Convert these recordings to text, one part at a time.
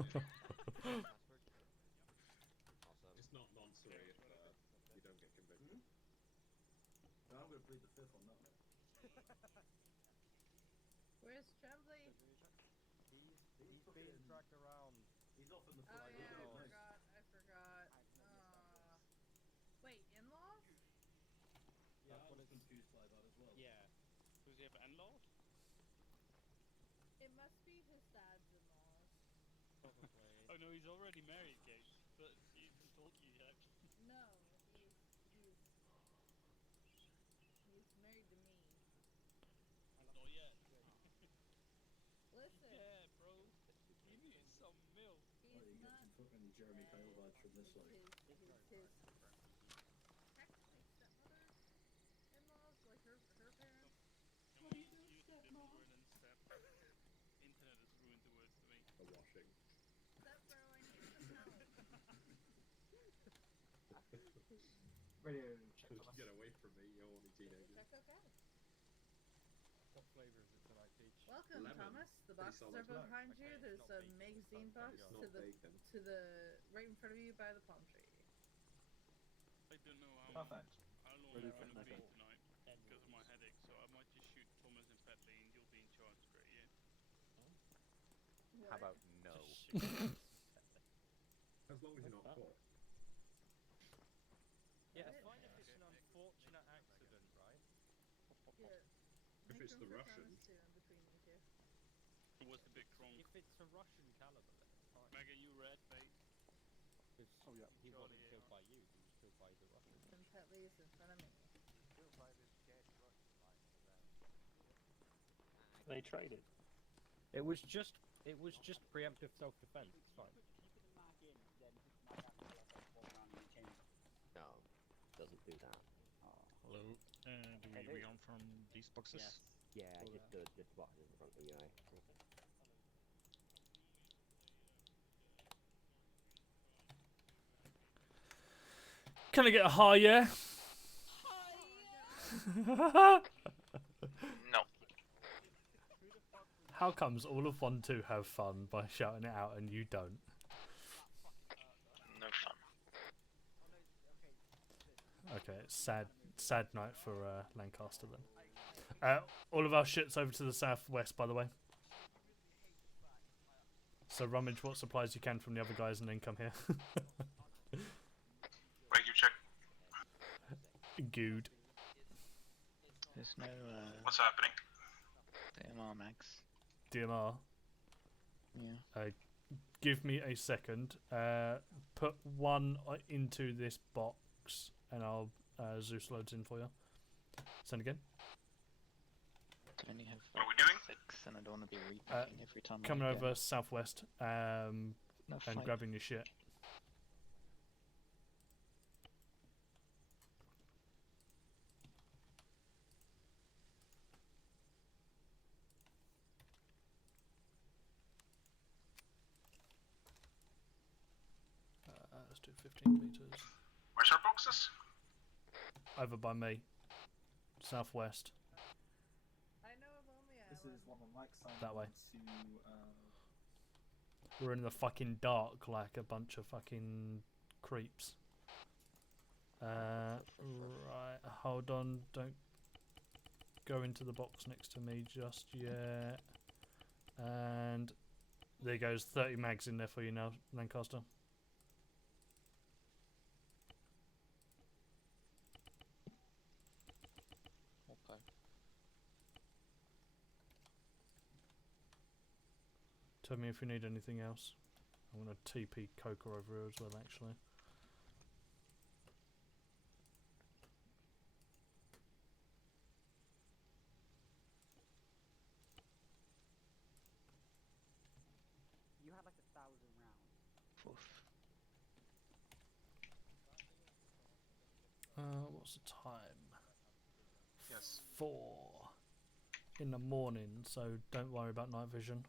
It's not nonsense if you don't get convicted. I'm going to plead the fifth on that, mate. Where's Tremblay? He's being dragged around. He's off in the Oh flag. yeah, I forgot. Wait, in-laws? Yeah, I was confused by that as well. Yeah. Does he have in-laws? It must be his dad's in-laws. Probably. Oh no, he's already married, Kate. But he hasn't told you yet. No, he's married to me. Not yet. Listen. Yeah, bro. You need some milk. Oh, you get some fucking Jeremy Kyle vibes from this side. His technically stepmother in-laws, like her parents. What are you doing, stepmom? Internet has ruined the words to me. The washing. Stepbro, I need some help. Radio check. Get away from me, you horny teenager. Check okay. What flavour is it tonight, Peach? Welcome, Lemon. Thomas. The Pretty boxes solid. are behind Okay, you. it's There's not a bacon, magazine it's box not It's not bacon. to the right in front of you by the palm tree. I don't know Perfect. how long Ready I'm for going to be metal. tonight because of my headache, so I might just shoot Thomas and Petley and you'll be in charge, great, yeah? What? How about no? As long as you're not caught. Yeah, What? fine if it's an unfortunate accident, right? Here, If make it's room the for Russian. Thomas too, in between you two. What's the big trunk? If it's a Russian caliber, then it's fine. Mega, you red, face? Oh yeah. He wasn't killed by you, he was killed by the Russians. And Petley is in front of me. They traded. It was just preemptive self-defense. It's fine. No, doesn't do that. Hello. Do we rearm from these boxes? Yeah, just the boxes in front of you. Can I get a hi, yeah? No. How comes all of 1-2 have fun by shouting it out and you don't? No fun. Okay, sad night for Lancaster then. All of our shit's over to the southwest, by the way. So rummage what supplies you can from the other guys and then come here. Radio check. Good. There's no. What's happening? DMR max. DMR. Yeah. Give me a second. Put one into this box and I'll Zeus loads in for you. Send again. I only have like, 6 and I don't want to be repacking every time. Coming I over southwest no and fight. grabbing your shit. Let's do 15 meters. Where's our boxes? Over by me. Southwest. I know of only This is one on Mike's side. That way. To We're in the fucking dark like a bunch of fucking creeps. Right, hold on, don't go into the box next to me just yet. And there goes 30 mags in there for you now, Lancaster. Okay. Tell me if you need anything else. I'm gonna TP Coca over here as well, actually. You had like 1,000 rounds. Oof. What's the time? Yes. 4 in the morning, so don't worry about night vision.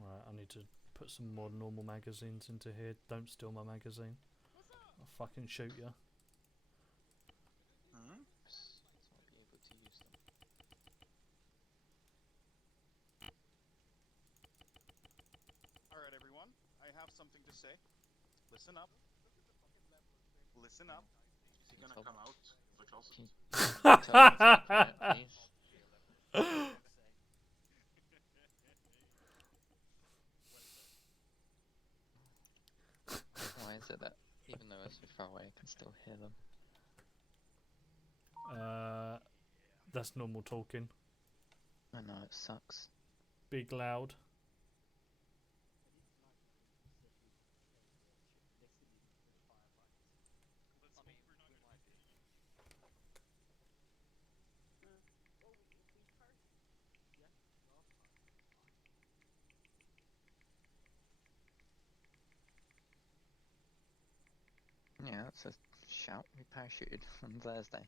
Right, I need to put some more normal magazines into here. Don't steal my magazine. I'll fucking shoot you. say. Listen up. Listen up. Is he gonna come out of the closet? Why is it that even though we're so far away, I can still hear them? That's normal talking. I know, it sucks. Big loud. Yeah, that's a shout. We parachuted on Thursday.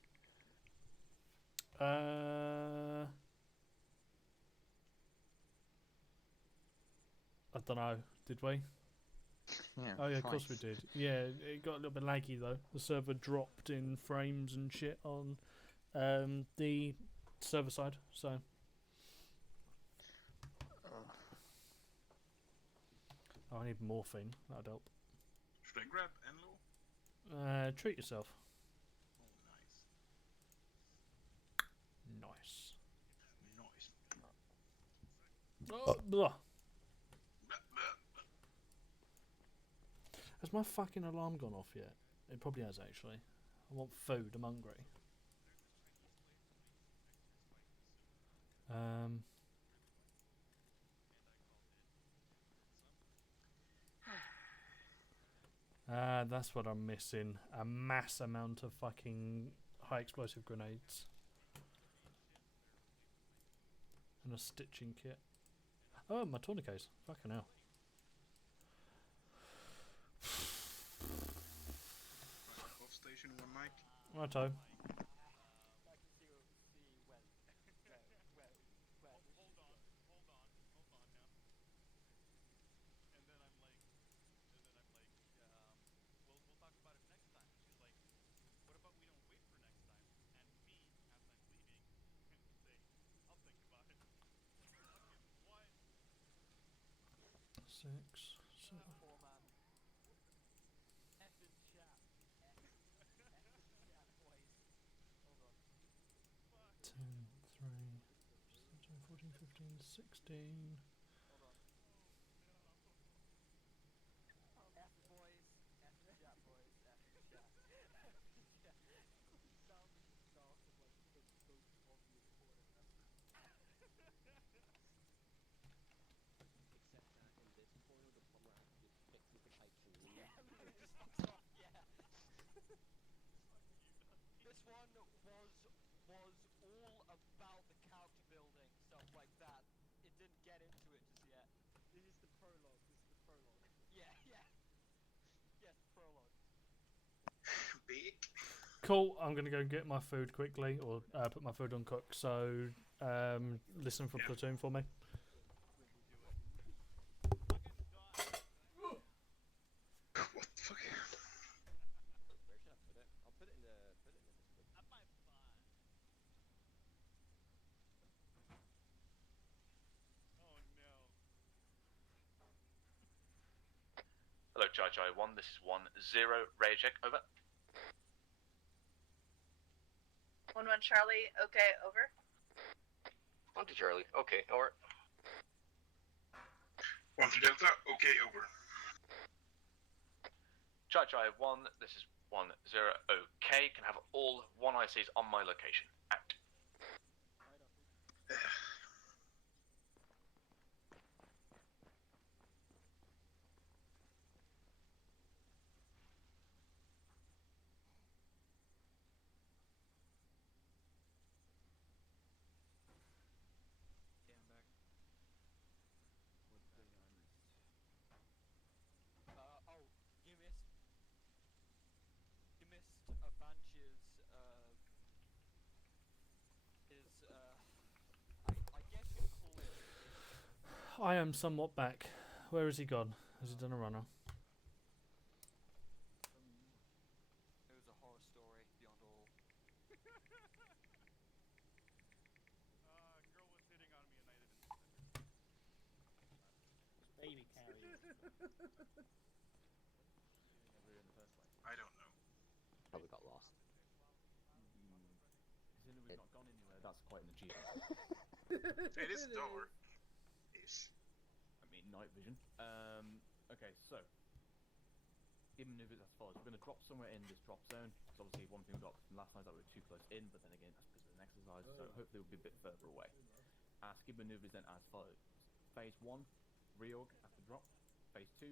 I don't know. Did we? Yeah. Oh yeah, of course we twice. did. Yeah, it got a little bit laggy though. The server dropped in frames and shit on the server side. So I need morphine. That'd help. Should I grab Enlo? Treat yourself. Oh, Nice. nice. Oh, blah. Has my fucking alarm gone off yet? It probably has actually. I want food. I'm hungry. That's what I'm missing. A mass amount of fucking high explosive grenades. And a stitching kit. Oh, my tourniquets. Fucking hell. Off station one night. Righto. Six, seven. 10, 3, 13, 14, 15, 16. This one was all about the character building, stuff like that. It didn't get into it just yet. This is the prologue. Yeah. Yes, prologue. Big. Cool. I'm gonna go get my food quickly, or put my food on cook. So listen for Platoon for me. What the fuck? Where should I put it? I'll put it in the Hello, Jai 1, this is 1-0, radio check, over. 1-1 Charlie, okay, over. 1 to Charlie. Okay, over. 1 for Delta, okay, over. Jai 1, this is 1-0, okay, can have all 1 ICs on my location. Out. You missed a bunch's I guess you'd call it. I am somewhat back. Where has he gone? Has he done a runner? It was a horror story beyond all. Girl was hitting on me and I didn't. Baby carrier. Probably got lost. Considering we've not gone anywhere, that's quite an achievement. It is dark. Ish. I mean, night vision. Okay, so game maneuvers as follows. We're going to drop somewhere in this drop zone. Because obviously, one thing we got from last night is that we were too close in, but then again, that's because of an exercise. So hopefully, we'll be a bit further away. Our skid maneuvers then as follows: Phase 1, reorg after drop. Phase 2,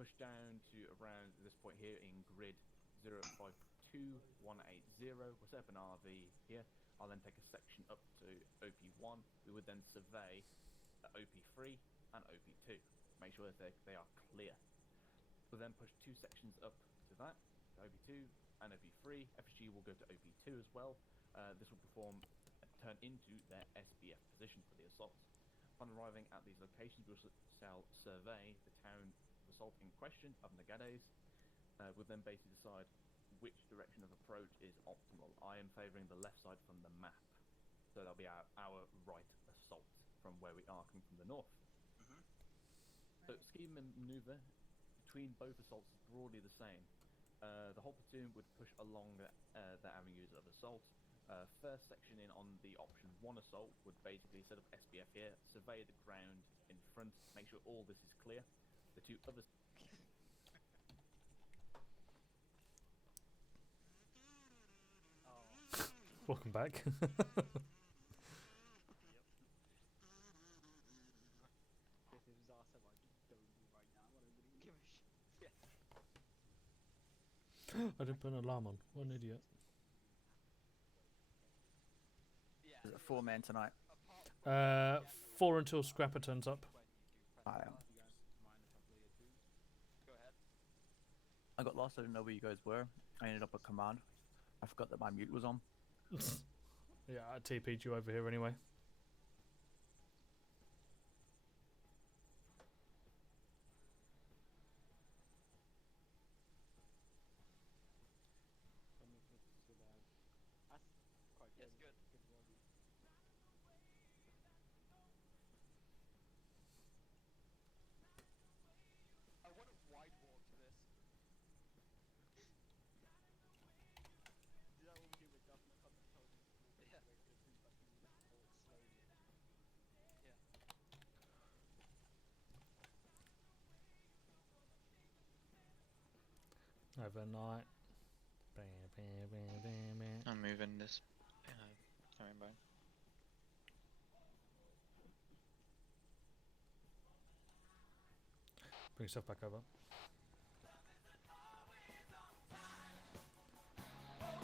push down to around this point here in grid 052180. We'll set up an RV here. I'll then take a section up to OP1. We would then survey OP3 and OP2. Make sure that they are clear. We'll then push 2 sections up to that, to OP2 and OP3. FSG will go to OP2 as well. This will turn into their SBF position for the assault. Upon arriving at these locations, we shall survey the town assault in question of Nagades. We'll then basically decide which direction of approach is optimal. I am favouring the left side from the map. So that'll be our right assault from where we are coming from the north. So scheme and manoeuvre between both assaults is broadly the same. The whole platoon would push along the avenues of assault. First section in on the option 1 assault would basically set up SBF here, survey the ground in front, make sure all this is clear. The 2 other Welcome back. I didn't put an alarm on. What an idiot. Is it 4 men tonight? 4 until Scrapper turns up. I got lost. I didn't know where you guys were. I ended up at command. I forgot that my mute was on. Yeah, I TP'd you over here anyway. Yes, good. I want a wide walk to this. Is that what we do with Duffy comes and tells us to walk this way to prove that we need to walk slowly? Yeah. Overnight. I'm moving this rainbow. Bring stuff back over.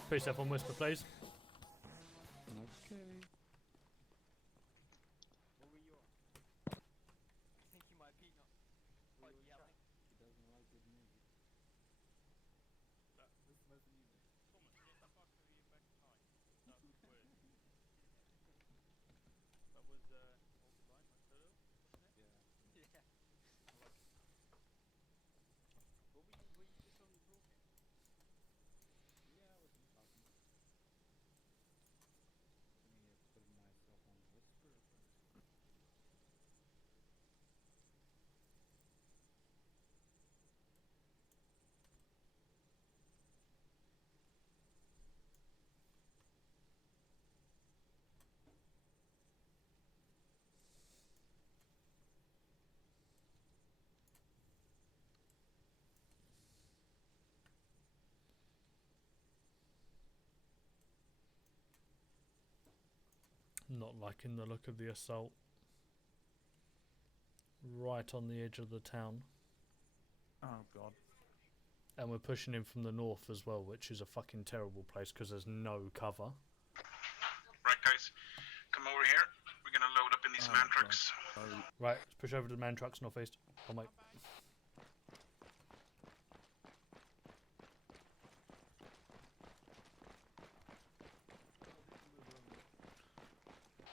Put yourself on whisper, please. Okay. What were you on? I think you might be not quite yelling. He doesn't like good music. This is most music. Thomas, get the fuck to the back tonight. That was weird. That was Multibine, Marcelo, wasn't it? Yeah. I like it. What were you just only talking? Yeah, I was just talking. Let me put myself on whisper. Not liking the look of the assault. Right on the edge of the town. Oh god. And we're pushing in from the north as well, which is a fucking terrible place because there's no cover. Right, guys, come over here. We're gonna load up in these man trucks. Right, let's push over to the man trucks northeast. Oh mate.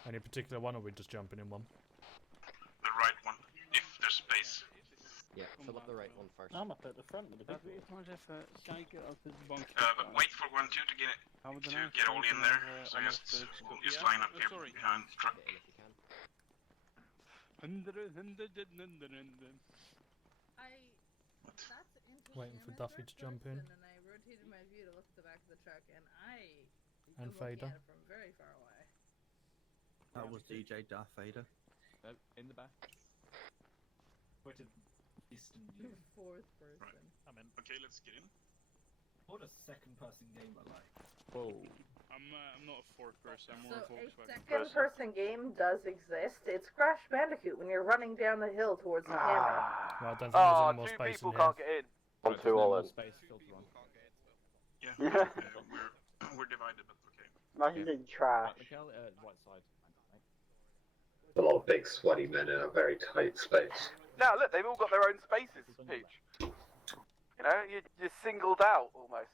Any particular one, or are we just jumping in one? The right one, if there's space. Yeah, fill up the right one first. I'm up at the front with the big boy. But wait for 1-2 to get all in there. So just line up here behind the truck. Get in if you can. That's into Waiting for Duffy to jump in. And I rotated my view to look at the back of the truck, and I And am looking Fader. at it from very far away. That was DJ Darth Vader. In the back. Quite an Eastern view. Fourth person. I'm in. Okay, let's get in. What a second-person game I like. Whoa. I'm not a fourth person. I'm So more a a Volkswagen second-person game does exist. It's Crash Bandicoot when you're running down the hill towards the camera. Well, I don't think there's any more two space people in here. can't get in. On two all in. Space filter on. Yeah, we're divided, but okay. Imagine trash. Mikhail, right side. A lot of big, sweaty men in a very tight space. Now look, they've all got their own spaces, Peach. You know, you're singled out almost.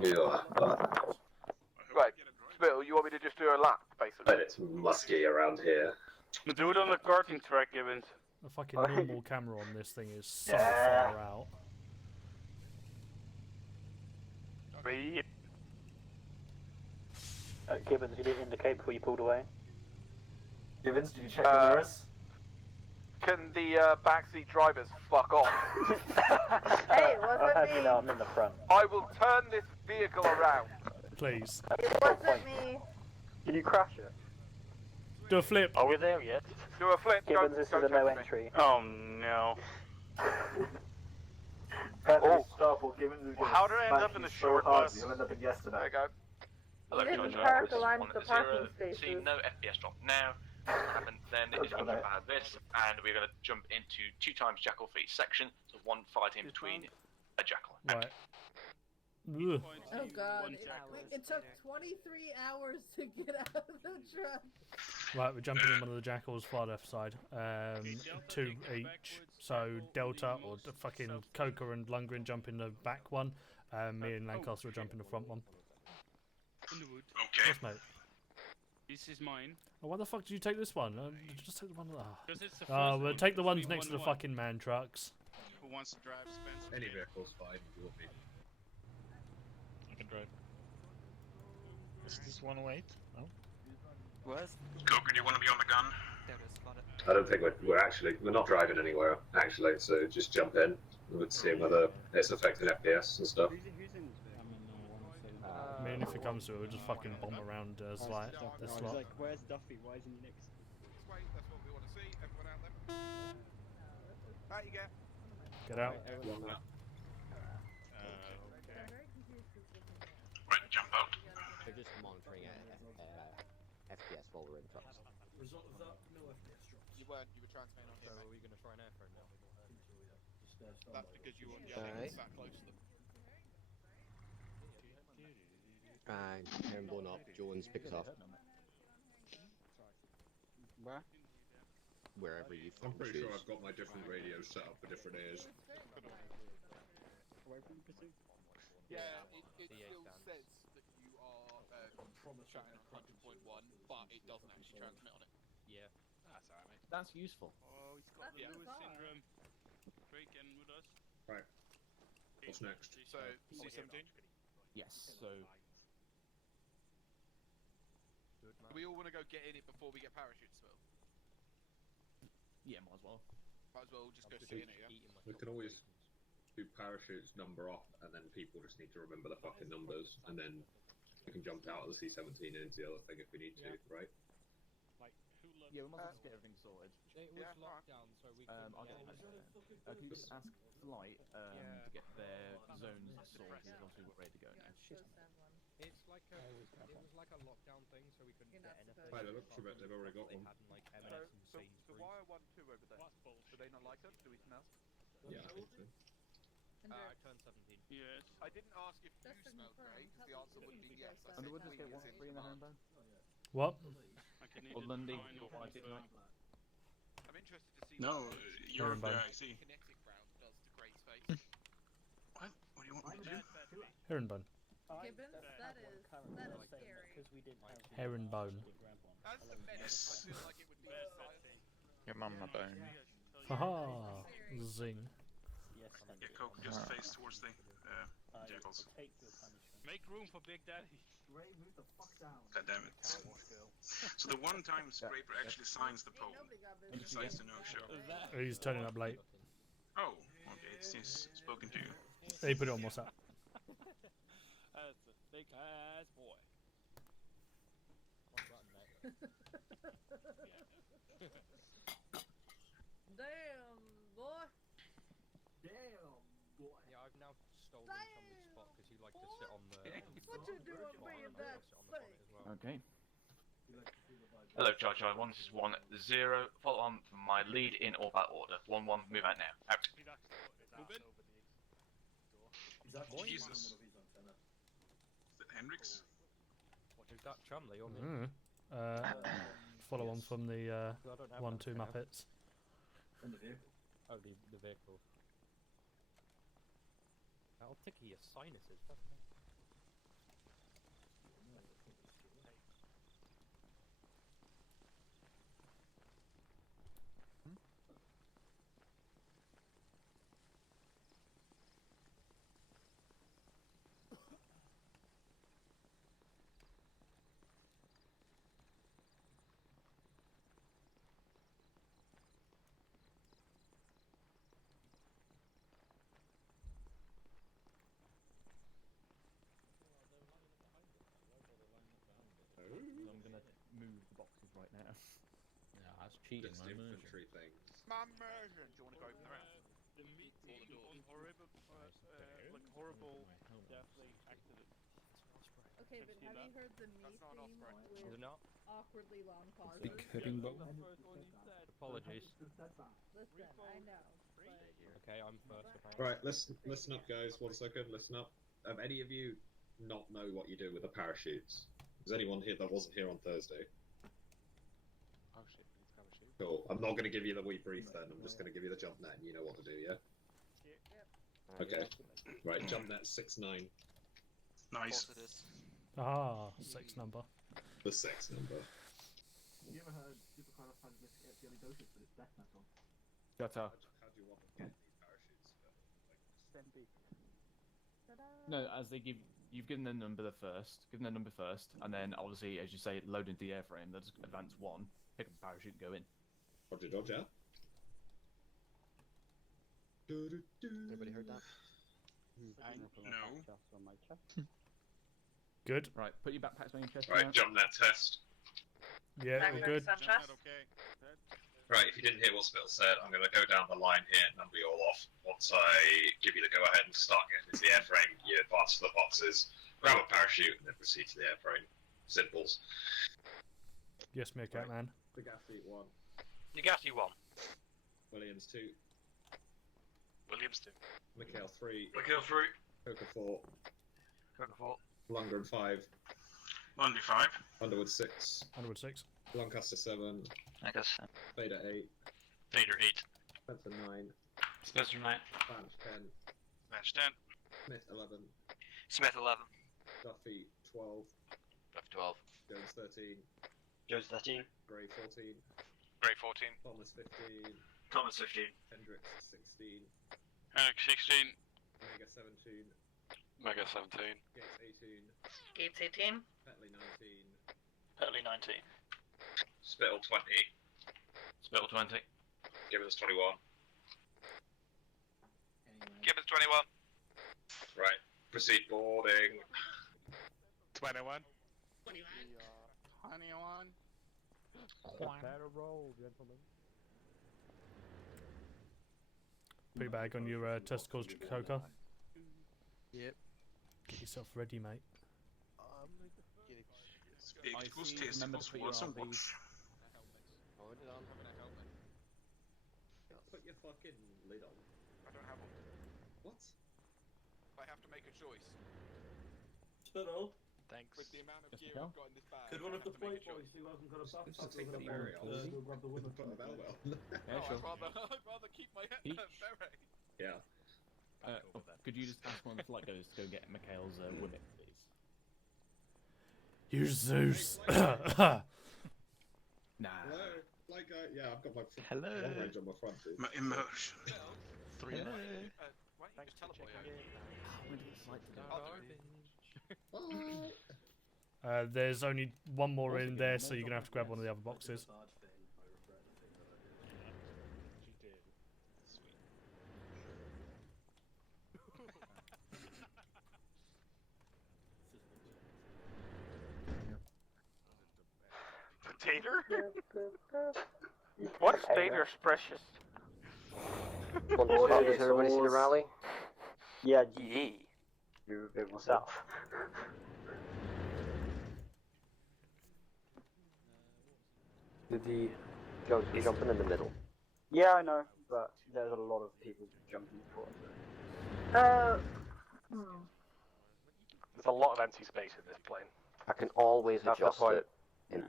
Yeah, but Right, Spittle, you want me to just do a lap, basically? it's musky around here. Do it on the karting track, Gibbons. The fucking normal camera on this thing is so far out. Gibbons, you didn't indicate before you pulled away. Gibbons, did you check the mirrors? Can the backseat drivers fuck off? Hey, it I'll wasn't have you me. know I'm in the front. I will turn this vehicle around. Please. It wasn't me. Can you crash it? Do a flip. Are we there yet? Do a flip. Gibbons, this is a check no with me. entry. Oh no. How did I end up in the short bus? You'll end up in yesterday. There you go. You didn't park aligned with the parking spaces. See no FPS drop now. What happens then is we jump out of this, and we're going to jump into 2 times jackal for each section, so one fighting between a jackal. Right. Ugh. Oh god, it took 23 hours to get out of the truck. Right, we're jumping in one of the jackals far left side. 2 each. So Delta or the fucking Coca and Lundgren jump in the back one. Me and Lancaster will jump in the front one. In the wood. Okay. Yes, mate. This is mine. Oh, why the fuck did you take this one? Just take the one. Because it's the Oh, first we'll one, take the because ones we next to the won fucking man trucks. Who wants to drive, Spencer? Any vehicle's fine. You want me? I can drive. Is this 108? No? Where's Coker, do you want to be on the gun? there is spot it. I don't think we're not driving anywhere actually. So just jump in. We'll see whether it's affecting FPS and stuff. I mean, if it comes to it, we'll just fucking bomb around this lot. Where's Duffy? Why isn't he next? Wait, that's what we want to see. Everyone out there. Out you go. Get out. Right, jump out. They're just monitoring FPS while we're in trucks. Result of that, no FPS drops. You were trying to main on here. So are we going to try an airframe now? That's because you were Alright. sat close to them. And Herringbone up, Jones picks up. Where? Wherever you I'm found pretty sure shoes. I've got my different radios set up for different ears. Away from Pursuit? Yeah, it still says that you are chatting at 100.1, but it doesn't actually transmit on it. Yeah. That's alright, mate. That's useful. Oh, he's got That's the Lewis bizarre. syndrome. Drake in with us. Right. What's next? So, C-17? Yes. So Do we all want to go get in it before we get parachutes, Phil? yeah, might as well. Might as well just go see in it, yeah? We can always do parachutes, number off, and then people just need to remember the fucking numbers, and then we can jump out of the C-17 and into the other thing if we need to, right? Yeah, we might as well just get everything sorted. It was locked down, so we couldn't I'll get get in. can you just ask Flight to get their zones sorted? Because obviously we're ready to go now. It's like a, it was like a lockdown thing, so we couldn't get anything. Right, it looks a bit they've already got They one. had in, like M&S and Sainsbury's. why are 1-2 over there? Do they not like us? Do we smell? Yeah, I think so. I turned 17. Yes. I didn't ask if you smelled great, because the answer would be yes. I said Underwood, just we get as 1 in 3 in the command. handbag. What? I can Or Lundy. either Or find White or Knight. I'm interested to see No, what you're Herringbone. there, I see. kinetic round does to Grey's face. What? What do you want me to do? Herringbone. Gibbons, that is scary. Herringbone. As the medic, I feel like it would be precise. Your mama bone. Haha. Zing. Yeah, Coke, just face towards the jackals. Make room for Big Daddy. Ray, move the fuck down. God damn it. So the one time Scraper actually signs the poem, he decides to no-show. He's turning up late. Oh, okay, he's spoken to you. He put it on WhatsApp. as a thick ass boy. One button, mate. Damn, boy. Damn, boy. Yeah, I've now stolen somebody's spot because you like to sit on the. What you doing being that sick? Okay. Hello, Charge 1, this is 1-0. Follow on from my lead in all that order. 1-1, move out now. Out. Move in. He's actually Jesus. one of his antenna. Is it Hendrix? What is that, Chumley or me? Follow on from the I don't have 1-2 that now. Muppets. In the vehicle. Oh, the vehicle. That'll tickle your sinuses, doesn't it? I'm gonna move the boxes right now. Yeah, that's cheating, Just man. infantry things. My immersion. Do you want to go open the round? The meeting was horrible, like horrible, deathly accident. Okay, but have you heard the me That's not theme Osprey. Is with it not? awkwardly long pauses? Big cutting bow. That's the first one he said. Apologies. Listen, I know. But Okay, I'm first. apparently. Right, listen up, guys. 1 second. Listen up. Any of you not know what you do with the parachutes? Is anyone here that wasn't here on Thursday? Oh shit, we need to grab a shoot. Cool. I'm not going to give you the wee brief then. I'm just going to give you the jump net, and you know what to do, yeah? Okay. Right, jump net 6-9. Nice. Ah, 6 number. The 6 number. You ever heard super kind of fans miss daily doses, but it's death metal? Shut up. How do you want to get these parachutes? No, as they give, you've given their number first, and then obviously, as you say, load into the airframe. They'll just advance 1, pick up the parachute, and go in. Roger, Dodger. Everybody heard that? No. Good. Right, put your backpacks on your chest. Right, now. jump net test. Yeah, all good. Jump net okay. Right, if you didn't hear what Spill said, I'm going to go down the line here and number you all off. Once I give you the go-ahead and start getting into the airframe, you advance to the boxes, grab a parachute, and then proceed to the airframe. Simples. Yes, Meerkat man. Nagasi 1. Nagasi 1. Williams 2. Williams 2. Mikhail 3. Mikhail 3. Coca 4. Coca 4. Lundgren 5. Only 5. Underwood 6. Underwood 6. Lancaster 7. I guess. Vader 8. Vader 8. Spencer 9. Spencer 9. Banch 10. Banch 10. Smith 11. Smith 11. Duffy 12. Duff 12. Jones 13. Jones 13. Gray 14. Gray 14. Thomas 15. Thomas 15. Hendricks 16. Hendricks 16. Mega 17. Mega 17. Gates 18. Gates 18. Petley 19. Petley 19. Spittle 20. Spittle 20. Gibbons 21. Gibbons 21. Right, proceed boarding. 21. 21. 21. Better roll, gentlemen. Put your bag on your testicles, Coca. Yep. Get yourself ready, mate. Spectacles, I see, remember testicles, to put your what's a RVs. watch? Hold it on, having a helmet. Put your fucking lid on. I don't have one. What? I have to make a choice. Spittle, Thanks. With the amount of Just gear go. I've got in this bag. could I one of have the to make plate a choice. boys who hasn't got a Just backpack take the over berry there, off. go grab the window? Put a bell well. Yeah, Oh, sure. I'd rather keep my Peach. beret. Yeah. Could you just ask one of the flight goes to go get Mikhail's Wimmick, please? Use Zeus. Nah. Hello. Like, yeah, I've got my Hello. long range on my front. Dude. My immersion. Why don't you just teleport over? There's only one more in there, so you're gonna have to grab one of the other boxes. Stater? What Stater's precious? Well, does everybody see the rally? Yeah, Yee. you're a bit myself. Joe, you're jumping in the middle. Yeah, I know, but there's a lot of people jumping for it. There's a lot of empty space in this plane. I can always That's the adjust point. it.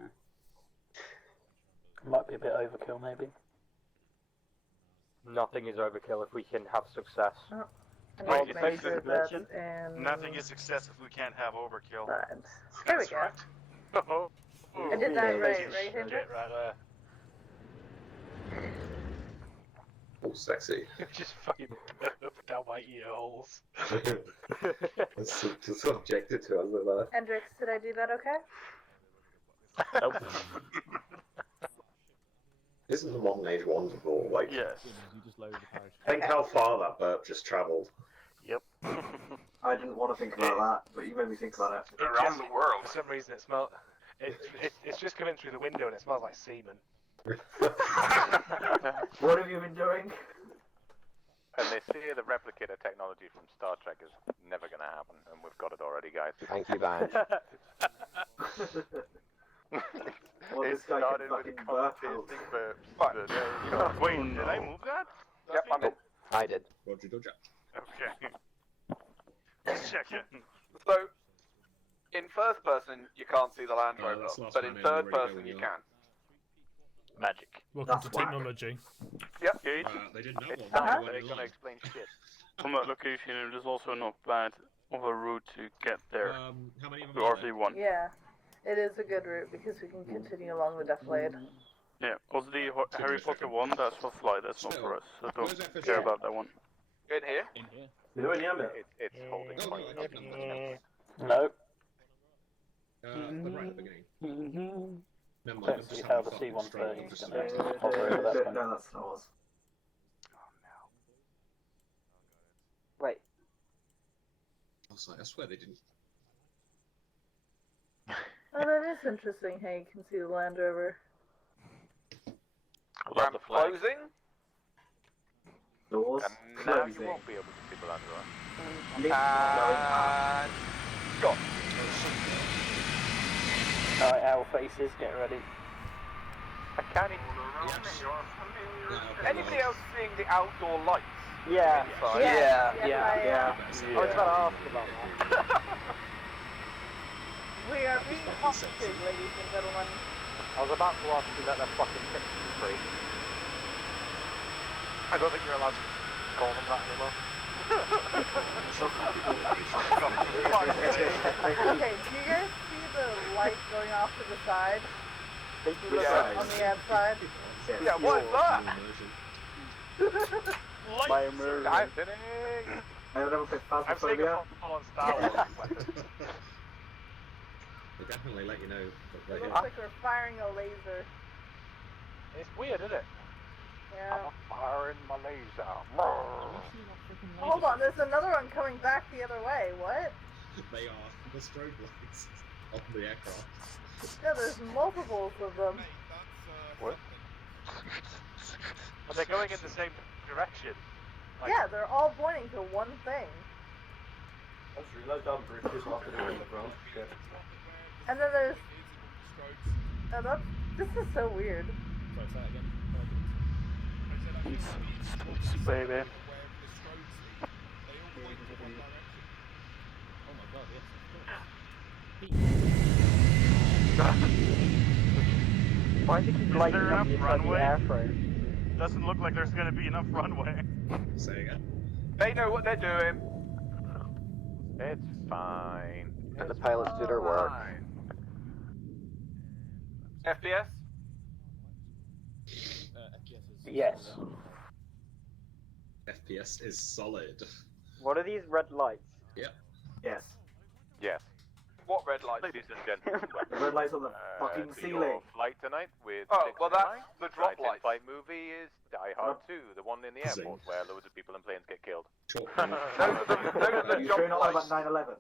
Might be a bit overkill, maybe. Nothing is overkill if we can have success. Wait, Make it's sure that's in... Nothing is success if we can't have overkill. There we That's go. right. Oh, I did that right, Hendrik? Right there. Oh, sexy. Just fucking down my ear holes. That's subjected to us like that. Hendrix, did I do that okay? Nope. Isn't the modern age wonderful? Like, Yes. You just load the parachute. think how far that burp just travelled. Yep. I didn't want to think about that, but you made me think about it. Around the world. For some reason it smells... It's just coming through the window and it smells like semen. What have you been doing? And they say the replicator technology from Star Trek is never going to happen, and we've got it already, guys. Thank you, Vange. Well, It this guy started can with fucking burp out. tasting burps. But, you know, Wait, did I move that? Yep, I'm in. I did. Roger, Roger. Okay. Just checking. So, in first person, you can't see the Land Rover, that's last but time in in, third already person, going you on. can. Magic. Welcome That's to technology. Yep, good. They didn't know one. They're They going to explain shit. From that location, it is also not bad of a route to get there. How many of To them are there? RV1. Yeah. It is a good route because we can continue along the Death Blade. Yeah, also the Harry Potter one, that's for fly, that's not for us. So Where's don't that for care sure? about that one. In here? In here. Do it, yeah, It's holding Oh, point. no, I opened them. No. The right at the beginning. Never mind, Don't I'm see just how having the fun. C-130 Straight, is just gonna saying. hover over that point. No, that's Star Wars. Wait. I was like, I swear they didn't. Oh, that is interesting how you can see the Land Rover. Ramp closing. Doors And now you closing. won't be able to see the Land Rover. Lift going up. And... Go. Alright, our faces, get ready. I can't even... Anybody else seeing the outdoor lights? Yeah. Inside? Yes, Yeah, I Yeah. am. I was about to ask about that. We are being hosted, ladies and gentlemen. I was about to ask you that they're fucking picture free. I don't think you're allowed to call them that anymore. Okay, do you guys see the light going off to the side? Yeah. On the outside? Yeah, what is that? My immersion. I'm I've never played seeing Phasmophobia. a full-on Star Wars weapon. They'll definitely let you know that It they're looks here. like we're firing a laser. It's weird, isn't it? Yeah. I'm firing my laser. Hold on, there's another one coming back the other way. What? They are the strobe lights on the aircraft. Yeah, there's multiples of them. What? Are they going in the same direction? Like, Yeah, they're all pointing to one thing. That's true, those dumb bridges after doing in the front. Shit. And then there's... Oh, that's... This is so weird. Sorry, say that again. Baby. Oh my god, yes. Why do you keep lighting there up enough inside the runway? airframe? Doesn't look like there's gonna be enough runway. Say again. they know what they're doing. It's fine. And the pilots do their work. FPS? FPS is... Yes. FPS is solid. What are these red lights? Yep. Yes. Yes. What red lights? Ladies and gentlemen, The red lights on the fucking to ceiling. your flight tonight with Oh, 6th well that's Airborne. the drop Tonight's lights. in-flight movie is Die Hard 2, the one in the Zing. airport where loads of people and planes get killed. Those are the Are you sure jump you're not on lights. about 9/11?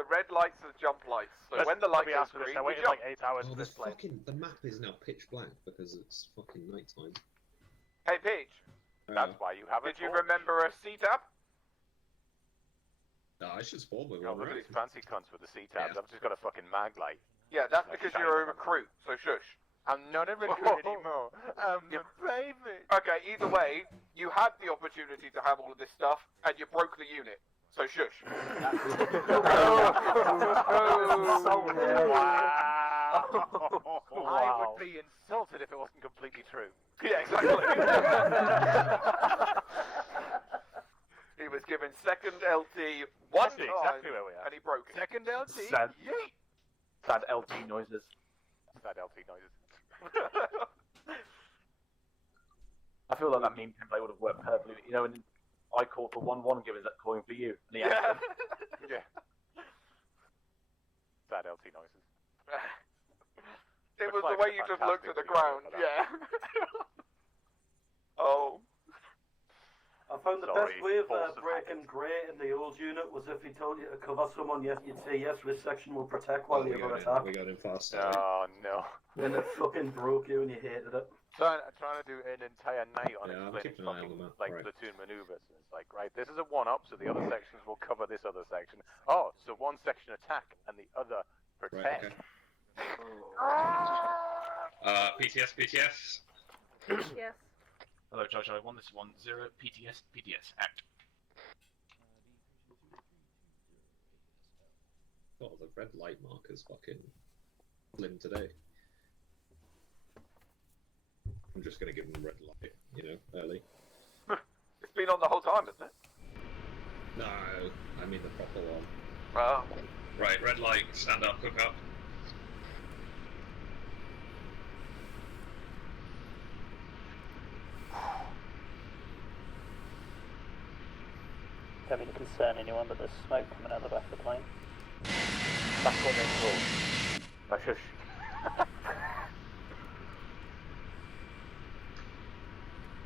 The red lights are jump lights. So when the light goes green, I we waited jump. like 8 hours Oh, for this this plane. the map is now pitch black because it's fucking nighttime. Hey, Peach. That's why you have a Did you torch. remember a C-tab? No, I should spawn with Oh, one, look at right? these fancy cunts with the C-tabs. Yeah. I've just got a fucking mag light. Yeah, that's Like because shine you're a them on. recruit, so shush. I'm not a recruit anymore. I'm a private. Okay, either way, you had the opportunity to have all of this stuff, and you broke the unit. So shush. Wow. I would be insulted if it wasn't completely true. Yeah, exactly. He was given second LT one That's time, exactly where we are. and he broke it. Second LT. Sad. Yeet. Sad LT noises. Sad LT noises. I feel like that meme template would have worked perfectly. You know, when I call for 1-1 givers that calling for you. And he answered. Yeah. Sad LT noises. It Which was the makes way a you just fantastic looked at the video ground, for that. yeah. Oh. I found the Sorry, best way of force of breaking Grey in the old unit was if he told you to cover someone, yes, you'd say yes, this section will protect while the other attack. We got him fast. Oh no. Then it fucking broke you and you hated it. Trying to do an entire night on Yeah, I'm explaining keeping an eye on fucking the map, like right. platoon maneuvers. And it's like, right, this is a 1-up, so the other sections will cover this other section. Oh, so one section attack and the other protect. Right, PTS, PTS. Yes. Hello, Charge 1, this is 1-0, PTS, act. Oh, the red light marker's fucking slim today. I'm just gonna give them red light, you know, early. It's been on the whole time, isn't it? No, I mean the proper one. Oh. Right, red light, stand up, cook up. Don't mean to concern anyone, but there's smoke coming out the back of the plane. That's what they're called. Oh, shush.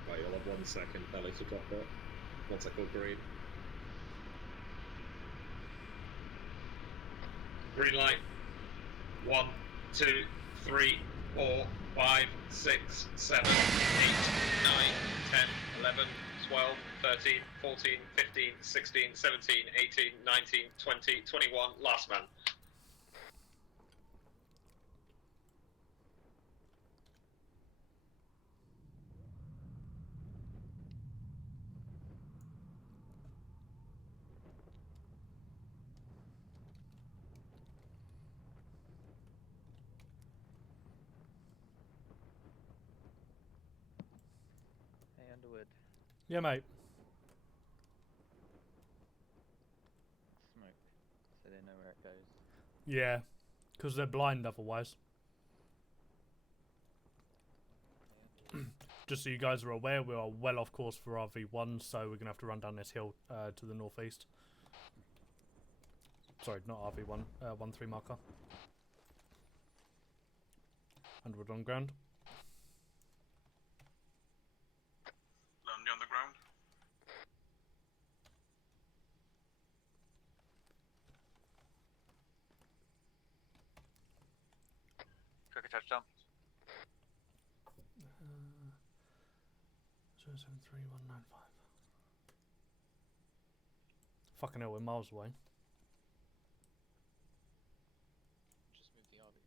Right, you'll have 1 second, belly to top it. Once I call green. Green light. 1, 2, 3, 4, 5, 6, 7, 8, 9, 10, 11, 12, 13, 14, 15, 16, 17, 18, 19, 20, 21, last man. Hey, Underwood. Yeah, mate. Smoke. So they know where it goes. Yeah, because they're blind otherwise. Just so you guys are aware, we are well off course for RV1, so we're going to have to run down this hill to the northeast. Sorry, not RV1, 1-3 marker. Underwood on ground. Landing on the ground. Quick touchdown. 073195. Fucking hell, we're miles away. Just move the RV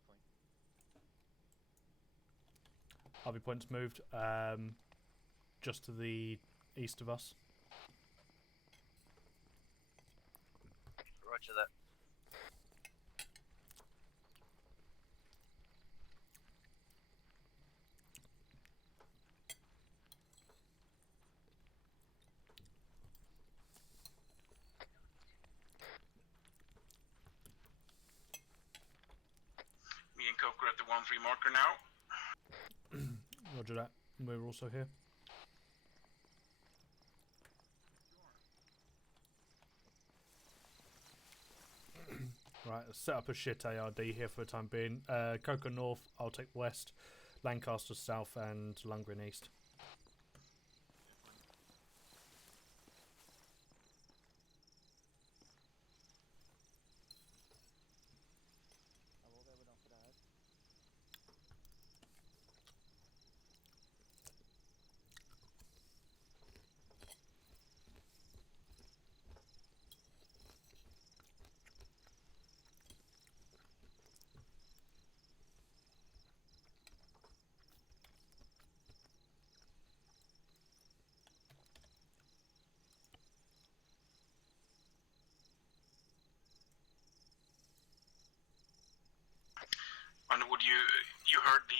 point. RV point's moved, just to the east of us. Roger that. Me and Coke are at the 1-3 marker now. Roger that. We're also here. Right, let's set up a shit ARD here for the time being. Coca north, I'll take west, Lancaster south, and Lundgren east. You heard the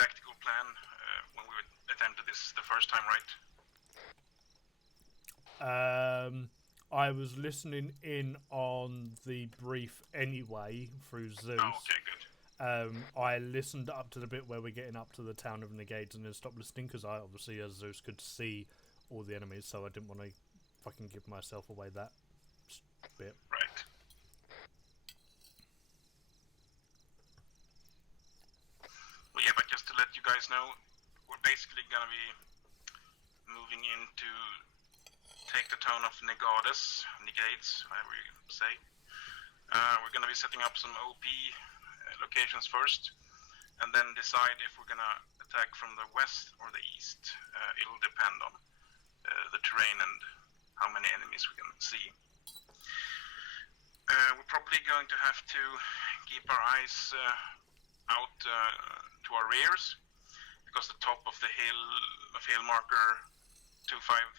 tactical plan when we attempted this the first time, right? I was listening in on the brief anyway through Zeus. Oh, okay, good. I listened up to the bit where we're getting up to the town of Negades and then stopped listening because I obviously, as Zeus, could see all the enemies, so I didn't want to fucking give myself away that bit. Right. Well, yeah, but just to let you guys know, we're basically gonna be moving in to take the town of Negades, however you say. We're gonna be setting up some OP locations first, and then decide if we're gonna attack from the west or the east. It'll depend on the terrain and how many enemies we can see. We're probably going to have to keep our eyes out to our rears, because the top of the hill marker 265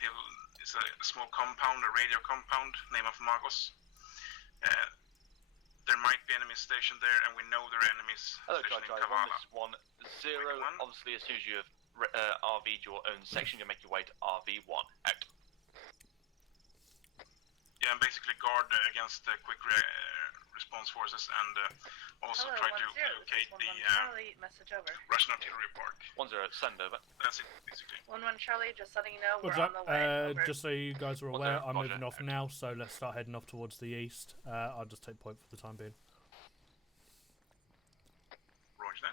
hill is a small compound, a radio compound, name of Magos. There might be enemies stationed there, and we know there are enemies stationed in Kavala. This is 1-0. Obviously, as soon as you have RV'd your own section, you make your way to RV1. Out. Yeah, and basically guard against the quick response forces, and also try to locate the message over. Russian artillery park. 1-0, send over. That's it, basically. 1-1 Charlie, just letting you know we're What's on the way. Over. Just so you guys are aware, I'm Roger. moving off now, so let's start heading off towards the east. I'll just take point for the time being. Roger that.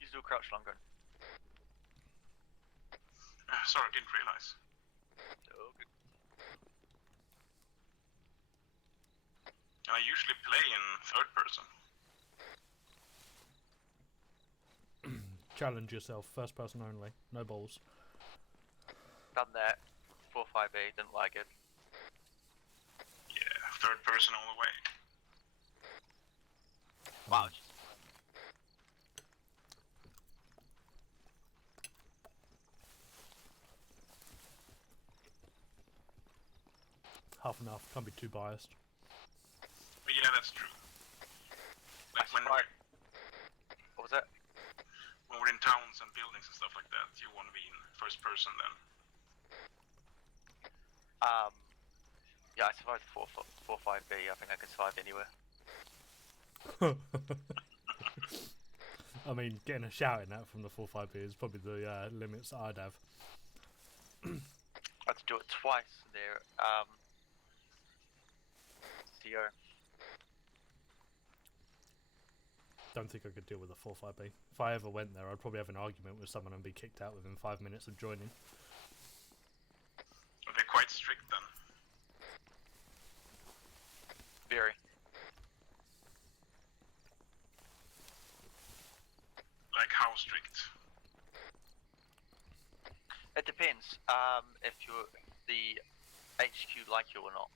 Use dual crouch longer. Sorry, didn't realize. Okay. I usually play in third person. Challenge yourself, first person only, no balls. Done that. 4-5A, didn't like it. Yeah, third person all the way. Wow. Half and half, can't be too biased. But yeah, that's true. Like when What was that? when we're in towns and buildings and stuff like that, you want to be in first person then. Yeah, I survived 4-5B. I think I can survive anywhere. I mean, getting a shout in that from the 4-5B is probably the limits that I'd have. I had to do it twice there. CO. Don't think I could deal with a 4-5B. If I ever went there, I'd probably have an argument with someone and be kicked out within 5 minutes of joining. Are they quite strict then? Very. Like how strict? It depends. If you're the HQ like you or not.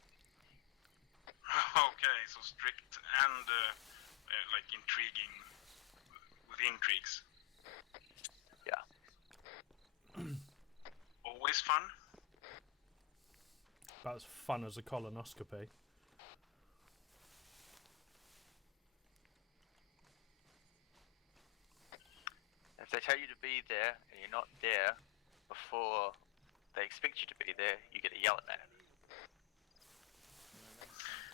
Okay, so strict and like intriguing with intrigues. Yeah. Always fun? About as fun as a colonoscopy. If they tell you to be there and you're not there before they expect you to be there, you get a yelling at.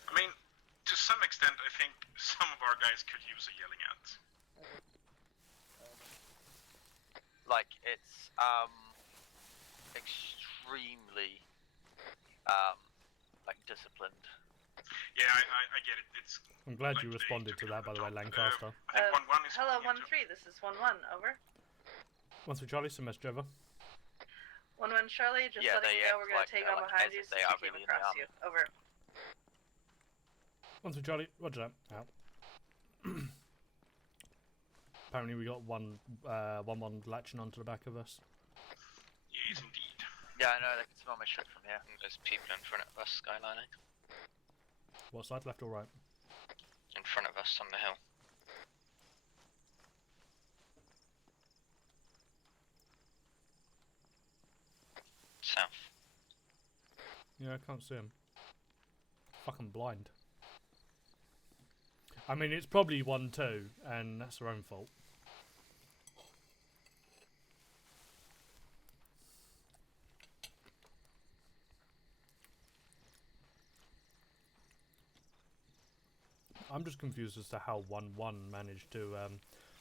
I mean, to some extent, I think some of our guys could use a yelling at. Like, it's extremely like disciplined. Yeah, I get it. It's. I'm glad you responded to that, by the way, Lancaster. Hello, 1-3. This is 1-1. Over. 1-3 Charlie, semester over. 1-1 Charlie. Just letting you know we're gonna take on behind you, so we came across you. Over. 1-3 Charlie. Roger that. Out. Apparently we got 1-1 latching onto the back of us. Yes, indeed. Yeah, I know. They can smell my shit from here. There's people in front of us skylining. What side, left or right? In front of us on the hill. South. Yeah, I can't see him. Fucking blind. I mean, it's probably 1-2, and that's their own fault. I'm just confused as to how 1-1 managed to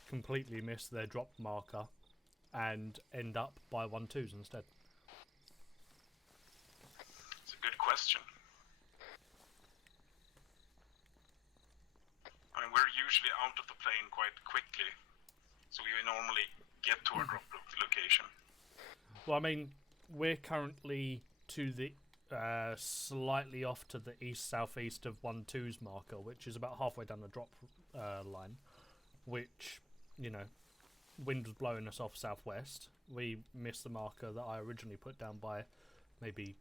completely miss their drop marker and end up by 1-2s instead. It's a good question. I mean, we're usually out of the plane quite quickly, so we normally get to our drop location. Well, I mean, we're currently to the slightly off to the east-southeast of 1-2's marker, which is about halfway down the drop line, which, you know, wind was blowing us off southwest. We missed the marker that I originally put down by maybe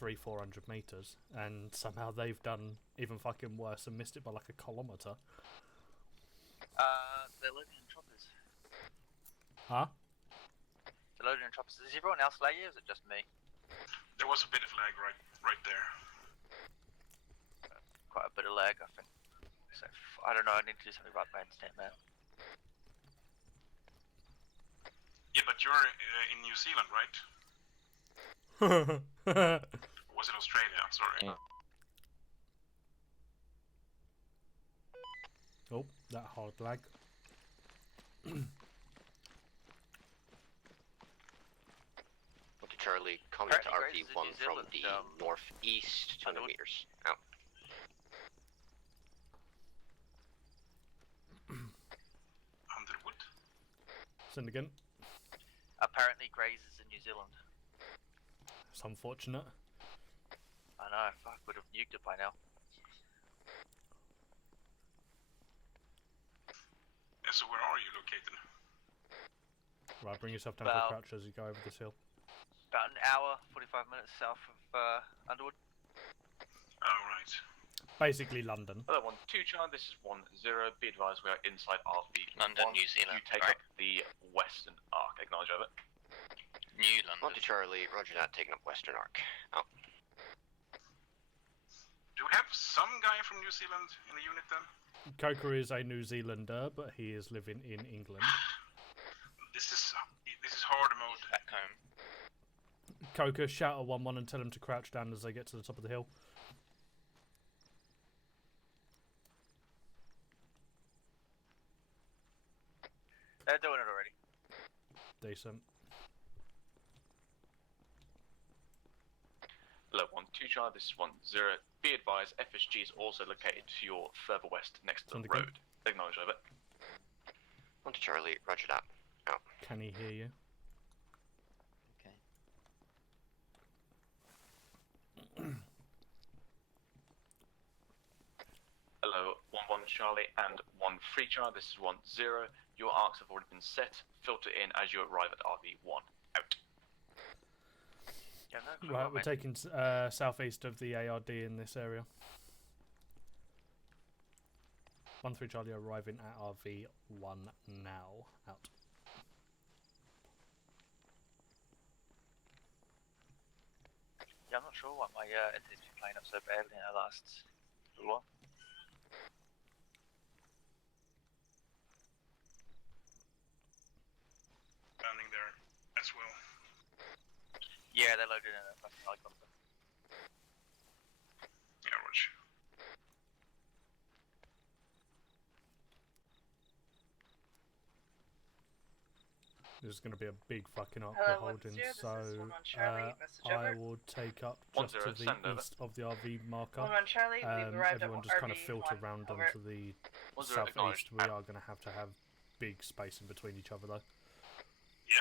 300-400 meters, and somehow they've done even fucking worse and missed it by like a kilometer. They're loading in choppers. Huh? They're loading in choppers. Is everyone else laggy, or is it just me? There was a bit of lag right there. Quite a bit of lag, I think. So, I don't know, I need to do something about bandstand, man. Yeah, but you're in New Zealand, right? Or was it Australia? Sorry. Oh, that hard lag. Charlie, coming to RV1 from the northeast, 200 meters. Out. 100 wood. Send again. Apparently Grays is in New Zealand. It's unfortunate. I know, fuck, would have nuked it by now. Yeah, so where are you located? Right, bring yourself down to a crouch as you go over this hill. About an hour, 45 minutes south of Underwood. Alright. Basically London. Hello, 1-2 Charlie, this is 1-0. Be advised we are inside RV. London, New Zealand. You take up the western arc. Acknowledge over. New London. 1-2 Charlie, roger that, taking up western arc. Out. Do we have some guy from New Zealand in the unit then? Coker is a New Zealander, but he is living in England. This is hard mode. Back home. Coker, shout at 1-1 and tell him to crouch down as they get to the top of the hill. They're doing it already. Decent. Hello, 1-2 Charlie, this is 1-0. Be advised, FSG is also located to your further west next to the road. Acknowledge over. 1-2 Charlie, roger that. Out. Can he hear you? Hello, 1-1 Charlie and 1-3 Charlie, this is 1-0. Your arcs have already been set. Filter in as you arrive at RV1. Out. Yeah, no, Right, we're taking southeast of the ARD in this area. 1-3 Charlie arriving at RV1 now. Out. Yeah, I'm not sure why my internet's been playing up so badly in the last little while. Landing there as well. Yeah, they're loaded in a fucking helicopter. Yeah, Roger. There's going to be a big fucking up Hello, we're holding, 1-0, this is so 1-1 Charlie, message I over. will take up 1-0, just to the send over. east of the RV marker. 1-1 Charlie, we've arrived Everyone at just kind of RV filter 1, around over. onto the 1-0 southeast. acknowledged. We are going to have big space in between each other though. Yeah.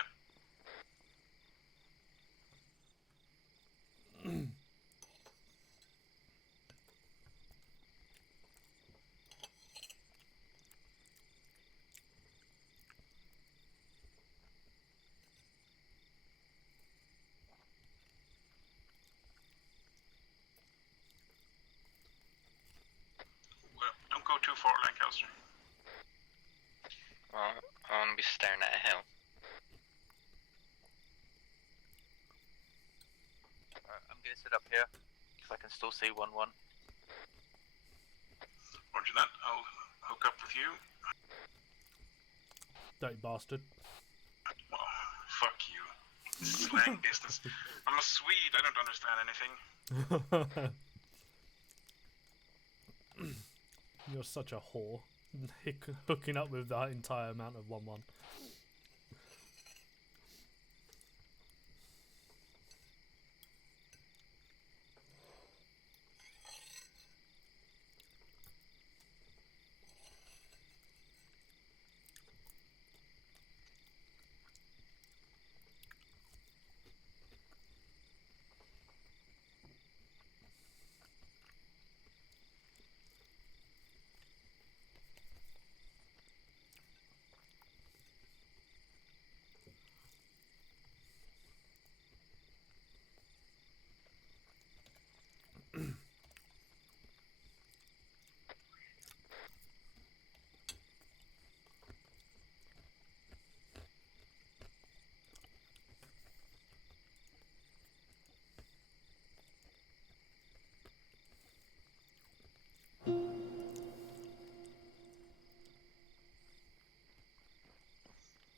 Well, don't go too far, Lancaster. Well, I want to be staring at a hill. I'm gonna sit up here, because I can still see 1-1. Roger that. I'll hook up with you. Dirty bastard. Well, fuck you. Slang business. I'm a Swede. I don't understand anything. You're such a whore. Hooking up with that entire amount of 1-1.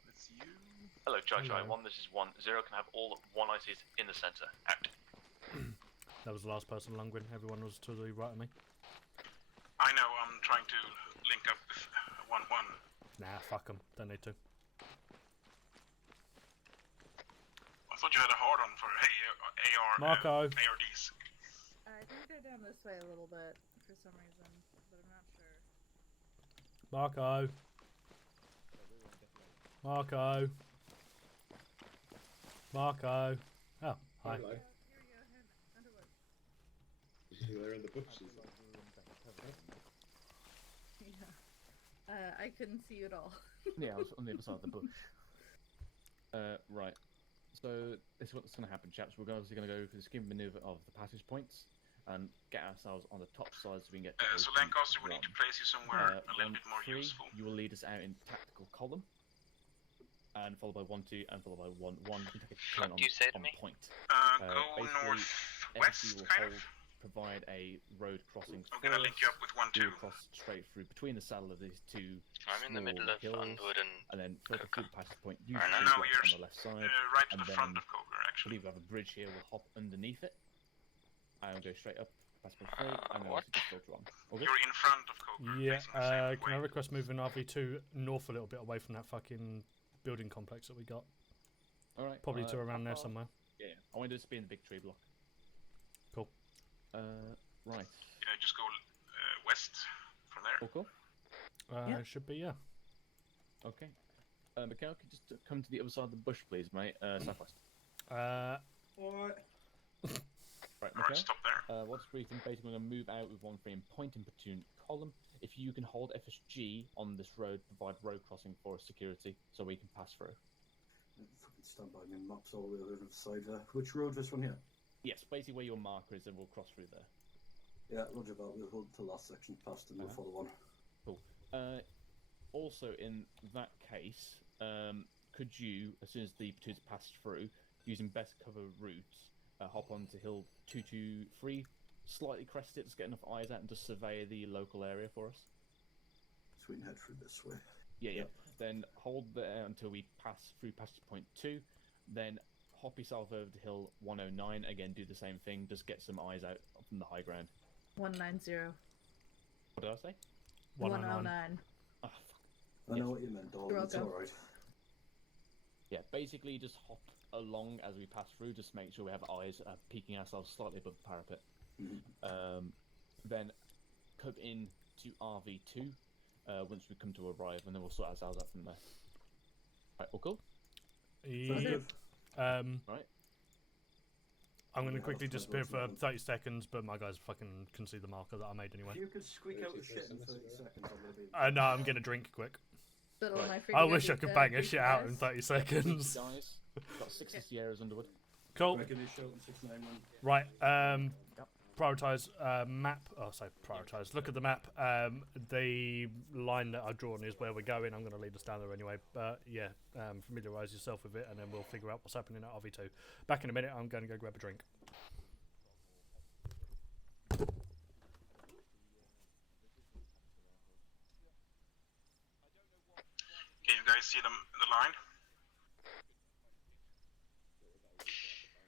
That's you. Hello, Charlie Hello. 1, this is 1-0, can have all 1 ICs in the centre. Out. That was the last person, Lundgren. Everyone was to the right of me. I know, I'm trying to link up with 1-1. Nah, fuck them. Don't need to. I thought you had a hard on for AR, Marco. ARDs. I think they're down this way a little bit for some reason, but I'm not sure. Marco. Marco. Marco. Oh, hi. Here Hello. we go, Underwood. They're in the bushes. Yeah. I couldn't see you at all. Yeah, I was on the other side of the bush. Right. So this is what's going to happen, chaps. We're obviously going to go for the skin maneuver of the passage points and get ourselves on the top side so we can get. So Lancaster, we need to place you somewhere a little bit more 1-3, useful. You will lead us out in tactical column, and followed by 1-2, and followed by 1-1. You can take a turn on, on point. Go basically, northwest, FD will kind of. provide a road crossing. I'm gonna link you up with 1-2. We'll cross straight through between the saddle of these two. I'm in the middle of hills, Underwood and then further through the passage point. You Right, should now be you're on the left side, right to and the then front of Coker, I actually. believe we have a bridge here. We'll hop underneath it. And go straight up, past point 3, and then what? just filter on. All good? You're in front of Coker. Yeah, facing the same can I way. request moving RV2 north a little bit away from that fucking building complex that we got? Alright. Probably to around there somewhere. Yeah, I want to just be in the big tree block. Cool. Right. Yeah, just go west from there. All cool? Yeah. Should be, yeah. Okay. Mikhail, could you just come to the other side of the bush, please, mate? Southwest. What? Right, Alright, Mikhail. stop there. What's briefing? Basically, we're going to move out with 1-3 and point in platoon column. If you can hold FSG on this road, provide road crossing for security so we can pass through. Fucking stand by me maps all the way over to the side there. Which road is this one here? Yes, basically where your marker is, and we'll cross through there. Yeah, roger that. We'll hold the last section past and we'll follow on. Cool. Also, in that case, could you, as soon as the platoon's passed through, using best cover routes, hop onto hill 223, slightly crest it, just get enough eyes out, and just survey the local area for us? So we can head through this way. Yeah. Then hold there until we pass through passage point 2, then hop yourself over to hill 109, again do the same thing, just get some eyes out from the high ground. 190. What did I say? 109. Oh, fuck. I know what you meant, Dalton. You're It's welcome. alright. Yeah, basically just hop along as we pass through, just make sure we have eyes peeking ourselves slightly above the parapet. Then come in to RV2 once we come to arrive, and then we'll sort ourselves out from there. Right, all cool? Yep. Right. I'm going to quickly disappear for 30 seconds, but my guys fucking can see the marker that I made anyway. If you could squeak out a shit in 30 seconds, I'm going to be... No, I'm going to drink quick. But all my I wish I freaking could bang a big shit out in guys. 30 seconds. Guys, got 6 Sierras Underwood. Cool. Right, give me a shout on 691. Right, prioritise map. Oh, sorry, prioritise. Look at the map. The line that I've drawn is where we're going. I'm going to lead us down there anyway. But yeah, familiarise yourself with it, and then we'll figure out what's happening at RV2. Back in a minute. I'm going to go grab a drink. Can you guys see the line?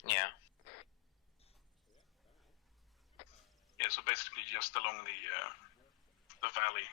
Yeah. Yeah, so basically just along the valley.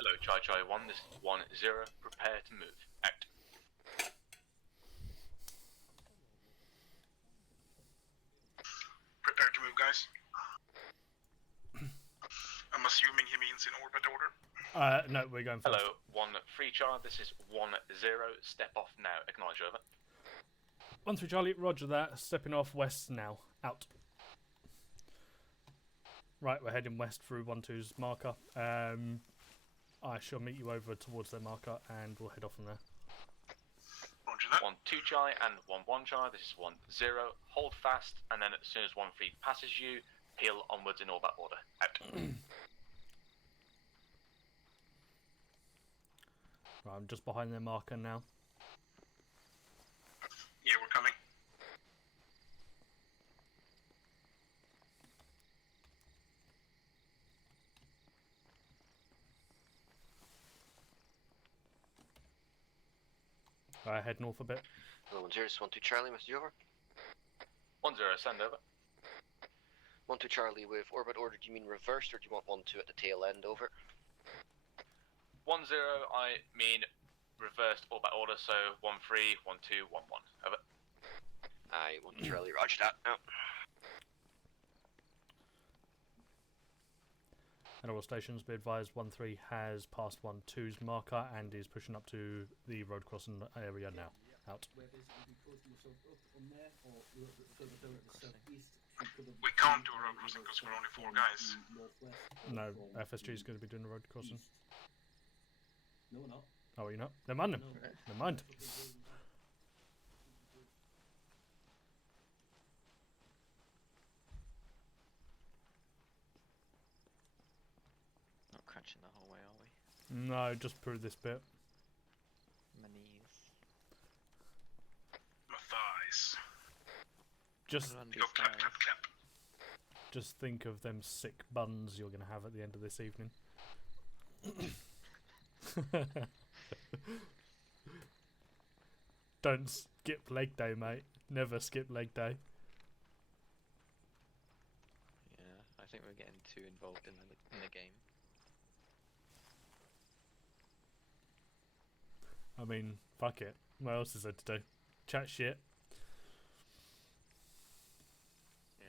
Hello, Chai 1, this is 1-0, prepare to move. Out. Prepare to move, guys. I'm assuming he means in orbit order. No, we're going first. Hello, 1-3 Char, this is 1-0, step off now, acknowledge over. 1-3 Charlie, roger that. Stepping off west now. Out. Right, we're heading west through 1-2's marker. I shall meet you over towards their marker, and we'll head off from there. Roger that. 1-2 Charlie and 1-1 Charlie, this is 1-0, hold fast, and then as soon as 1-3 passes you, peel onwards in orbit order. Out. Right, I'm just behind their marker now. Yeah, we're coming. Head north a bit. 1-0, 1-2 Charlie, message over. 1-0, send over. 1-2 Charlie with orbit order, do you mean reversed or do you want 1-2 at the tail end? Over. 1-0, I mean reversed orbit order, so 1-3, 1-2, 1-1. Over. Aye, 1-2 Charlie, roger that. Out. At all stations, be advised 1-3 has passed 1-2's marker and is pushing up to the road crossing area now. Out. Where basically you closing yourself up on there, or a little bit further down at the southeast. We can't do a road crossing because we're only 4 guys. No, FSG is going to be doing the road crossing. No, we're not. Oh, are you not? Never mind. Never mind. Not crunching the whole way, are we? No, just through this bit. My knees. My thighs. Just, Go clap, clap, clap. just think of them sick buns you're going to have at the end of this evening. Don't skip leg day, mate. Never skip leg day. Yeah, I think we're getting too involved in the game. I mean, fuck it. What else is there to do? Chat shit. Yeah.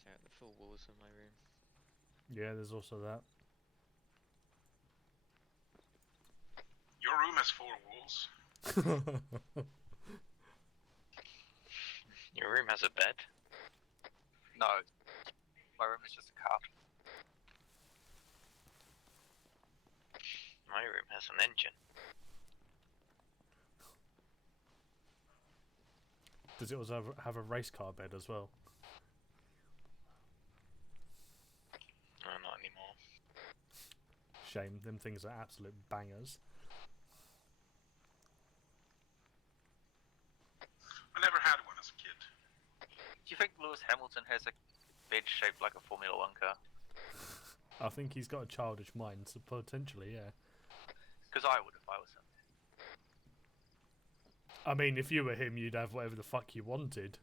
Stare at the full walls of my room. Yeah, there's also that. Your room has 4 walls. Your room has a bed? No. My room is just a cart. My room has an engine. Does it also have a race car bed as well? Not anymore. Shame, them things are absolute bangers. I never had one as a kid. Do you think Lewis Hamilton has a bed shaped like a Formula 1 car? I think he's got a childish mind, so potentially, yeah. Because I would if I was him. I mean, if you were him, you'd have whatever the fuck you wanted.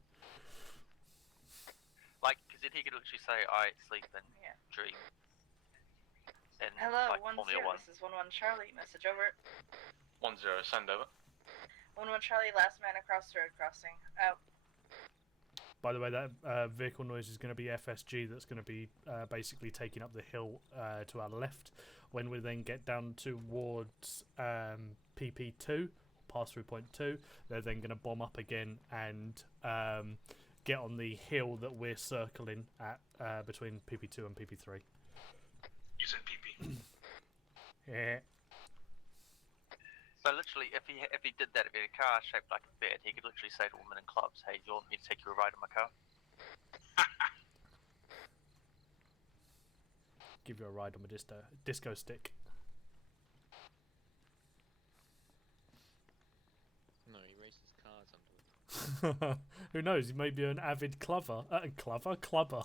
Like, because then he could literally say, I sleep and dream. And, Hello, like, 1-0, Formula 1. this is 1-1 Charlie, message over. 1-0, send over. 1-1 Charlie, last man across road crossing, out. By the way, that vehicle noise is going to be FSG. That's going to be basically taking up the hill to our left. When we then get down towards PP2, pass through point 2, they're then going to bomb up again and get on the hill that we're circling at between PP2 and PP3. You said PP. Yeah. So literally, if he did that, if he had a car shaped like a bed, he could literally say to women in clubs, "Hey, do you want me to take you a ride in my car?" Give you a ride on my disco stick. No, he races cars under it. Who knows? He may be an avid clubber. Clubber.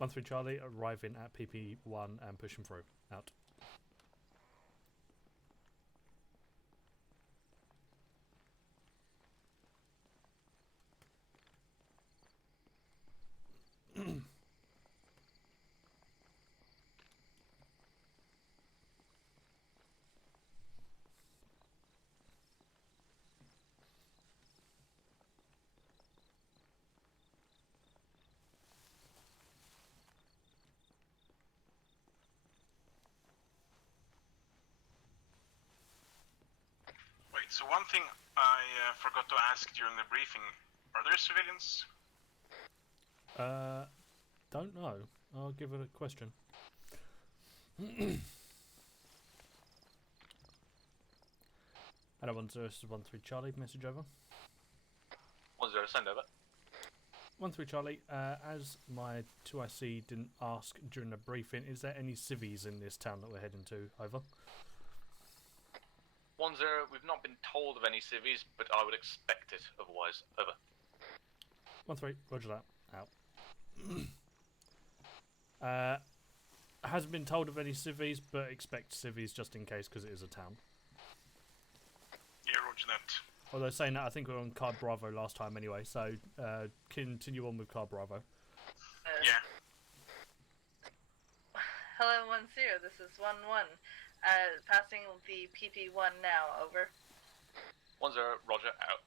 1-3 Charlie, arriving at PP1 and pushing through. Out. Wait, so one thing I forgot to ask during the briefing, are there civilians? Don't know. I'll give it a question. Hello, 1-0, 1-3 Charlie, message over. 1-0, send over. 1-3 Charlie, as my 2IC didn't ask during the briefing, is there any civvies in this town that we're heading to? Over. 1-0, we've not been told of any civvies, but I would expect it otherwise. Over. 1-3, roger that. Out. Hasn't been told of any civvies, but expect civvies just in case because it is a town. Yeah, roger that. Although saying that, I think we were on card Bravo last time anyway, so continue on with card Bravo. Yeah. Hello, 1-0, this is 1-1. Passing the PP1 now, over. 1-0, roger, out.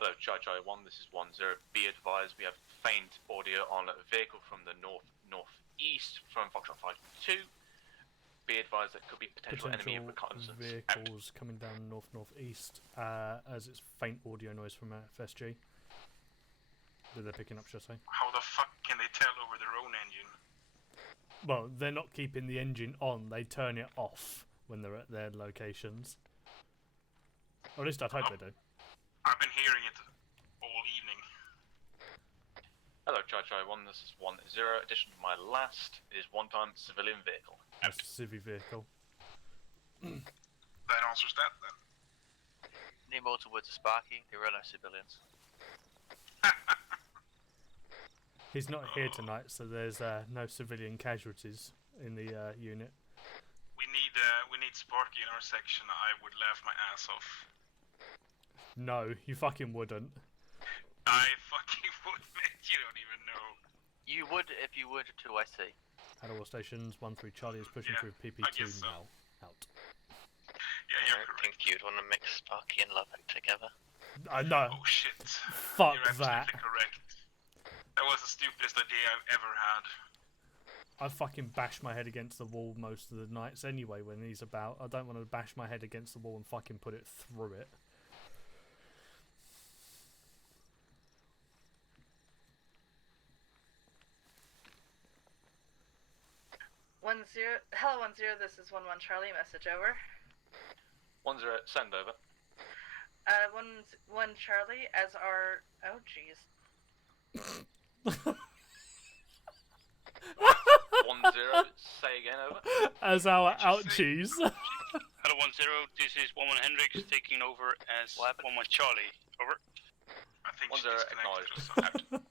Hello, Charlie 1, this is 1-0. Be advised, we have faint audio on a vehicle from the northeast from Foxtrot 5-2. Be advised that could be potential enemy reconnaissance. Vehicles coming down northeast, as it's faint audio noise from FSG. That they're picking up, should I say? How the fuck can they tell over their own engine? Well, they're not keeping the engine on, they turn it off when they're at their locations. Or at least I'd hope they do. I've been hearing it all evening. Hello, Charlie 1, this is 1-0. Addition to my last is one-time civilian vehicle. That's a civvy vehicle. That answers that then. Near more towards a Sparky, there are no civilians. He's not here tonight, so there's no civilian casualties in the unit. We need Sparky in our section. I would laugh my ass off. No, you fucking wouldn't. I fucking would, mate. You don't even know. You would if you were to IC. At all stations, 1-3 Charlie is pushing through PP2 so. now. Out. Yeah, you're correct. I think you'd want to mix Sparky and Lubbock together. I know. Oh shit. Fuck you're that. absolutely correct. That was the stupidest idea I've ever had. I fucking bash my head against the wall most of the nights anyway when he's about. I don't want to bash my head against the wall and fucking put it through it. Hello 10, this is 1-1 Charlie, message over. 1-0, send over. 1-1 Charlie, as our... Oh jeez. 1-0, say again, over. As our ouchies. Hello 1-0, this is 1-1 Hendrix taking over as 1-1 Charlie. Over. I think 1-0 acknowledged.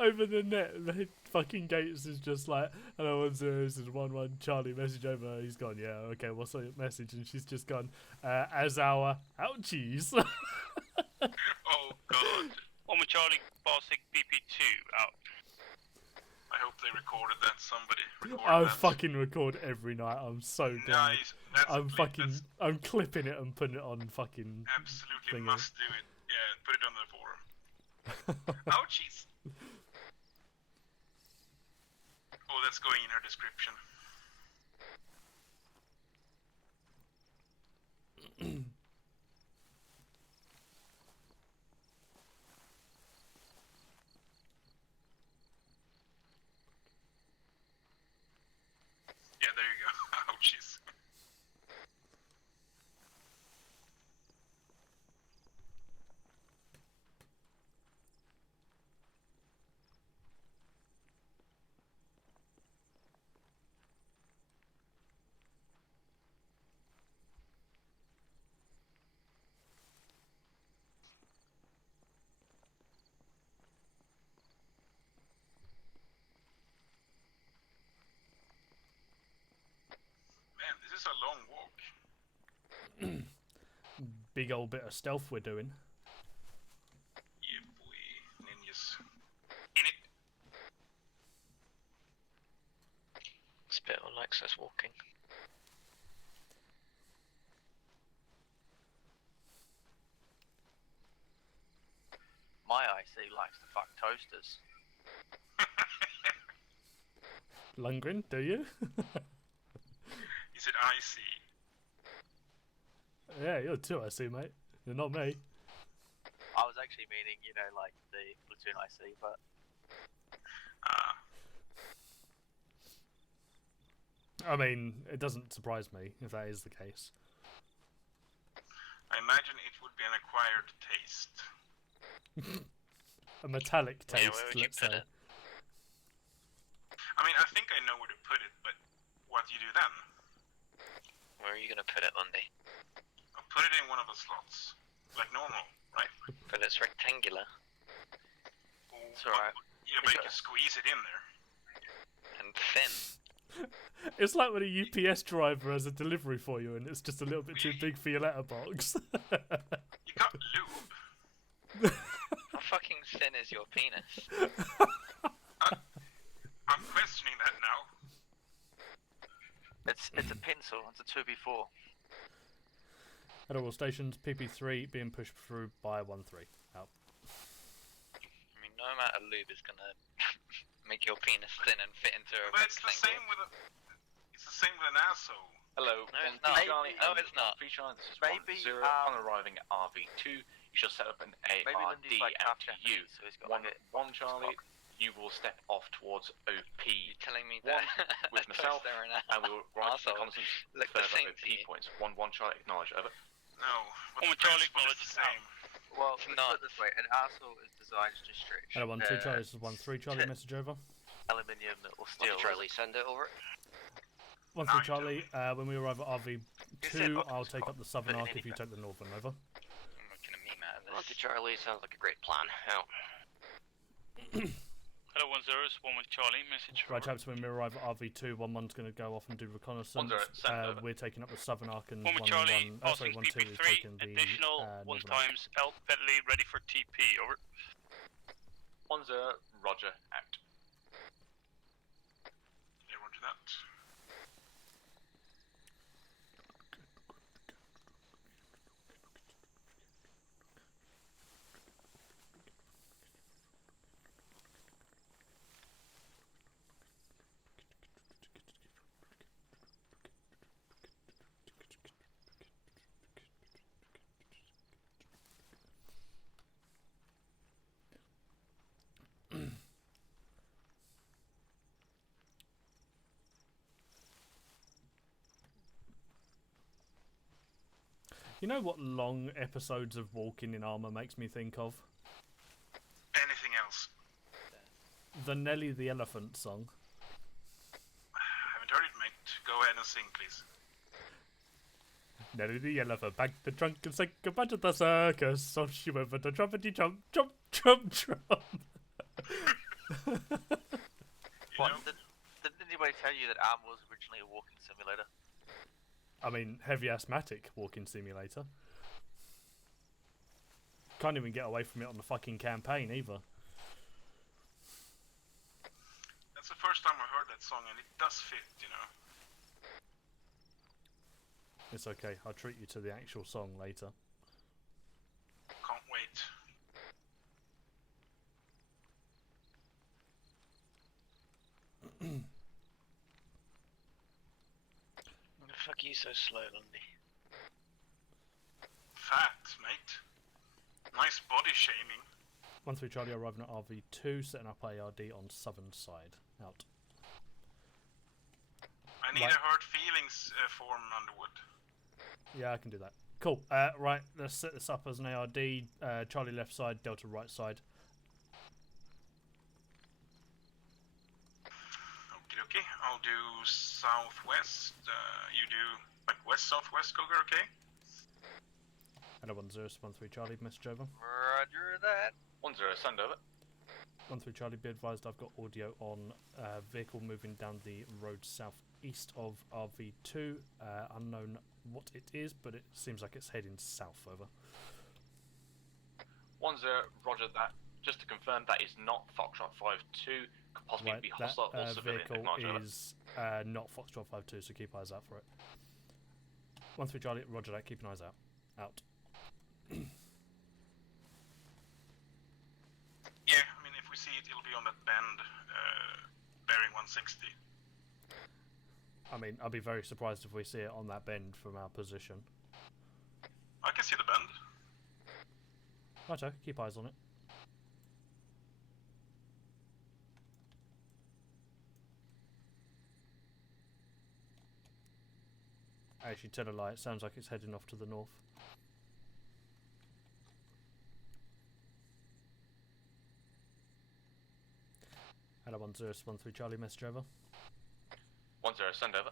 Over the net, the fucking Gates is just like, hello 1-0, this is 1-1 Charlie, message over. He's gone, yeah, okay, what's the message? And she's just gone, as our ouchies. Oh god. 1-1 Charlie, Baltic BP2 out. I hope they recorded that. Somebody recorded I that. fucking record every night. I'm so glad. Nice. That's I'm clipping it and putting it on fucking. Absolutely thingy. must do it. Yeah, put it on the forum. Ouchies. Oh, that's going in her description. Yeah, there you go. Ouchies. Man, this is a long walk. Big old bit of stealth we're doing. Yeah, boy. Ninjas. In it. Spittle likes us walking. My IC likes to fuck toasters. Lundgren, do you? Is it icy? Yeah, you're too, I see, mate. You're not me. I was actually meaning, you know, like the Platoon IC, but... I mean, it doesn't surprise me if that is the case. I imagine it would be an acquired taste. A metallic taste, Yeah, where would you let's put say. it? I mean, I think I know where to put it, but what do you do then? Where are you going to put it, Lundy? I'll put it in one of the slots. Like normal, right? But it's rectangular. It's alright. Yeah, but you can squeeze it in there. And thin. It's like when a UPS driver has a delivery for you and it's just a little bit too big for your letterbox. You got lube. How fucking thin is your penis? I'm questioning that now. It's a pencil, it's a 2v4. At all stations, PP3 being pushed through by 1-3. Out. I mean, no amount of lube is gonna make your penis thin and fit into a But it's the rectangle. same with a. It's the same with an asshole. Hello, No, it's not. Charlie. No, it's not. Charlie, this is Maybe, 1-0. On arriving at RV2, you shall set up an Maybe ARD Lindy's like half out to you. Japanese, so he's got like a... 1 Charlie, you will step off towards OP. You're telling me that with myself, toaster and and we will write the arsehole reconnaissance look the further same OP to you? points. 1 Charlie, acknowledge, over. No. But Oh, the Charlie principle is acknowledge. the same. Well, It's let's not. put it this way, an arsehole is designed to stretch. Hello, 1-2 Charlie, this is 1-3 Charlie, message over. Aluminium or steel. Charlie, send it over. 1-3 Charlie, when we arrive at Is it RV2, I'll Octopus take Cop? up the southern Put it arc in if you any take the northern, over. I'm making a meme out of Monty this. Charlie sounds like a great plan. Out. Hello, 10, is 11 Charlie, message. Right, chaps, when we arrive at RV2, 1-1's going to go off and do reconnaissance. 10, we're taking up the southern arc and 1 Charlie, 1-1, passing sorry, 1-2 is PP3, taking the additional 1 northern arc. times L Petley, ready for TP, over. 10, roger, out. Yeah, roger that. You know what long episodes of walking in Arma makes me think of? Anything else? The Nelly the Elephant song. I haven't heard it, mate. Go ahead and sing, please. Nelly the Elephant packed the trunk and sank a bunch of the circus. So she went for the trumpety trump, trump, trump, trump. What? Did anybody tell you that Arma was originally a walking simulator? I mean, heavy asthmatic walking simulator. Can't even get away from it on the fucking campaign either. That's the first time I heard that song, and it does fit, you know. It's okay, I'll treat you to the actual song later. Can't wait. Why the fuck are you so slow, Lundy? Fat, mate. Nice body shaming. 1-3 Charlie arriving at RV2, setting up ARD on southern side. Out. I need a hurt feelings form, Underwood. Yeah, I can do that. Cool. Right, let's set this up as an ARD. Charlie left side, Delta right side. Okay, I'll do southwest. You do like west-southwest, Cougar, okay? Hello, 1-0-1-3 Charlie, message over. Roger that. 10, send over. 1-3 Charlie, be advised I've got audio on vehicle moving down the road southeast of RV2. Unknown what it is, but it seems like it's heading south, over. 10, roger that. Just to confirm, that is not Foxtrot 5-2. Could possibly Right, be that hostile or civilian. vehicle Acknowledge is not Foxtrot 5-2, so keep eyes out for it. 1-3 Charlie, roger that, keep an eyes out. Out. Yeah, I mean, if we see it, it'll be on that bend, bearing 160. I mean, I'll be very surprised if we see it on that bend from our position. I can see the bend. Righto, keep eyes on it. Actually, tell a lie, it sounds like it's heading off to the north. Hello, 1-0-1-3 Charlie, message over. 10, send over.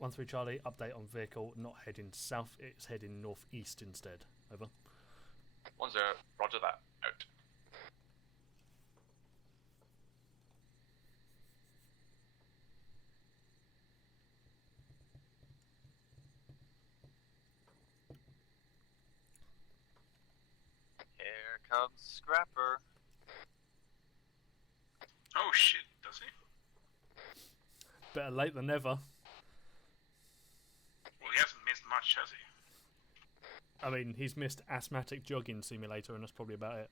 1-3 Charlie, update on vehicle, not heading south, it's heading northeast instead. Over. 10, roger that. Out. Here comes Scrapper. Oh shit, does he? Better late than never. Well, he hasn't missed much, has he? I mean, he's missed Asthmatic Jogging Simulator, and that's probably about it.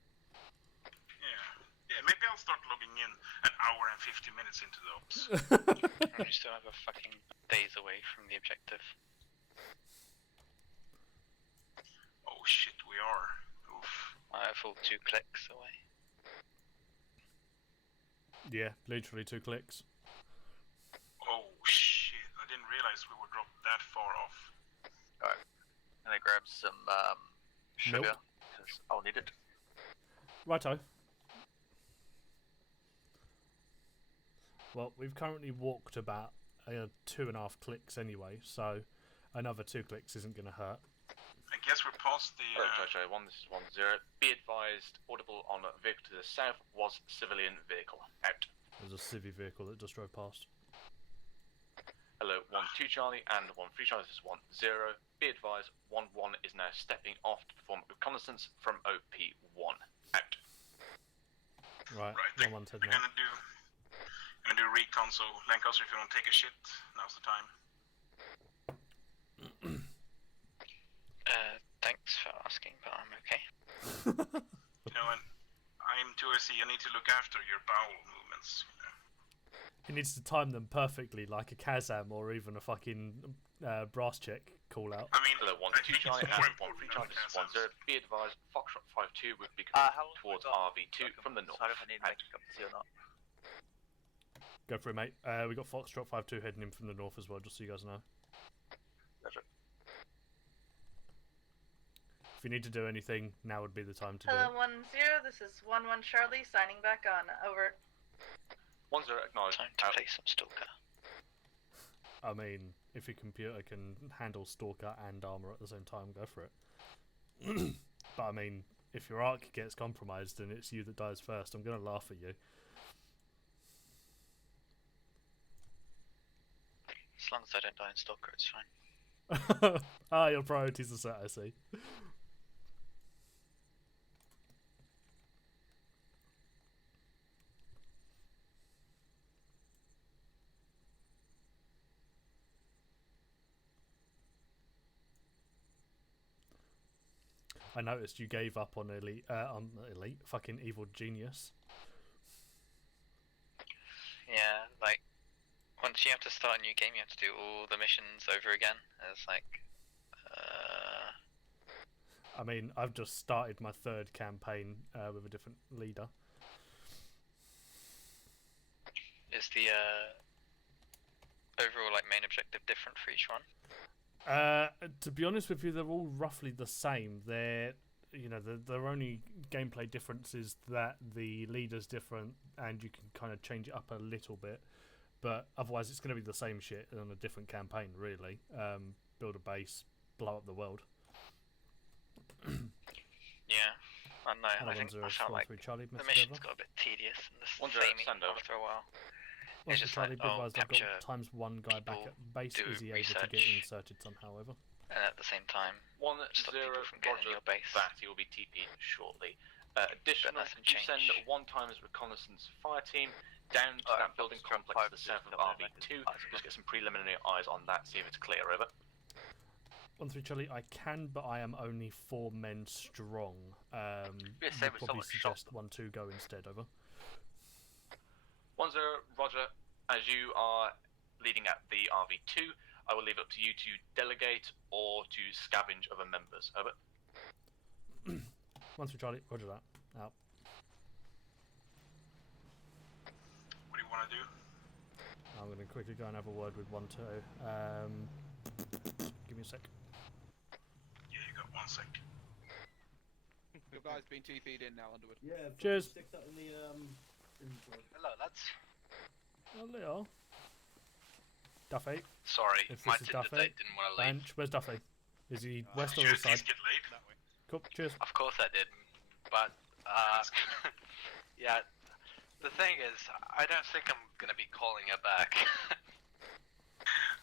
Yeah, maybe I'll start logging in an hour and 50 minutes into those. We still have a fucking days away from the objective. Oh shit, we are. Oof. I have full 2 clicks away. Yeah, literally 2 clicks. Oh shit, I didn't realize we were dropped that far off. Alright. I'm gonna grab some sugar, because I'll need it. Righto. Well, we've currently walked about 2.5 clicks anyway, so another 2 clicks isn't going to hurt. I guess we're past the. Sorry, 1, this is 1-0. Be advised, audible on a vehicle to the south was civilian vehicle. Out. There's a civvy vehicle that just drove past. Hello, 1-2 Charlie and 1-3 Charlie, this is 1-0. Be advised, 1-1 is now stepping off to perform reconnaissance from OP1. Out. Right, They're 1-1 said gonna do recon, so Lancaster, if you want to take a shit, now's the time. Thanks for asking, but I'm okay. You know, and I'm 2SC, I need to look after your bowel movements. He needs to time them perfectly, like a Kazam or even a fucking brass check call out. I mean, hello, 1-2 Charlie and 1-3 Charlie, this is 1-0. Be advised, Foxtrot 5-2 would be coming towards RV2 from the north. Sorry if I need to make a cup of tea or not. Go for it, mate. We got Foxtrot 5-2 heading in from the north as well, just so you guys know. Pleasure. If you need to do anything, now would be the time to do Hello, it. 1-0. This is 1-1 Charlie signing back on. Over. 1-0, acknowledged. Time to play some Stalker. I mean, if your computer can handle Stalker and Arma at the same time, go for it. But I mean, if your arc gets compromised and it's you that dies first, I'm going to laugh at you. As long as I don't die in Stalker, it's fine. Ah, your priorities are set, I see. I noticed you gave up on elite, fucking evil genius. Yeah, like, once you have to start a new game, you have to do all the missions over again. It's like, I mean, I've just started my third campaign with a different leader. is the overall like main objective different for each one? To be honest with you, they're all roughly the same. They're, you know, their only gameplay difference is that the leader's different, and you can kind of change it up a little bit. But otherwise, it's going to be the same shit on a different campaign, really. Build a base, blow up the world. Yeah, I know. I think I felt like Charlie the missions got a bit tedious and the samey after a while. It's just Charlie, like, oh, I've capture got times one guy back at base. Is he able to get inserted somehow, however? And at the same time, 1-0, from getting your base. That he will be TP'd shortly. Additionally, you send 1 times reconnaissance fire team down to that building complex to the south of RV2. Just get some preliminary eyes on that, see if it's clear, over. 1-3 Charlie, I can, but I am only 4 men strong. I'd probably suggest 1-2 go instead, over. 1-0, Roger. As you are leading at the RV2, I will leave it up to you to delegate or to scavenge other members. Over. 1-3 Charlie, Roger that. Out. What do you want to do? I'm going to quickly go and have a word with 1-2. Give me a sec. Yeah, you got 1 sec. Your guy's been TP'd in now, Underwood. Yeah, cheers. Stick that in the Hello, lads. Hello. Duffy. Sorry, If my this is Tinder Duffy. date didn't want to leave. Bench, where's Duffy? Is he west or east side? Get laid. Cool, cheers. Of course I did, but yeah. The thing is, I don't think I'm gonna be calling her back.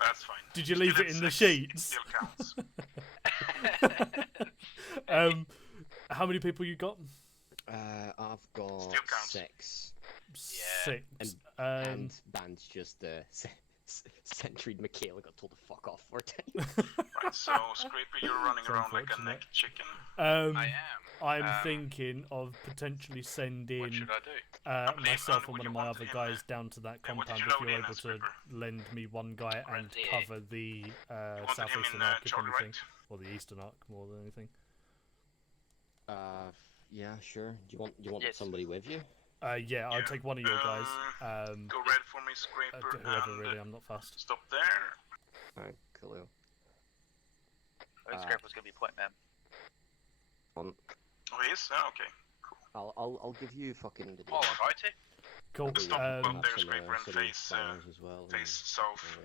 That's fine. Did you leave it in the sheets? Still counts. How many people you got? I've got Still counts. 6. Yeah. 6. And Band's just centuried Michaela got told to fuck off for it. Right, so Scraper, you're running around like a naked chicken. I am. I'm thinking of potentially sending What should I do? myself and one of my other him guys down to that what did compound you if load you're in able as, to Scraper? lend me one guy and Yeah. cover the wanted him southeastern in, arc if Charlie, anything. right? Or the eastern arc more than anything. Yeah, sure. Do you want Yes. somebody with you? Yeah, I'll take one of your guys. Go red for me, Scraper, Whoever and really, I'm not fast. stop there. Alright, cool. Scraper's gonna be point man. On. Oh, he is? Oh, okay. I'll give you fucking the Oh, righty. Cool. Stop up there, some, Scraper, and some face, banners as well. face south.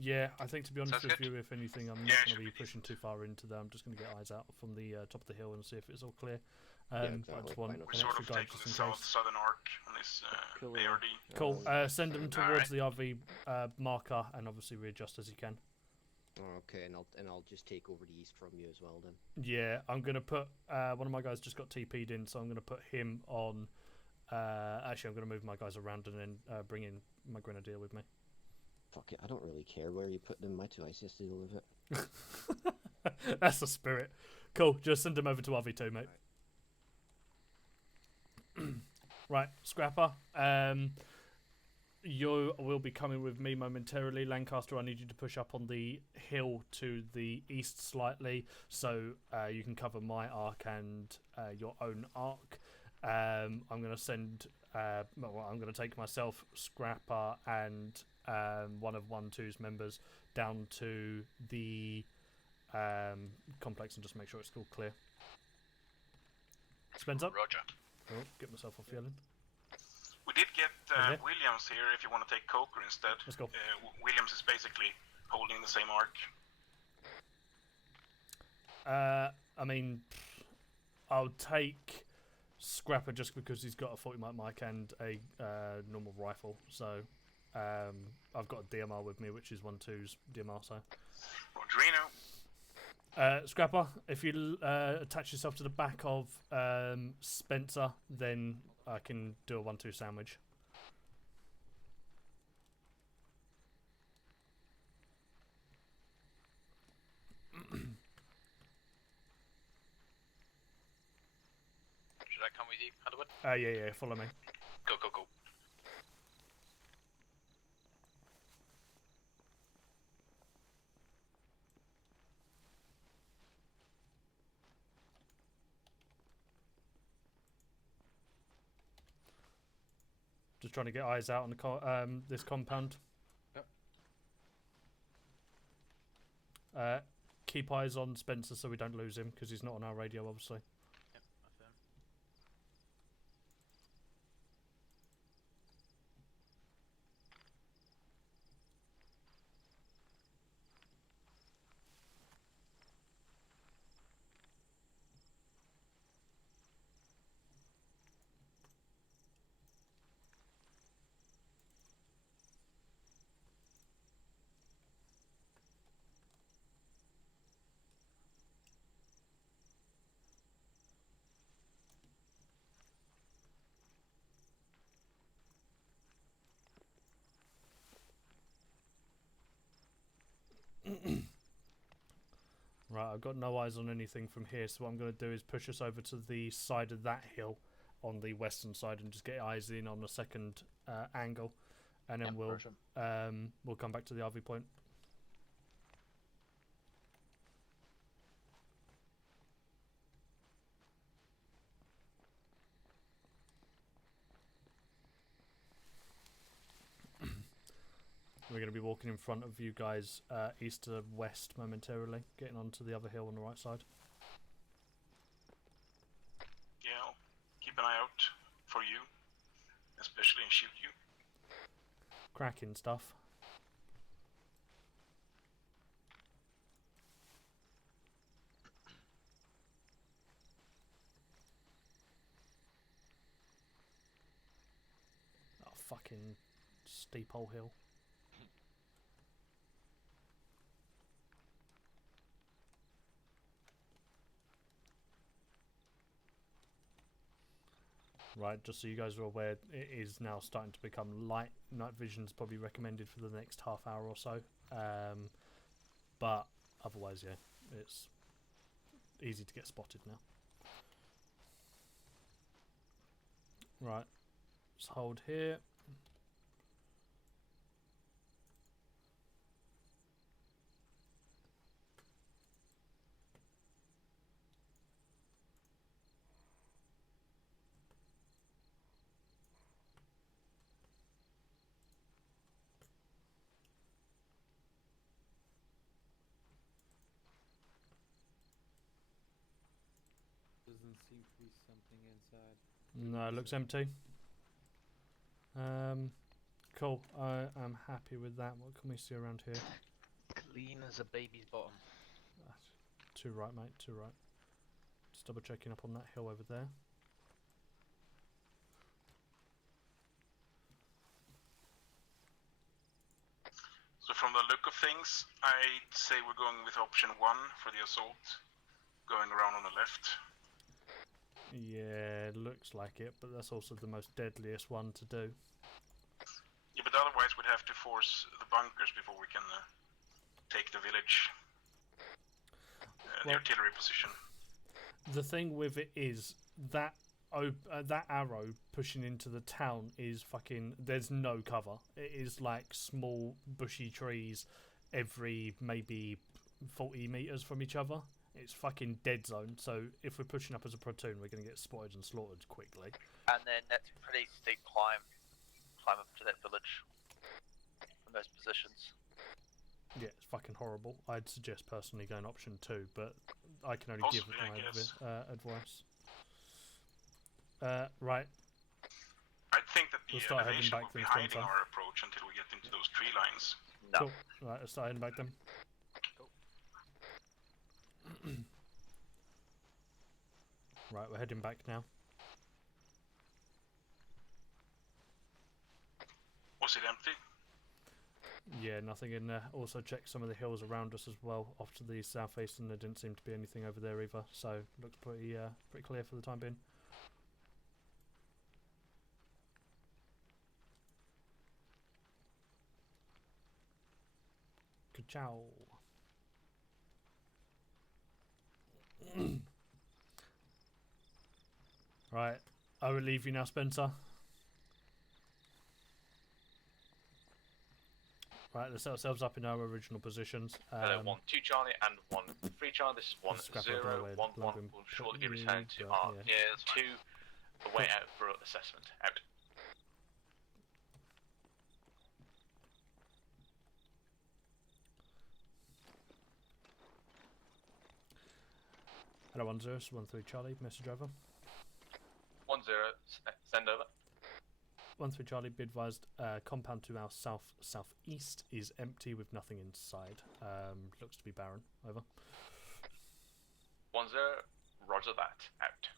Yeah, I think to be honest Sounds with good. you, if anything, I'm Yeah, not it going to should be pushing too far into there. I'm just going to get eyes out from the top of the hill and see if it's all clear. Yeah, But I exactly. just want We're an sort extra of guide taking just the in case. southern arc on this ARD. Cool. Send them Alright. towards the RV marker and obviously readjust as you can. Okay, and I'll just take over the east from you as well then. Yeah, I'm going to put one of my guys just got TP'd in, so I'm going to put him on. Actually, I'm going to move my guys around and then bring in my grenadier with me. Fuck it, I don't really care where you put them. My 2 ICS deal with it. That's the spirit. Cool. Just send them over to RV2, mate. Right, Scrapper. You will be coming with me momentarily. Lancaster, I need you to push up on the hill to the east slightly so you can cover my arc and your own arc. I'm going to send... well, I'm going to take myself, Scrapper, and one of 1-2's members down to the complex and just make sure it's all clear. Spencer? Roger. Oh, get myself off yelling. We did get Okay. Williams here if you want to take Coker instead. Let's go. Williams is basically holding the same arc. I mean, I'll take Scrapper just because he's got a 40 mic and a normal rifle. So I've got a DMR with me, which is 1-2's DMR. So. Rodrino. Scrapper, if you attach yourself to the back of Spencer, then I can do a 1-2 sandwich. Should I come with you, Underwood? Yeah, follow me. Go. Just trying to get eyes out on the this compound. Yep. Keep eyes on Spencer so we don't lose him because he's not on our radio, obviously. Yep, affirm. Right, I've got no eyes on anything from here, so what I'm going to do is push us over to the side of that hill on the western side and just get eyes in on the second angle, and then we'll come back to the RV point. We're going to be walking in front of you guys east to west momentarily, getting onto the other hill on the right side. Yeah, I'll keep an eye out for you, especially and shoot you. Cracking stuff. Oh, fucking steep old hill. Right, just so you guys are aware, it is now starting to become light. Night vision's probably recommended for the next half hour or so. But otherwise, yeah, it's easy to get spotted now. Right, let's hold here. Doesn't seem to be something inside. No, it looks empty. Cool. I am happy with that. What can we see around here? Clean as a baby's bottom. Too right, mate. Too right. Just double checking up on that hill over there. So from the look of things, I'd say we're going with option 1 for the assault, going around on the left. Yeah, looks like it, but that's also the most deadliest one to do. Yeah, but otherwise we'd have to force the bunkers before we can take the village. The artillery position. The thing with it is that that arrow pushing into the town is fucking. There's no cover. It is like small bushy trees, every maybe 40 meters from each other. It's fucking dead zone. So if we're pushing up as a platoon, we're gonna get spotted and slaughtered quickly. And then that's a pretty steep climb up to that village from those positions. Yeah, it's fucking horrible. I'd suggest personally going option 2, but I can only give my advice. Right. I think that the We'll start heading elevation back will be then, hiding Spencer. our approach until we get into those tree lines. No. Cool. Right, let's start heading back then. Right, we're heading back now. Was it empty? Yeah, nothing in there. Also check some of the hills around us as well. Off to the southeast, and there didn't seem to be anything over there either. So looks pretty clear for the time being. Ka-chow. Right, I will leave you now, Spencer. Right, let's set ourselves up in our original positions. 1-2 Charlie and 1-3 Charlie. This is 1-0. 1-1 will shortly be returned to our yeah. 2. Away out for assessment. Out. Hello, 1-0, 1-3 Charlie, message over. 1-0, send over. 1-3 Charlie, be advised, compound to our southeast is empty with nothing inside. Looks to be barren. Over. 1-0, roger that. Out.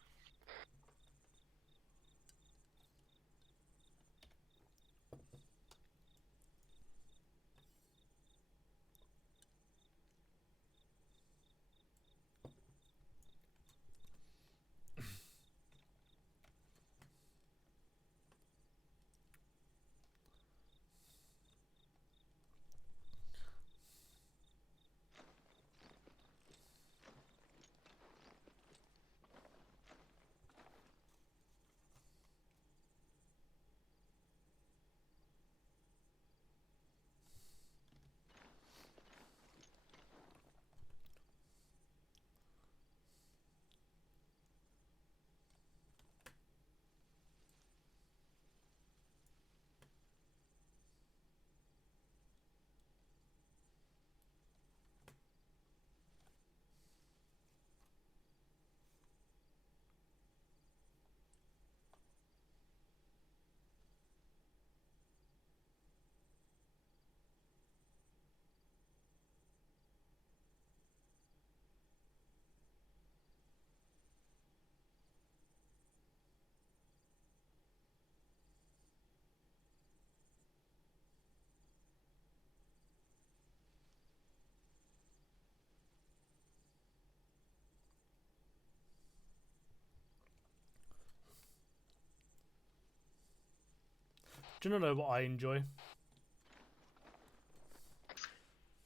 Do you not know what I enjoy?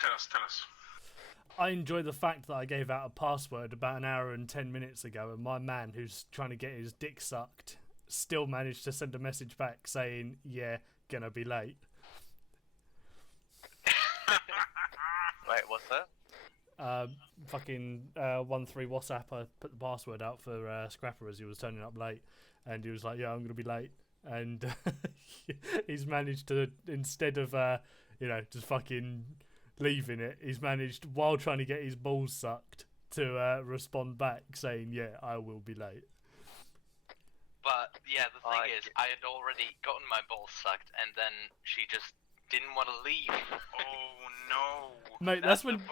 Tell us. I enjoy the fact that I gave out a password about an hour and 10 minutes ago, and my man, who's trying to get his dick sucked, still managed to send a message back saying, "Yeah, gonna be late." Wait, what's that? Fucking 1-3 WhatsApp. I put the password out for Scrapper as he was turning up late, and he was like, "Yeah, I'm gonna be late." And he's managed to, instead of just fucking leaving it, he's managed, while trying to get his balls sucked, to respond back saying, "Yeah, I will be late." But yeah, the thing is, I had already gotten my balls sucked, and then she just didn't want to leave. Oh no! Mate, that's when.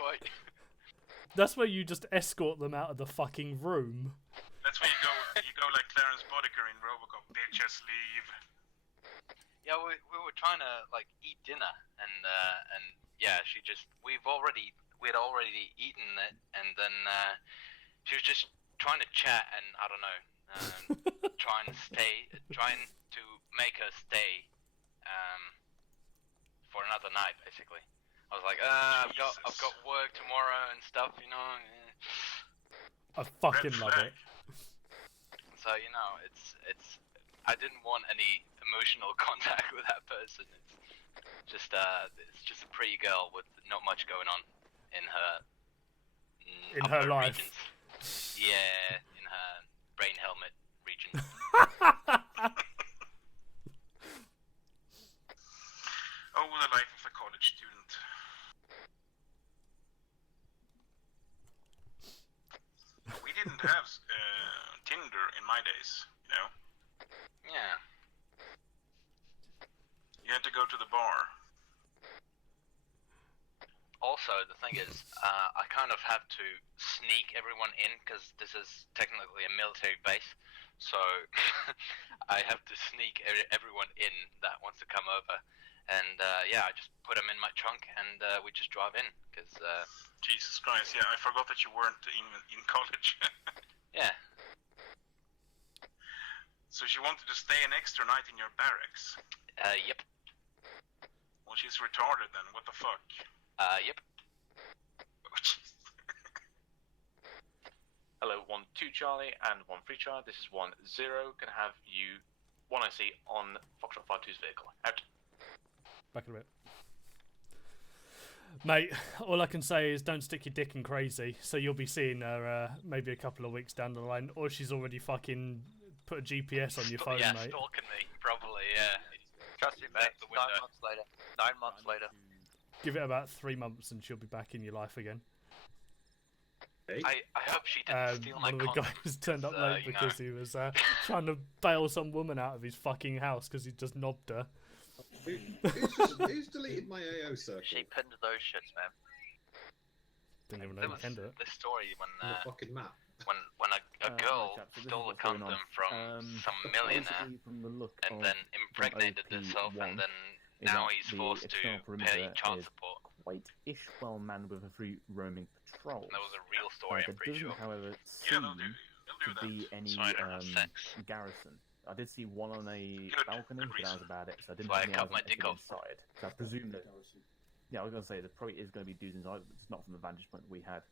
That's where you just escort them out of the fucking room. That's where you go like Clarence Boddicker in Robocop. Bitches leave. Yeah, we were trying to like eat dinner, and yeah, we'd already eaten it, and then she was just trying to chat, and I don't know, trying to make her stay, for another night, basically. I was like, I've got work tomorrow and stuff, you know. I fucking love it. So you know, it's I didn't want any emotional contact with that person. It's just a pretty girl with not much going on in her life. Regions. Yeah, in her brain helmet region. Oh, the life of a college student. We didn't have Tinder in my days, you know. Yeah. You had to go to the bar. Also, the thing is, I kind of have to sneak everyone in because this is technically a military base. So I have to sneak everyone in that wants to come over. And yeah, I just put them in my trunk and we just drive in because. Jesus Christ! Yeah, I forgot that you weren't in college. Yeah. So she wanted to stay an extra night in your barracks. Yep. Well, she's retarded then. What the fuck? Yep. Hello, 1-2 Charlie and 1-3 Charlie. This is 1-0. Gonna have you 1 IC on Foxtrot 5-2's vehicle. Out. Back in a bit. Mate, all I can say is don't stick your dick in crazy. So you'll be seeing her maybe a couple of weeks down the line, or she's already fucking put a GPS on your phone, yeah, mate. stalking me, probably. Yeah. Trust me, mate. 9 months later. 9 months later. Give it about 3 months and she'll be back in your life again. I hope she didn't steal my One of the guys turned up late because he was trying to bail some woman out of his fucking house because he just knobbed her. Who's deleted my AO circle? She pinned those shits, man. Didn't even know There you was can do it. this story when On the fucking map. when a girl stole a condom from some millionaire and then impregnated herself, and then now he's forced to pay child support. Quite-ish well manned with a free roaming patrol. That was a real story, I'm pretty sure. However, seem to be any garrison. I did see one on a balcony, but that was about it. So I didn't have any inside. So I presume that. Yeah, I was going to say there probably is going to be dudes inside, but it's not from the vantage point we had.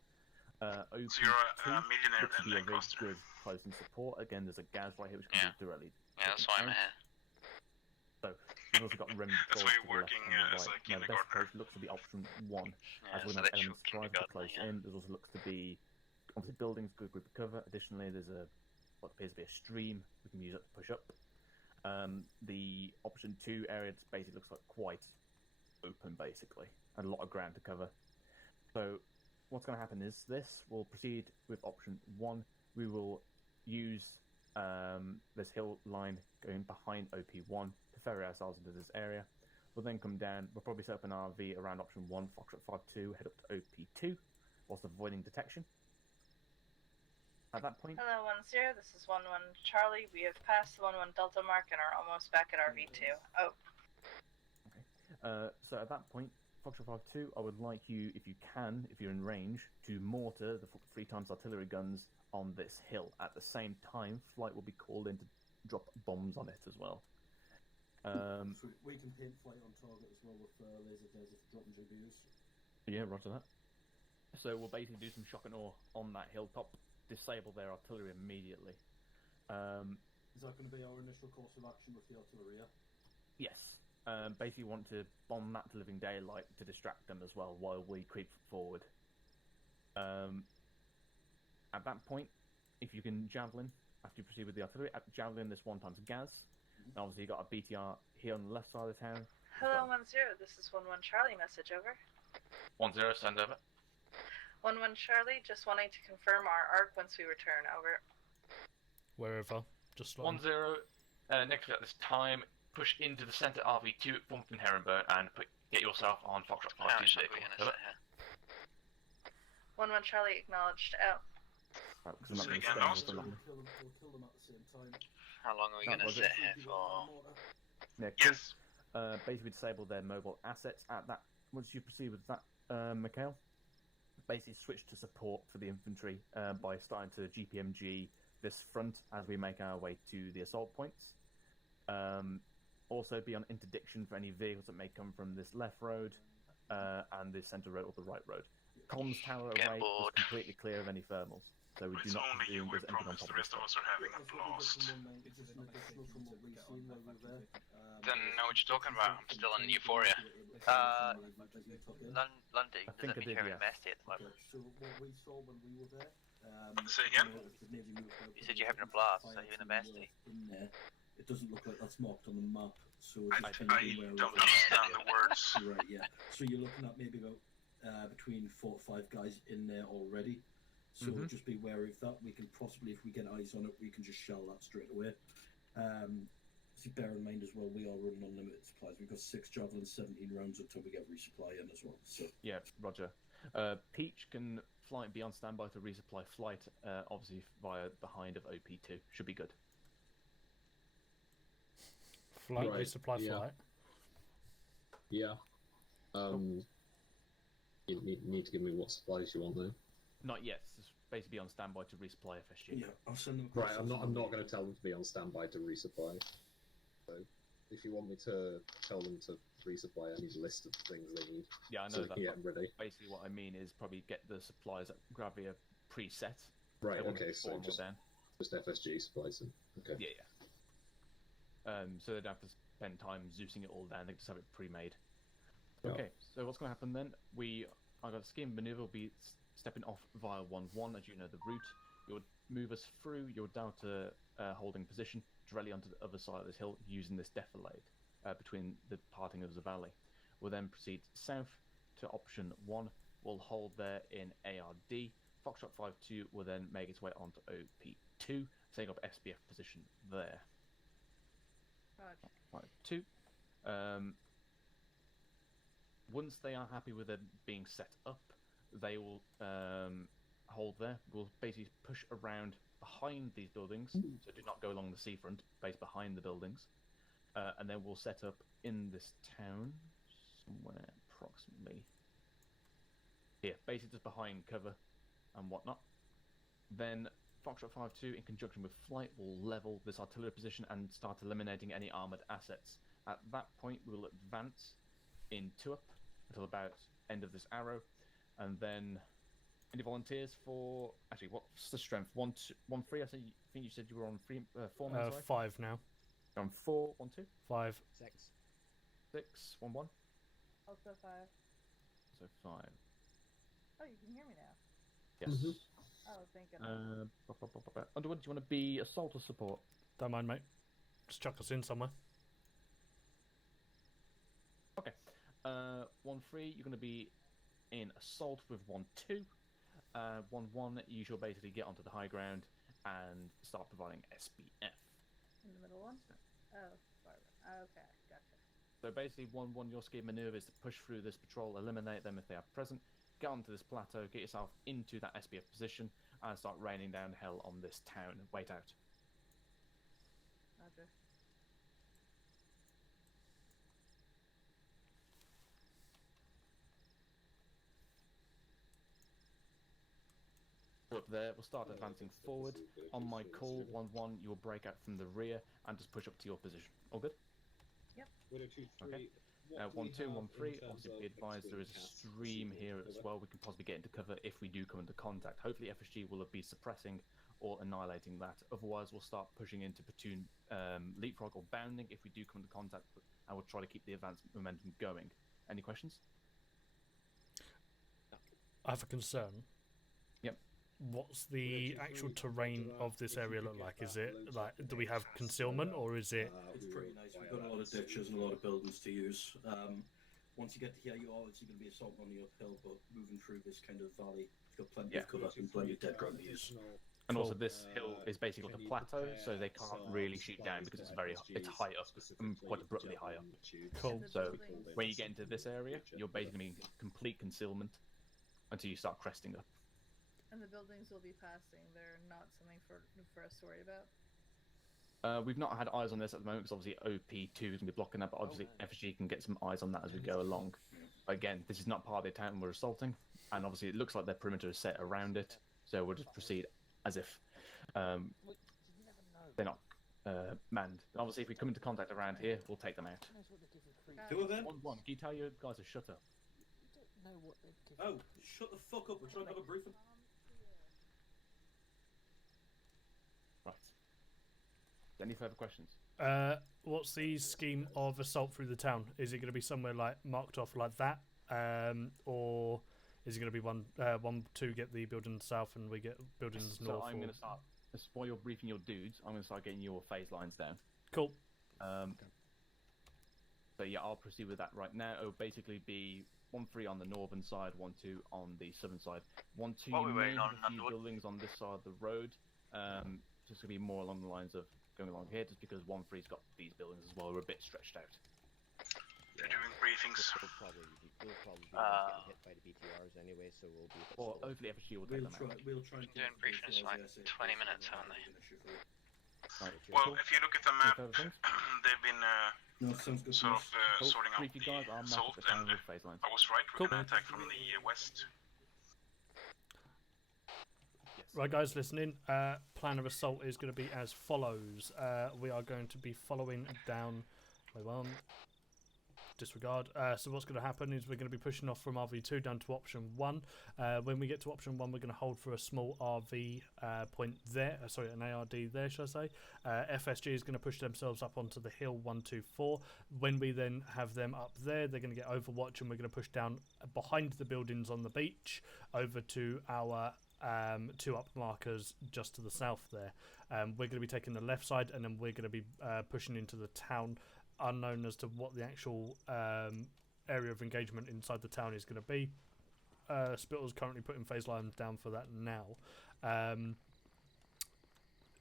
OP2 So you're a millionaire looks to be then, a very Costa. good close-in support. Again, there's a gas right here which can be directly. Yeah, that's why I'm here. So we've also got Rem. That's why you're working as a Now, the best approach looks to be option 1, as we're going to have elements drive to close in. There also looks to be obviously buildings, good group of cover. Additionally, there's what appears to be a stream we can use it to push up. The option 2 area basically looks like quite open, basically, and a lot of ground to cover. So what's going to happen is this will proceed with option 1. We will use this hill line going behind OP1 to ferry ourselves into this area. We'll then come down. We'll probably set up an RV around option 1, Foxtrot 5-2, head up to OP2, whilst avoiding detection. At that point, Hello, 1-0. This is 1-1 Charlie. We have passed the 1-1 Delta mark and are almost back at RV2. Oh. So at that point, Foxtrot 5-2, I would like you, if you can, if you're in range, to mortar the 3 times artillery guns on this hill. At the same time, flight will be called in to drop bombs on it as well. So we can pin flight on target as well with laser lasers for dropping GPUs. Yeah, roger that. So we'll basically do some shock and awe on that hilltop, disable their artillery immediately. Is that going to be our initial course of action with the artillery, yeah? Yes. Basically want to bomb that to living daylight to distract them as well while we creep forward. At that point, if you can javelin, after you proceed with the artillery, javelin this 1 times gas. And obviously you got a BTR here on the left side of the town. Hello, 1-0. This is 1-1 Charlie. Message over. 1-0, send over. 1-1 Charlie. Just wanting to confirm our arc once we return. Over. Wherever. Just 1-0. Next at this time, push into the centre RV2 at Fumpton Herringbone and get yourself on Foxtrot 5. How should we gonna sit here? 1-1 Charlie acknowledged out. Right, because I'm not Say going to again, stay Lost? with them. We'll kill them at the same time. How long are we That gonna was sit it. here for? Yeah, cool. Yes. Basically disable their mobile assets at that. Once you proceed with that, Mikhail, basically switch to support for the infantry by starting to GPMG this front as we make our way to the assault points. Also be on interdiction for any vehicles that may come from this left road and the centre road or the right road. Comms tower array is completely clear of any thermals, so we do not presume there's anything on top of this. The rest of us are having a blast. Don't know what you're talking about. I'm still in euphoria. Lundy, I does think it I mean did, you're yeah. messy at the moment? So what we saw when we were there. Say again? You said you're having a blast, so you're in a messy. In there, it doesn't look like that's marked on the map, so I it's just kind of where don't understand the words. Right, yeah. So you're looking at maybe about between 4 or 5 guys in there already. So just be wary of that. We can possibly, if we get eyes on it, we can just shell that straight away. So bear in mind as well, we are running unlimited supplies. We've got 6 javelins, 17 rounds until we get resupply in as well. So Yeah, Roger. Peach can fly be on standby to resupply flight, obviously via behind of OP2. Should be good. Flight, Right, resupply yeah. flight. Yeah. You need to give me what supplies you want though. Not yet. Just basically be on standby to resupply FSG. yeah, I'll send them. Right, I'm not going to tell them to be on standby to resupply. So, if you want me to tell them to resupply, I need a list of things they need. Yeah, I know so they that. can get but ready. Basically, what I mean is probably get the supplies at Gravia preset. Right. They wouldn't Okay. be So formal just then. FSG supplies. Then. Okay. Yeah, yeah. So they don't have to spend time Zeusing it all down. They just have it pre-made. Yeah. Okay. So what's going to happen then? I got a scheme maneuver. Will be stepping off via 1-1, as you know the route. You'll move us through your Delta holding position directly onto the other side of this hill using this defilade between the parting of the valley. We'll then proceed south to option 1. We'll hold there in ARD. Foxtrot 5-2 will then make its way onto OP2, setting up SBF position there. Roger. 5-2. Once they are happy with it being set up, they will hold there. We'll basically push around behind these buildings, so do not go along the seafront, based behind the buildings. And then we'll set up in this town, somewhere approximately here, basically just behind cover and whatnot. Then Foxtrot 5-2, in conjunction with flight, will level this artillery position and start eliminating any armoured assets. At that point, we will advance in 2-up until about end of this arrow, and then any volunteers for actually what's the strength? 1-3. I think you said you were on 4 men. 5 now. You're on 4, 1-2, 5, 6, 1-1. Also 5. So 5. Oh, you can hear me now. Yes. Oh, thank goodness. Underwood, do you want to be assault or support? Don't mind, mate. Just chuck us in somewhere. Okay. 1-3, you're going to be in assault with 1-2. 1-1, you shall basically get onto the high ground and start providing SBF. In the middle one? Oh, sorry. Okay, gotcha. So basically, 1-1, your scheme maneuver is to push through this patrol, eliminate them if they are present, get onto this plateau, get yourself into that SBF position, and start raining down hell on this town and wait out. Roger. Up there, we'll start advancing forward. On my call, 1-1, you'll break out from the rear and just push up to your position. All good? Yep. Okay. 1-2, 1-3. Obviously, be advised there is a stream here as well. We can possibly get into cover if we do come into contact. Hopefully, FSG will be suppressing or annihilating that. Otherwise, we'll start pushing into platoon leapfrog or bounding if we do come into contact, and we'll try to keep the advance momentum going. Any questions? I have a concern. Yep. What's the actual terrain of this area look like? Is it like, do we have concealment, or is it? It's pretty nice. We've got a lot of ditches and a lot of buildings to use. Once you get to here, you're obviously going to be assaulting on the uphill, but moving through this kind of valley, you've got plenty of cover and plenty of dead ground to use. And also, Cool. this hill is basically like a plateau, so they can't really shoot down because it's high up, quite abruptly high up. Cool. So when you get into this area, you're basically in complete concealment until you start cresting up. And the buildings will be passing. They're not something for us to worry about. We've not had eyes on this at the moment because obviously OP2 is going to be blocking that, but obviously FSG can get some eyes on that as we go along. Again, this is not part of the town we're assaulting, and obviously it looks like their perimeter is set around it, so we'll just proceed as if they're not manned. And obviously, if we come into contact around here, we'll take them out. Two of them? 1-1. Can you tell your guys to shut up? Oh, shut the fuck up. We're trying to have a briefing. Right. Any further questions? What's the scheme of assault through the town? Is it going to be somewhere like marked off like that, or is it going to be one to get the buildings south and we get buildings north? So I'm going to start. While you're briefing your dudes, I'm going to start getting your phase lines down. Cool. So yeah, I'll proceed with that right now. It'll basically be 1-3 on the northern side, 1-2 on the southern side. 1-2, you may have a few buildings on this side of the road. Just going to be more along the lines of going along here, just because 1-3's got these buildings as well. We're a bit stretched out. They're doing briefings. We'll probably be getting hit by the BTRs anyway, so we'll be. Or hopefully FSG will take them out. We'll try and doing briefings for like 20 minutes, haven't they? Right, Well, if you look at the map, they've been sort of sorting out brief you guys, the I'll assault, mark the and town with phase lines. I was right. We're gonna attack from the west. Right, guys, listening. Plan of assault is going to be as follows. We are going to be following down. Wait, one. Disregard. So what's going to happen is we're going to be pushing off from RV2 down to option 1. When we get to option 1, we're going to hold for a small RV point there. Sorry, an ARD there, should I say. FSG is going to push themselves up onto the hill 124. When we then have them up there, they're going to get overwatch, and we're going to push down behind the buildings on the beach over to our 2 up markers just to the south there. We're going to be taking the left side, and then we're going to be pushing into the town, unknown as to what the actual area of engagement inside the town is going to be. Spittle's currently putting phase lines down for that now.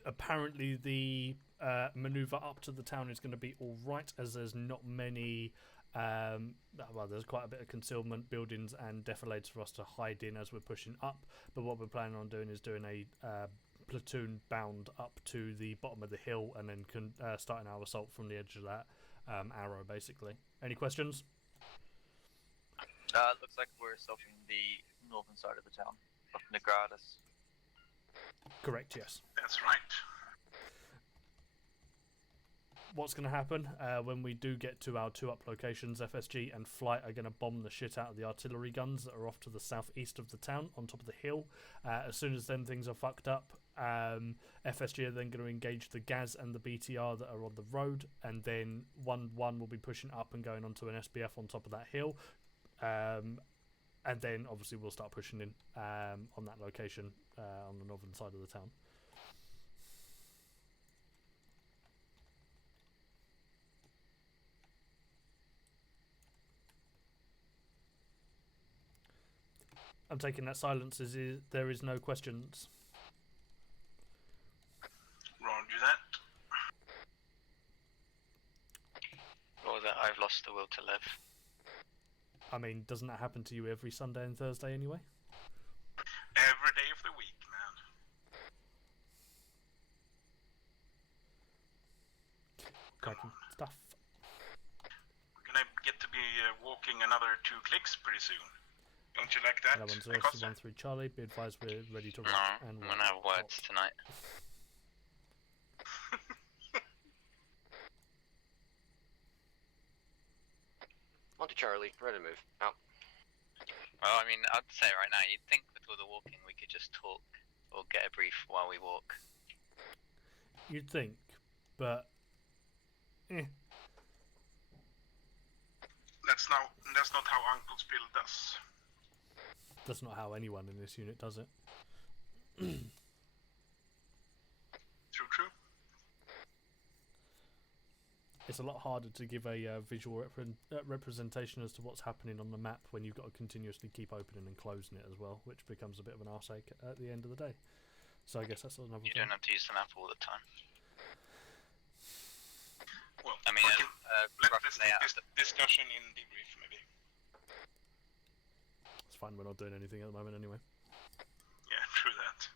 Apparently the manoeuvre up to the town is going to be alright, as there's not many well, there's quite a bit of concealment buildings and defilators for us to hide in as we're pushing up, but what we're planning on doing is doing a platoon bound up to the bottom of the hill, and then starting our assault from the edge of that arrow, basically. Any questions? It looks like we're assaulting the northern side of the town, of Negradus. Correct, yes. That's right. What's going to happen when we do get to our 2 up locations, FSG and Flight are going to bomb the shit out of the artillery guns that are off to the southeast of the town on top of the hill. As soon as then things are fucked up, FSG are then going to engage the Gaz and the BTR that are on the road, and then 1-1 will be pushing up and going onto an SBF on top of that hill. And then obviously we'll start pushing in on that location on the northern side of the town. I'm taking that silence as there is no questions. Roger that. Or that I've lost the will to live. I mean, doesn't that happen to you every Sunday and Thursday anyway? Every day of the week, man. Cracking stuff. We're gonna get to be walking another 2 clicks pretty soon. Don't you like that? That one's also 1-3 Charlie. Be advised, we're ready to rock. No, And I'm gonna have words tonight. On to Charlie. Ready to move. Out. Well, I mean, I'd say right now, you'd think with all the walking we could just talk or get a brief while we walk. You'd think, but That's not how Uncle Spill does. That's not how anyone in this unit does it. True. It's a lot harder to give a visual representation as to what's happening on the map when you've got to continuously keep opening and closing it as well, which becomes a bit of an arseache at the end of the day. So I guess that's another You thing. don't have to use the map all the time. Well, I mean, let's take this discussion in debrief, maybe. It's fine, we're not doing anything at the moment anyway. Yeah, true that.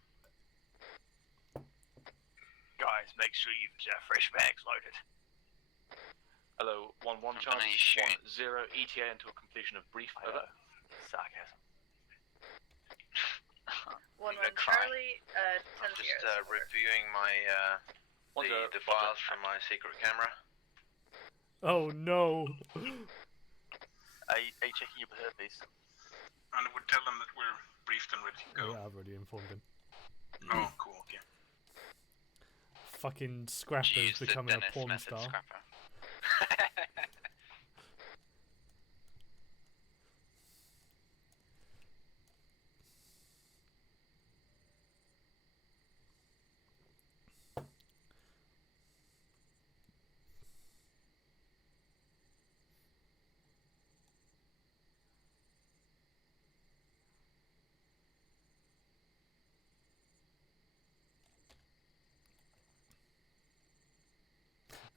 Guys, make sure you've got fresh bags loaded. Hello, 1-1 charge, 1-0 ETA until completion of brief, over. Sarcasm. 1-1 Charlie, 10 Just reviewing my the files from my secret camera. Oh no! Are you checking your herpes? And I would tell them that we're briefed and ready to go. Yeah, I've already informed him. Oh, cool, okay. Fucking Scrapper's becoming a porn star.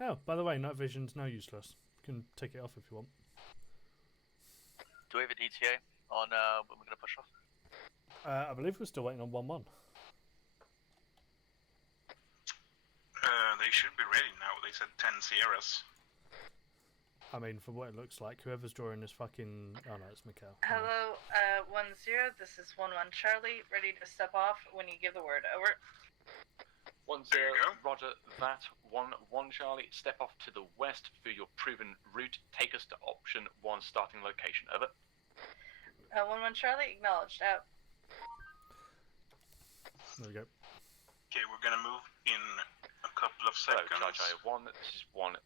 Oh, by the way, night vision's now useless. You can take it off if you want. Do we have an ETA on when we're going to push off? I believe we're still waiting on 1-1. They should be ready now. They said 10 Sierras. I mean, from what it looks like, whoever's drawing this fucking... Oh no, it's Mikhail. Hello, 1-0, this is 1-1 Charlie, ready to step off when you give the word. Over. 1-0, roger that. 1-1 Charlie, step off to the west through your proven route. Take us to option 1 starting location, over. 1-1 Charlie, acknowledged, out. There we go. Okay, we're gonna move in a couple of seconds. Hello, Charlie 1, this is 1-0.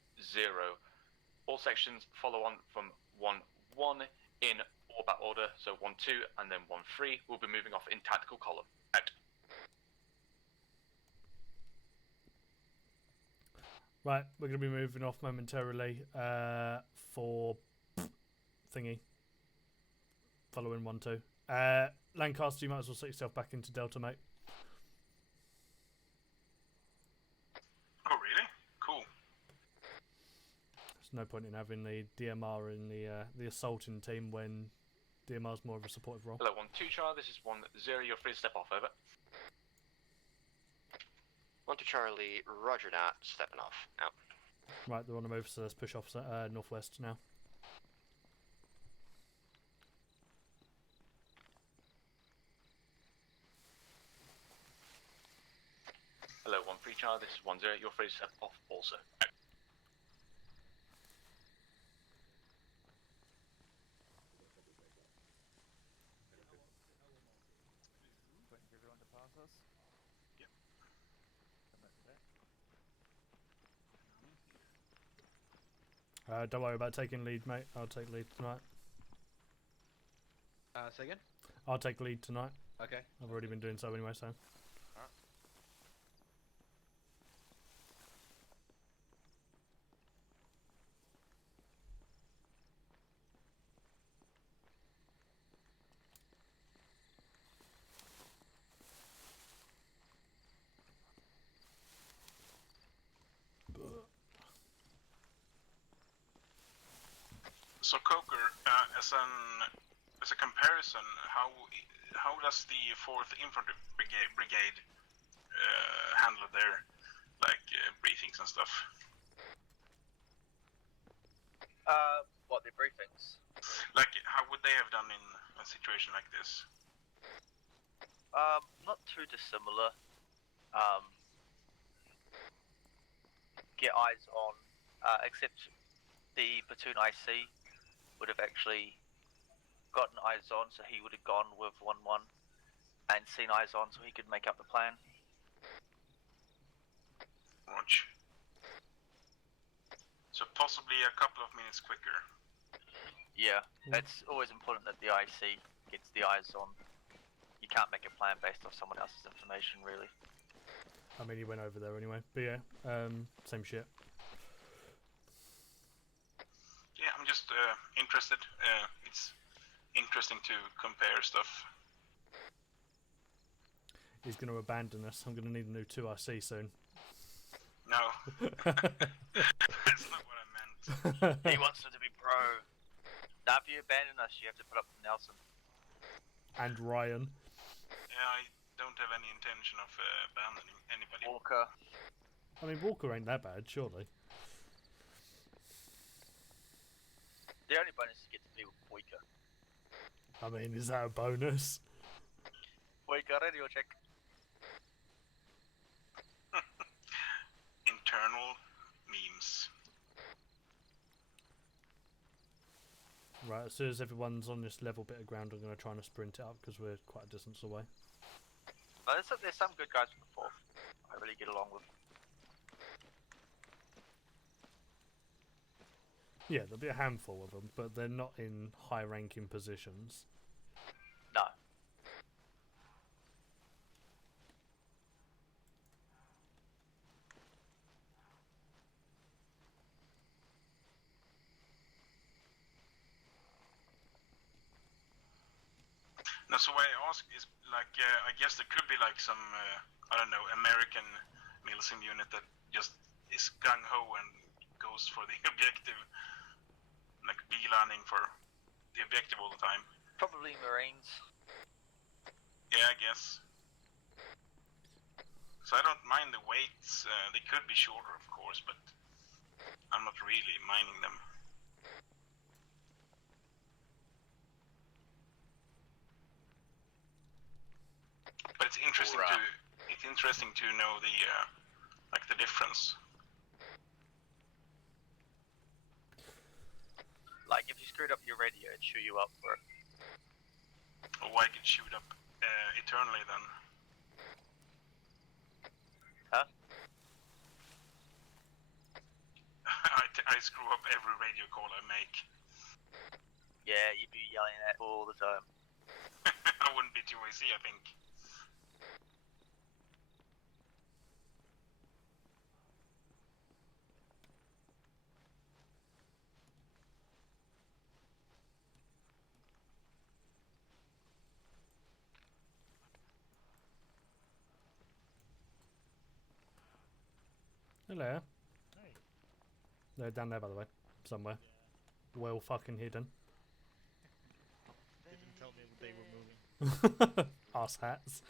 All sections follow on from 1-1 in orbit order, so 1-2 and then 1-3. We'll be moving off in tactical column. Out. Right, we're going to be moving off momentarily for thingy. Following 1-2. Lancaster, you might as well set yourself back into Delta, mate. Oh, really? Cool. There's no point in having the DMR in the assaulting team when DMR's more of a supportive role. Hello, 1-2 Charlie, this is 1-0. You're free to step off, over. 1-2 Charlie, roger that, stepping off, out. Right, they're on the move, so let's push off northwest now. Hello, 1-3 Charlie, this is 1-0. You're free to step off also. Out. Waiting for everyone to pass us. Yep. Don't worry about taking lead, mate. I'll take lead tonight. Say again? I'll take lead tonight. Okay. I've already been doing so anyway, so. Alright. So Coker, as a comparison, how does the 4th Infantry Brigade handle their briefings and stuff? What, their briefings? Like, how would they have done in a situation like this? Not too dissimilar. Get eyes on, except the platoon IC would have actually gotten eyes on, so he would have gone with 1-1 and seen eyes on, so he could make up the plan. Watch. So possibly a couple of minutes quicker. Yeah, it's always important that the IC gets the eyes on. You can't make a plan based off someone else's information, really. I mean, he went over there anyway. But yeah, same shit. Yeah, I'm just interested. It's interesting to compare stuff. he's going to abandon us. I'm going to need a new 2RC soon. No. That's not what I meant. He wants them to be pro. Now, if you abandon us, you have to put up with Nelson. And Ryan. Yeah, I don't have any intention of abandoning anybody. Walker. I mean, Walker ain't that bad, surely. The only bonus is you get to be with Walker. I mean, is that a bonus? Walker, radio check. Internal memes. Right, as soon as everyone's on this level bit of ground, I'm going to try and sprint it up because we're quite a distance away. But there's some good guys from the 4th I really get along with. Yeah, there'll be a handful of them, but they're not in high-ranking positions. No. No, so what I ask is, like, I guess there could be like some, I don't know, American milsim unit that just is gung-ho and goes for the objective, like beelining for the objective all the time. Probably Marines. Yeah, I guess. So I don't mind the weights, they could be shorter, of course, but I'm not really minding them. But it's interesting to know the like the difference. Like if you screwed up your radio, it'd chew you up for it. Or why get chewed up eternally then? Huh? I screw up every radio call I make. Yeah, you'd be yelling at all the time. I wouldn't be 2AC, I think. Hello. Hey. They're down there, by the way. Somewhere. Yeah. Well fucking hidden. Didn't tell me they were moving. Arse hats.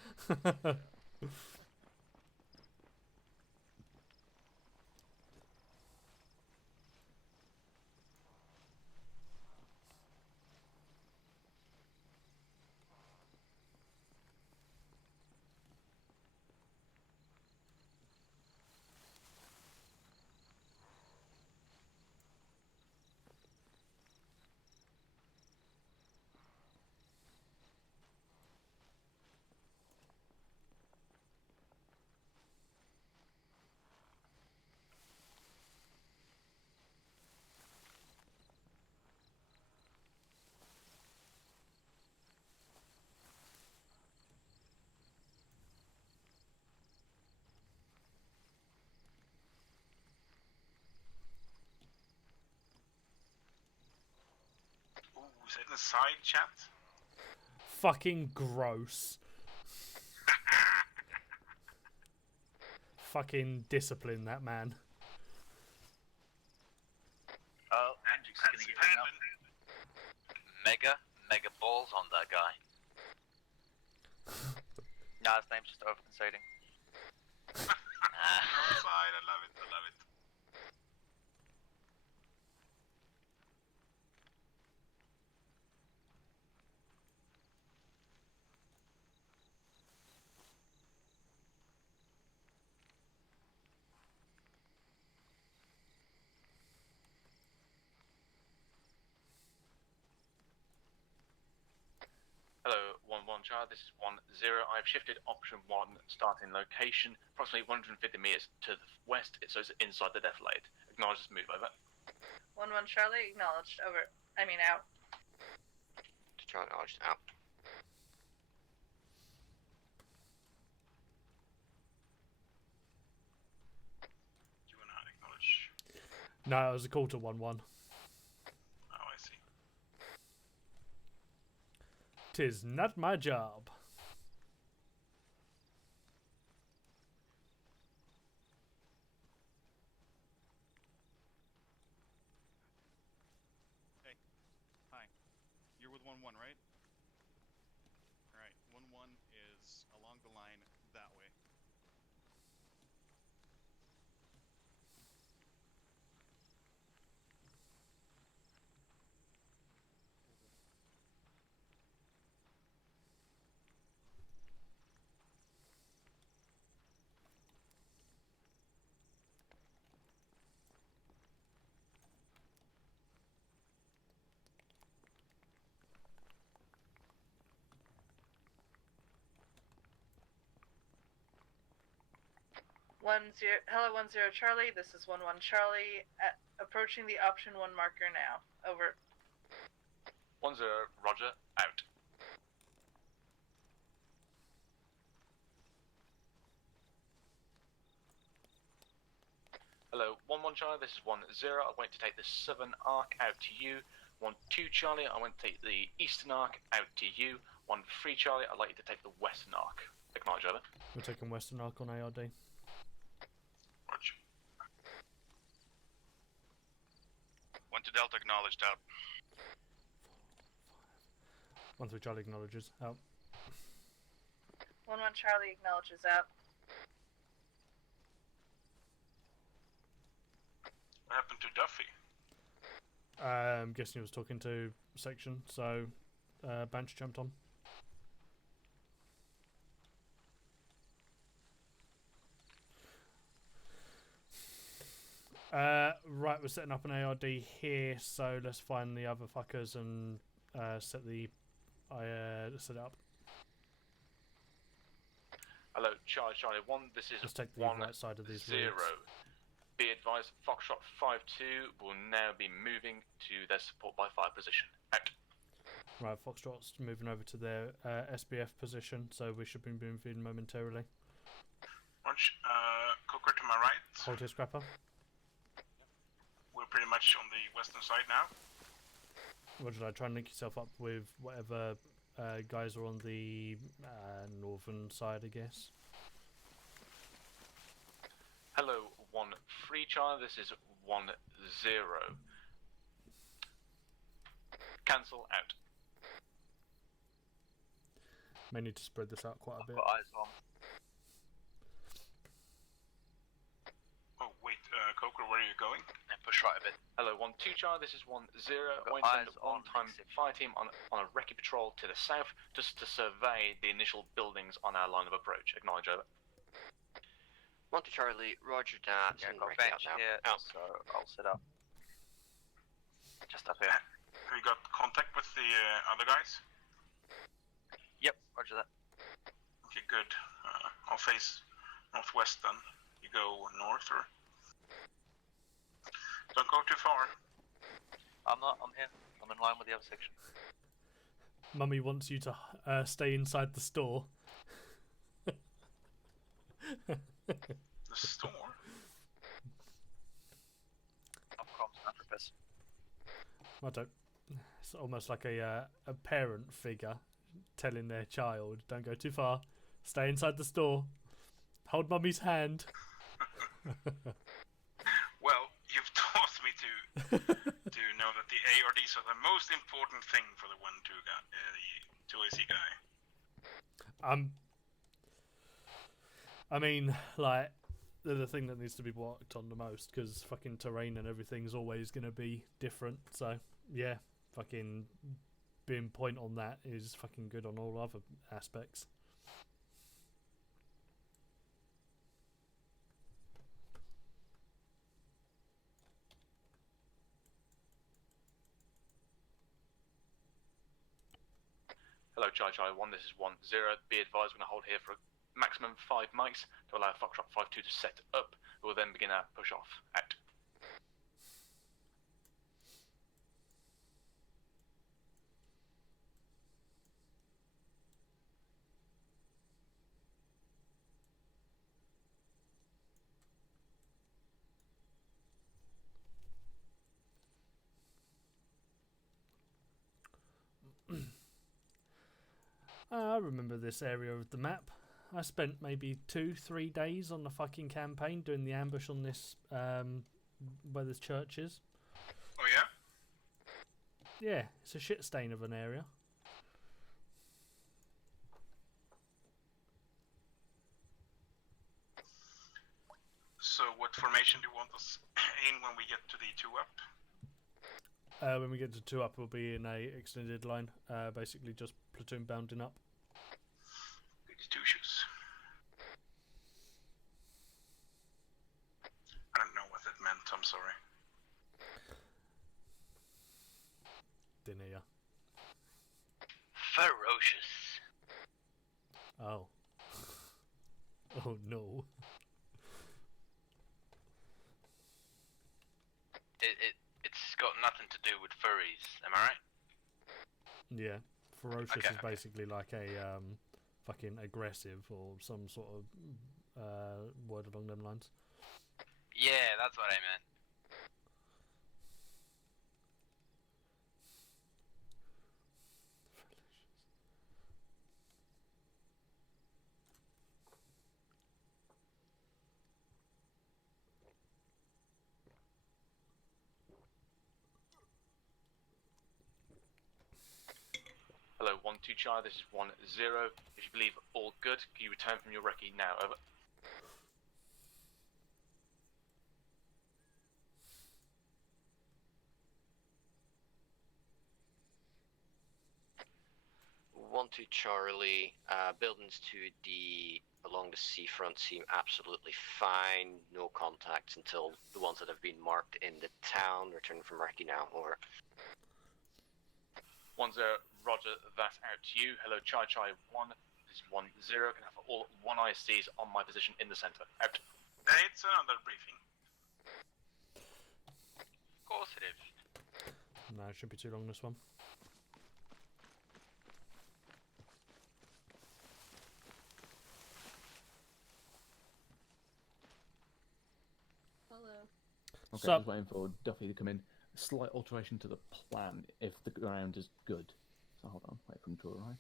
Is it in the side chat? Fucking gross. Fucking discipline that man. Oh, Andrew's gonna get rid of Mega balls on that guy. Nah, his name's just overcompensating. Outside, I love it, I love it. Hello, 1-1 Charlie, this is 1-0. I've shifted option 1, starting location, approximately 150 meters to the west, so it's inside the defilade. Acknowledge this move, over. 1-1 Charlie, acknowledged, over. I mean, out. Charlie acknowledged, out. Do you wanna acknowledge? No, it was a call to 1-1. Oh, I see. 'Tis not my job. 1-1, right? Alright, 1-1 is along the line that way. Hello 10 Charlie, this is 1-1 Charlie, approaching the option 1 marker now. Over. 1-0, Roger, out. Hello, 1-1 Charlie, this is 1-0, I want to take the southern arc out to you. 1-2 Charlie, I want to take the eastern arc out to you. 1-3 Charlie, I'd like you to take the western arc. Acknowledge, over. We're taking western arc on ARD. Roger. 1 to Delta, acknowledged, out. 1-3 Charlie acknowledges, out. 1-1 Charlie acknowledges out. What happened to Duffy? I'm guessing he was talking to section, so Banch jumped on. Right, we're setting up an ARD here, so let's find the other fuckers and set it up. Hello, Charlie 1, this is Let's take the 1-0. right side of these Be advised, Foxtrot 5-2 will now be moving to their support by fire position. Out. Right, Foxtrot's moving over to their SBF position, so we should be moving momentarily. Roger. Cooker to my right. Hold here, Scrapper. We're pretty much on the western side now. Roger, try and link yourself up with whatever guys are on the northern side, I guess. Hello, 1-3 Charlie, this is 1-0. Cancel, out. May need to spread this out quite a bit. Got eyes on. Oh, wait, Coker, where are you going? And push right a bit. Hello, 1-2 Charlie, this is 1-0. I want eyes to send on one-time fire team on a recce patrol to the south just to survey the initial buildings on our line of approach. Acknowledge, over. 1 to Charlie, Roger that. Yeah, and got recce bench out now. here, Out. so I'll set up. Just up here. Have you got contact with the other guys? Yep, Roger that. Okay, good. I'll face northwest then. You go north, or... Don't go too far. I'm not, I'm here. I'm in line with the other section. Mummy wants you to stay inside the store. The store? I'm comms, not purpose. I don't. It's almost like a parent figure telling their child, "Don't go too far. Stay inside the store. Hold Mummy's hand." Well, you've taught me to know that the ARDs are the most important thing for the 1-2 guy, the 2AC guy. I mean, like, they're the thing that needs to be worked on the most, because fucking terrain and everything's always going to be different. So, yeah, fucking being point on that is fucking good on all other aspects. Hello, Charlie 1, this is 1-0. Be advised, we're going to hold here for a maximum 5 mics to allow Foxtrot 5-2 to set up. We will then begin our push off. Out. I remember this area of the map. I spent maybe 2-3 days on the fucking campaign doing the ambush on this, where there's churches. Oh yeah? Yeah, it's a shit stain of an area. So what formation do you want us in when we get to the 2 up? When we get to 2 up, we'll be in a extended line, basically just platoon bounding up. It's 2 shoes. I don't know what that meant, I'm sorry. Didn't hear. Ferocious. Oh. Oh no. It's got nothing to do with furries, am I right? Yeah. Ferocious Okay, is basically like a fucking aggressive or some sort of word along them lines. Yeah, that's what I meant. Hello, 1-2 Charlie, this is 1-0. If you believe all good, can you return from your recce now? Over. One to Charlie. Buildings along the seafront seem absolutely fine. No contacts until the ones that have been marked in the town. Returning from recce now. Over. 1-0, roger, that's out to you. Hello, Charlie 1, this is 1-0. Can I have all 1 ISCs on my position in the centre. Out. It's another briefing. Of course it is. No, it shouldn't be too long, this one. Hello. Okay, just waiting for Duffy to come in. Slight alteration to the plan if the ground is good. So hold on, wait for him to arrive.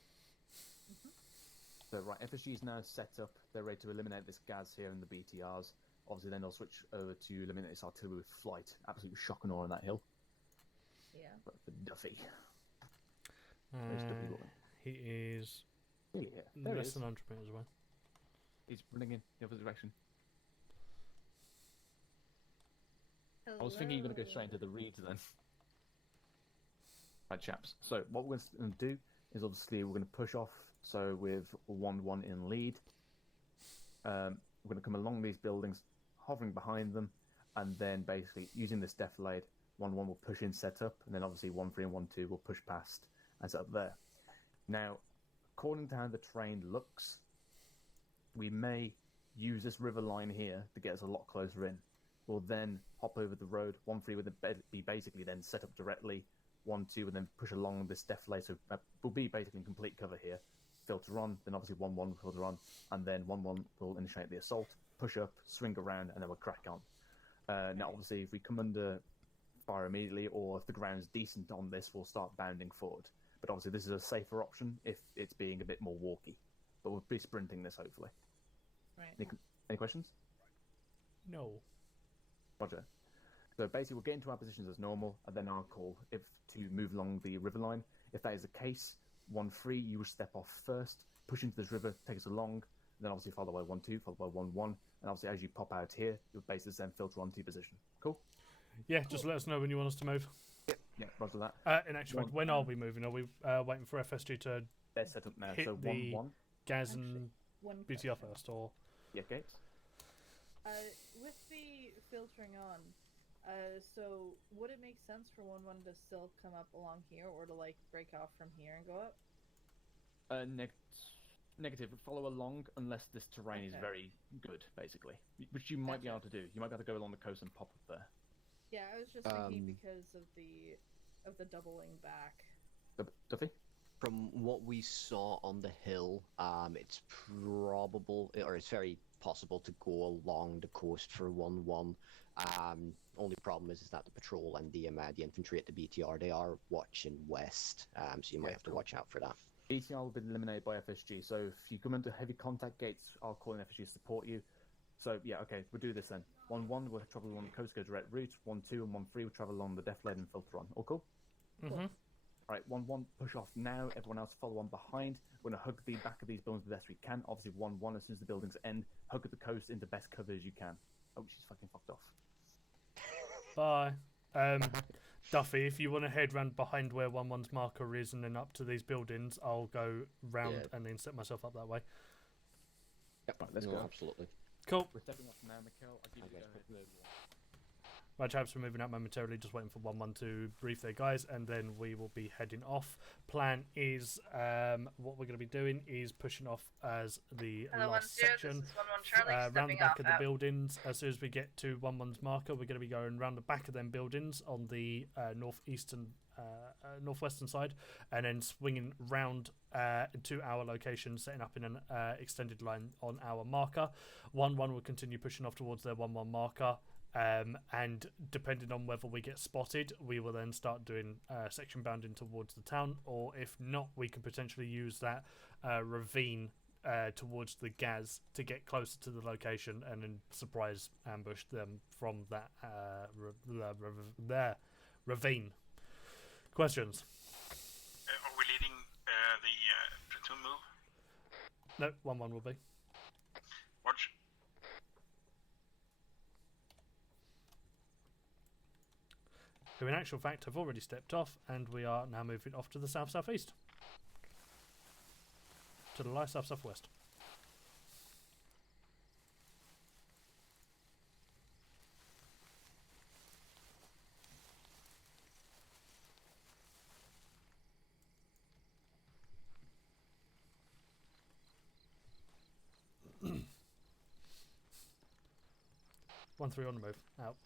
So right, FSG is now set up. They're ready to eliminate this gas here in the BTRs. Obviously, then they'll switch over to eliminate this artillery with flight. Absolute shock and awe on that hill. Yeah. But for Duffy. Where's Duffy going? He is Really here. There less he is. than 100 meters away. He's running in the other direction. Hello. I was thinking you're going to go straight into the reeds then. Right, chaps. So what we're going to do is obviously we're going to push off. So with 1-1 in lead, we're going to come along these buildings, hovering behind them, and then basically using this defilade, 1-1 will push in, set up, and then obviously 1-3 and 1-2 will push past and set up there. Now, according to how the terrain looks, we may use this river line here to get us a lot closer in. We'll then hop over the road. 1-3 would be basically then set up directly. 1-2 would then push along this defilade. So we'll be basically in complete cover here. Filter on, then obviously 1-1 will filter on, and then 1-1 will initiate the assault, push up, swing around, and then we'll crack on. Now, obviously, if we come under fire immediately, or if the ground's decent on this, we'll start bounding forward. But obviously, this is a safer option if it's being a bit more walky. But we'll be sprinting this, hopefully. Right. Any questions? No. Roger. So basically, we'll get into our positions as normal, and then I'll call if to move along the river line. If that is the case, 1-3, you will step off first, push into this river, take us along, then obviously followed by 1-2, followed by 1-1, and obviously as you pop out here, your bases then filter onto your position. Cool? Yeah, just let us know when you want us to move. Yeah, roger that. In actual fact, when are we moving? Are we waiting for FSG to They're set up now, hit so the 1-1. gas and One BTR first, or? Yeah, Gates? With the filtering on, so would it make sense for 1-1 to still come up along here, or to like break off from here and go up? Negative. Follow along unless this terrain is very good, basically. Which you might be able to do. You might be able to go along the coast and pop up there. Yeah, I was just thinking because of the doubling back. Duffy? From what we saw on the hill, it's probable, or it's very possible to go along the coast for 1-1. Only problem is that the patrol and the infantry at the BTR, they are watching west, so you might have to watch out for that. BTR will be eliminated by FSG, so if you come into heavy contact gates, I'll call in FSG to support you. So, yeah, okay, we'll do this then. 1-1, we'll travel along the coast, go direct route. 1-2 and 1-3 will travel along the defilade and filter on. All cool? Mm-hmm. Alright, 1-1, push off now. Everyone else follow on behind. We're going to hug the back of these buildings the best we can. Obviously, 1-1, as soon as the buildings end, hug the coast into best cover as you can. Oh, she's fucking fucked off. Bye. Duffy, if you want to head round behind where 1-1's marker is and then up to these buildings, I'll go round and then set myself up that way. Yep, right, let's go. Absolutely. Cool. We're stepping off now, Mikhail. I'll give you the Right, chaps, we're moving out momentarily, just waiting for 1-1 to brief their guys, and then we will be heading off. Plan is, what we're going to be doing is pushing off as the last section, round the back of the buildings. As soon as we get to 1-1's marker, we're going to be going round the back of them buildings on the northwestern side, and then swinging round to our location, setting up in an extended line on our marker. 1-1 will continue pushing off towards their 1-1 marker. And depending on whether we get spotted, we will then start doing section bounding towards the town, or if not, we can potentially use that ravine towards the Gaz to get closer to the location and then surprise ambush them from that ravine. Questions? Are we leading the platoon move? No, 1-1 will be. Watch. Who in actual fact have already stepped off, and we are now moving off to the south-southeast. To the lie south-southwest. One 3 on the move. Out.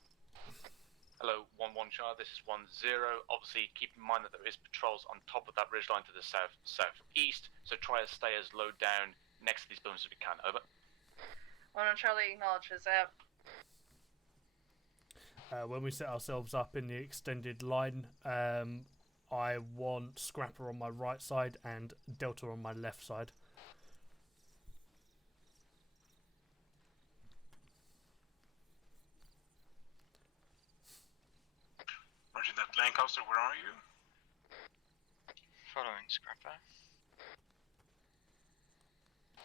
Hello, 1-1 Char, this is 1-0. Obviously, keep in mind that there is patrols on top of that ridgeline to the south-southeast, so try to stay as low down next to these buildings as we can. Over. 1-1 Charlie acknowledges out. When we set ourselves up in the extended line, I want Scrapper on my right side and Delta on my left side. Roger that. Lancaster, where are you? Following Scrapper.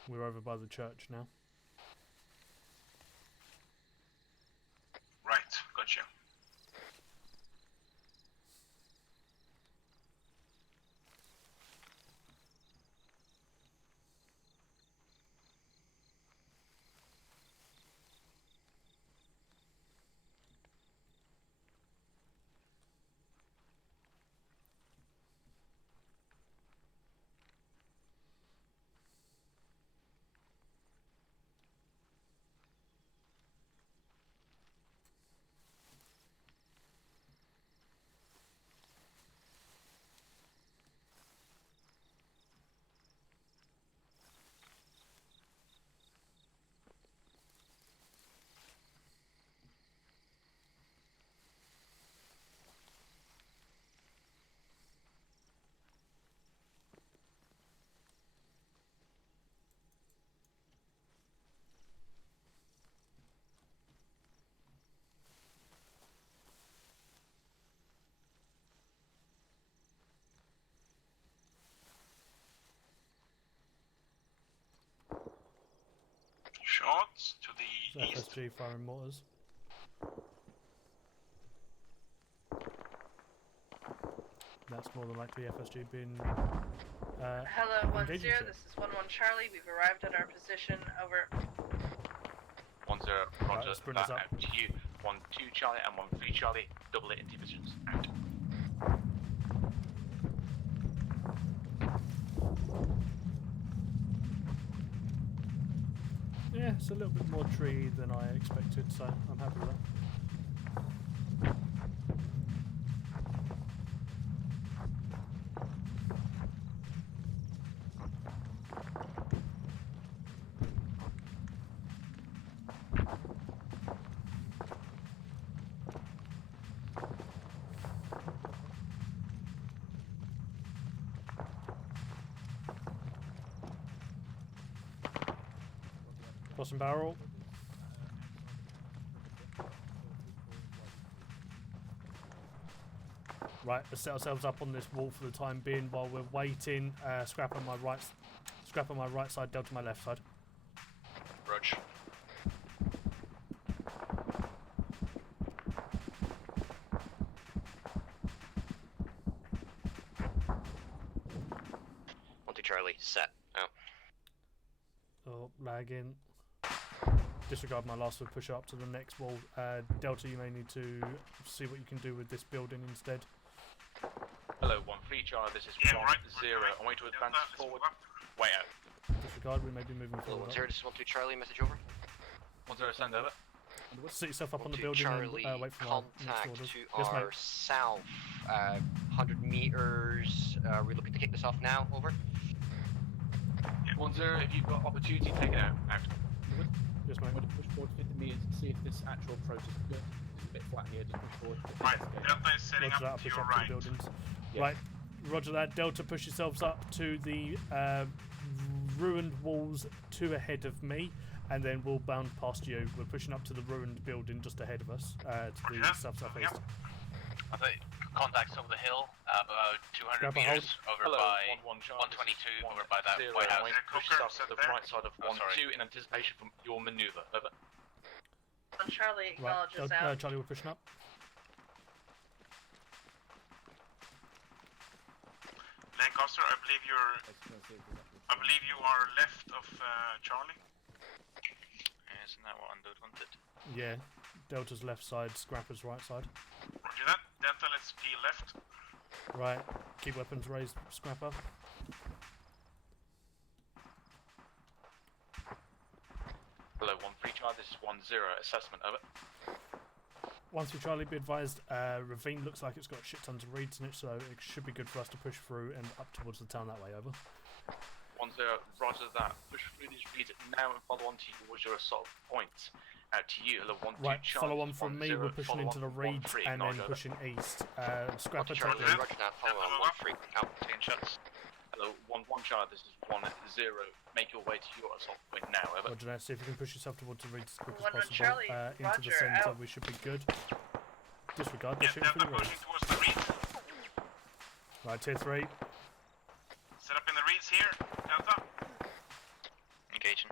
We're over by the church now. Right, gotcha. Shots to the east. FSG firing mortars. That's more than likely FSG being Hello, 1-0, engaging ship. this is 1-1 Charlie. We've arrived at our position. Over. 1-0, Right, Roger, sprint us that up. out to you. 1-2 Charlie and 1-3 Charlie, double it into positions. Out. Yeah, it's a little bit more tree than I expected, so I'm happy with that. Cross and barrel. Right, let's set ourselves up on this wall for the time being while we're waiting. Scrap on my right side, Delta my left side. Roger. Charlie, set. Out. Oh, lagging. Disregard my last push up to the next wall. Delta, you may need to see what you can do with this building instead. Hello, 1-3 Charlie, this is 1-0. I want you to advance forward. Way out. Disregard, we may be moving forward. 1-0, this is 1-2 Charlie, message over. 1-0, send over. Sit yourself up on the building Charlie, and wait for my next contact orders. to Yes, our mate. south, 100 meters. We're looking to kick this off now, over. 1-0, if you've got opportunity, take it out. Out. Yes, mate. I'm going to push forward 50 meters and see if this actual approach is good. It's a bit flat here, just push forward. Right, Delta is setting Roger up that, to push your up to right. the buildings. Yeah. Right, roger that. Delta, push yourselves up to the ruined walls to ahead of me, and then we'll bound past you. We're pushing up to the ruined building just ahead of us, to the south-southeast. I think contacts over the hill, about 200 Grab a meters hold. over Hello, by 1-1 122, over by that 0. White I House. want you to push yourself to the right side of 1-2 in anticipation for your maneuver. Over. Charlie Right, acknowledges out. Charlie, we're pushing up. Lancaster, I believe you are left of Charlie. Isn't that what Undead wanted? Yeah, Delta's left side, Scrapper's right side. Roger that. Delta, let's peel left. Right, keep weapons raised, Scrapper. Hello, 1-3 Charlie, this is 1-0. Assessment, over. 1-3 Charlie, be advised, ravine looks like it's got shit tons of reeds in it, so it should be good for us to push through and up towards the town that way, over. 1-0, roger that. Push through these reeds now and follow on to you towards your assault points. Out to you, hello, 1-2 Right, Charlie, follow on from me, 1-0, we're pushing follow into the on, reeds 1-3, and then acknowledge, pushing east. Scrapper, Charlie, take the roger that, follow on, 1-3, out. 10 shots. Hello, 1-1 Charlie, this is 1-0. Make your way to your assault point now, over. Roger that, see if you can push yourself towards the reeds as quick as 1-1 possible. Charlie, Into the roger, centre, out. we should be good. Disregard, Yeah, they're shooting Delta through the reeds. pushing towards the reeds. Right, tier 3. Set up in the reeds here, Delta. Engaging.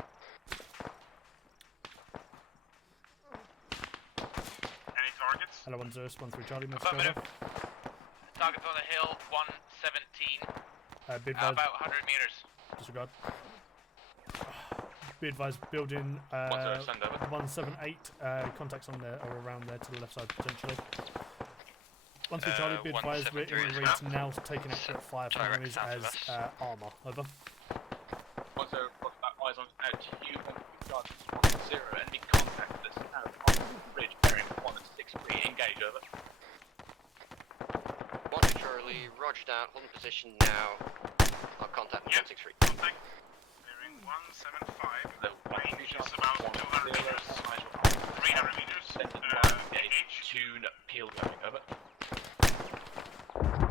Any targets? Hello, 1-0, 1-3 Charlie, message Affirmative. over. Targets on the hill, 117. Be advised, About 100 meters. disregard. Be advised, building 178, contacts on there or around there to the left side potentially. 1-3 Charlie, be advised, we're in the reeds now, taking accurate fire from enemies as Arma, over. 1-0, eyes on out to you, 1-3 Charlie, 1-0, enemy contact that's out on the bridge, bearing 1-6-3, engage, over. 1-2 Charlie, roger that, holding position now. I'll contact 1-6-3. Contact. Bearing 175. Range is about 200 meters. 300 meters. Engage. Tune, peel going, over.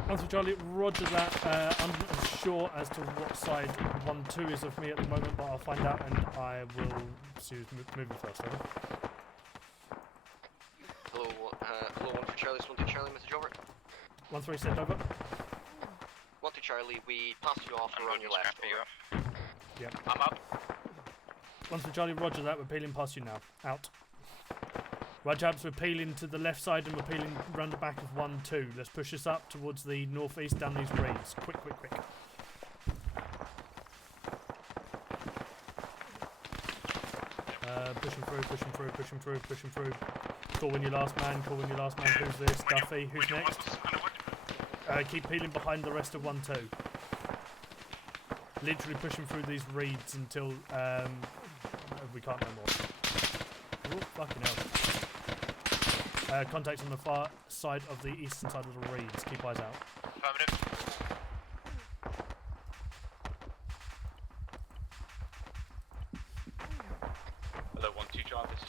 1-3 Charlie, roger that. I'm not sure as to what side 1-2 is of me at the moment, but I'll find out and I will see who's moving first, over. Hello, 1-2 Charlie, this is 1-2 Charlie, message over. 1-3 send over. 1-2 Charlie, we passed you off, we're on your left. Yep. I'm up. 1-3 Charlie, roger that, we're peeling past you now. Out. Right, Jabs, we're peeling to the left side and we're peeling round the back of 1-2. Let's push this up towards the northeast down these reeds. Quick, quick, quick. Pushing through, pushing through, pushing through, pushing through. Call when you're last man, call when you're last man. Who's this? Duffy, who's next? Keep peeling behind the rest of 1-2. Literally pushing through these reeds until we can't no more. Oh, fucking hell. Contacts on the far side of the eastern side of the reeds. Keep eyes out. Affirmative. Hello, 1-2 Charlie, this is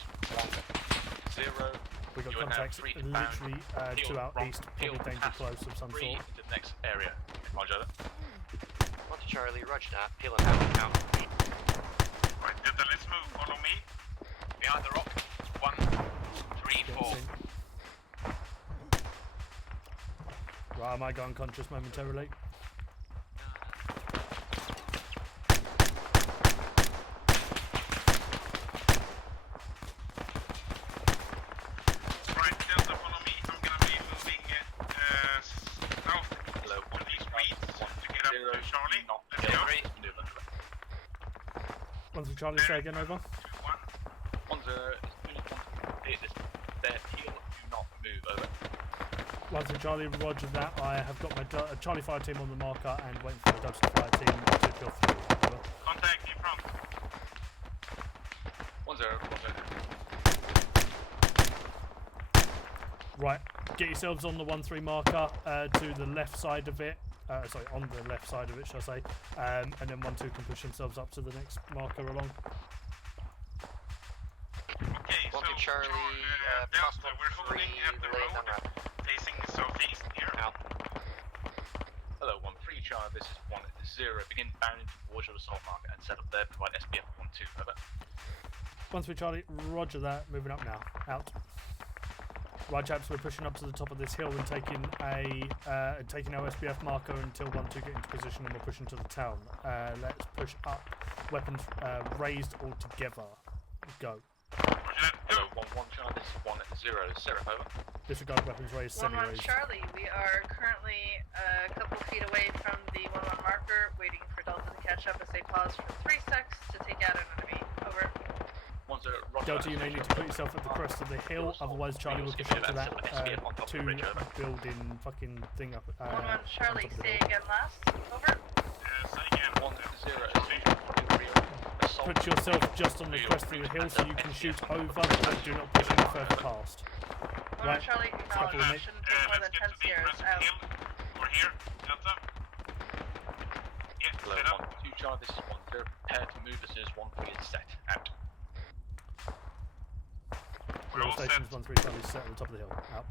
1-0. We got You are now contacts free to literally bound. to Peel our from- east, peel probably danger past close of some 3 sort. into the next area. Roger that. 1-2 Charlie, roger that, peeling out. Right, Delta, let's move. Follow me. Behind the rock. 1, 3, 4. I might go unconscious momentarily. Right, Delta, follow me. I'm gonna be moving south on these streets to get up to Charlie. Let's go. 1 through Charlie, say again, over. 1-0, their heel, do not move, over. 1 through Charlie, roger that. I have got my Charlie fire team on the marker and waiting for the Delta fire team to go through. Over. Contact in front. 1-0, 1-0. Right, get yourselves on the 1-3 marker to the left side of it. Sorry, on the left side of it, shall I say. And then 1-2 can push themselves up to the next marker along. Okay, so Charlie, Delta, we're holding at the road, facing southeast here. Hello, 1-3 Charlie, this is 1-0. Begin bounding towards your assault marker and set up there, provide SBF 1-2, over. 1-3 Charlie, roger that. Moving up now. Out. Right, chaps, we're pushing up to the top of this hill and taking our SBF marker until 1-2 get into position, and we're pushing to the town. Let's push up. Weapons raised all together. Go. Hello, 1-1 Charlie, this is 1-0. Seraph, over. Disregard weapons raised, 1-1 semi-raised. Charlie, we are currently a couple feet away from the 1-1 marker, waiting for Delta to catch up as they pause for 3 secs to take out an enemy. Over. 1-0, roger. Delta, you may need to put yourself at the crest of the hill, otherwise Charlie will push up to that two-building fucking thing up. 1-1 Charlie, say again last. Over. Say again. 1-0. Put yourself just on the crest of the hill so you can shoot over, but do not push any further past. 1-1 Charlie, acknowledge. Shouldn't take more than 10 stairs. Out. We're here, Delta. Yeah, Hello, set up. 1-2 Charlie, this is 1-0. Prepare to move as soon as 1-3 is set. Out. We're all stations set. 1-3 Charlie set on the top of the hill. Out.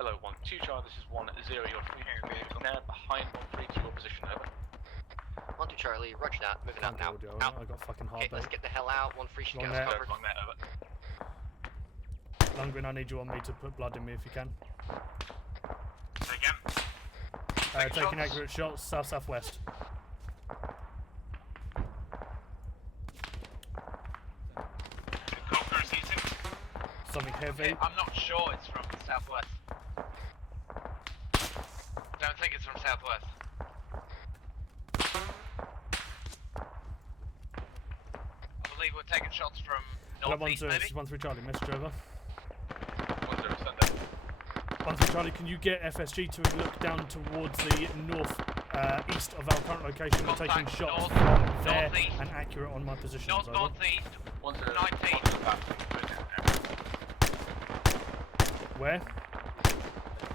Hello, 1-2 Charlie, this is 1-0. You're free now behind 1-3 to your position, over. 1-2 Charlie, roger that. Moving up now. Out. I got fucking hard Okay, let's get the hell out. 1-3 should get Long us there. covered. Long there, over. Lundgren, I need you on me to put blood in me if you can. Say again. Taking accurate shots, south-southwest. Coker season. Something heavy. Okay, I'm not sure it's from southwest. Don't think it's from southwest. I believe we're taking shots from northeast, 1-0, maybe? this is 1-3 Charlie, message over. 1-0, Sunday. 1-3 Charlie, can you get FSG to look down towards the north east of our current location? We're taking shots from there and accurate on my positions. Northeast, 1-0. 19. Where?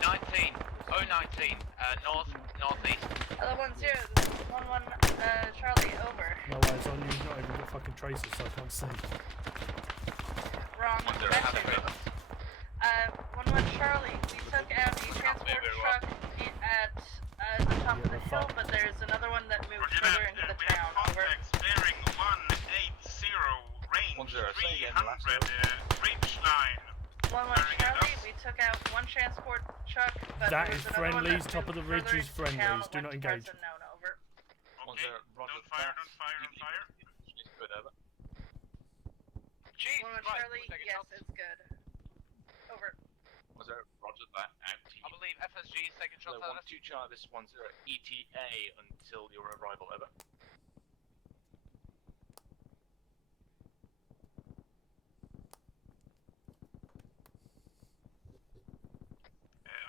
19. 019. Northeast. Hello 1-0, this is 1-1 Charlie, over. No eyes on you, not even got fucking traces, so I can't see. Wrong message. 1-1 Charlie, we took out the transport truck at the top of the hill, but there's another one that moved further into the town. Over. Bearing 180, range 300, reach line. 1-1 Charlie, we took out one transport truck, but That there is was another one friendlies, that top of the moved ridge further is into town, friendlies, do went not to engage. press unknown. Over. Okay, don't fire, don't fire, don't fire. Good, over. Jeez, 1-1 right, Charlie, we're taking yes, shots. it's good. Over. 1-0, roger that. Out. I believe FSG is taking shots Hello, at us. 1-2 Charlie, this is 1-0. ETA until your arrival, over.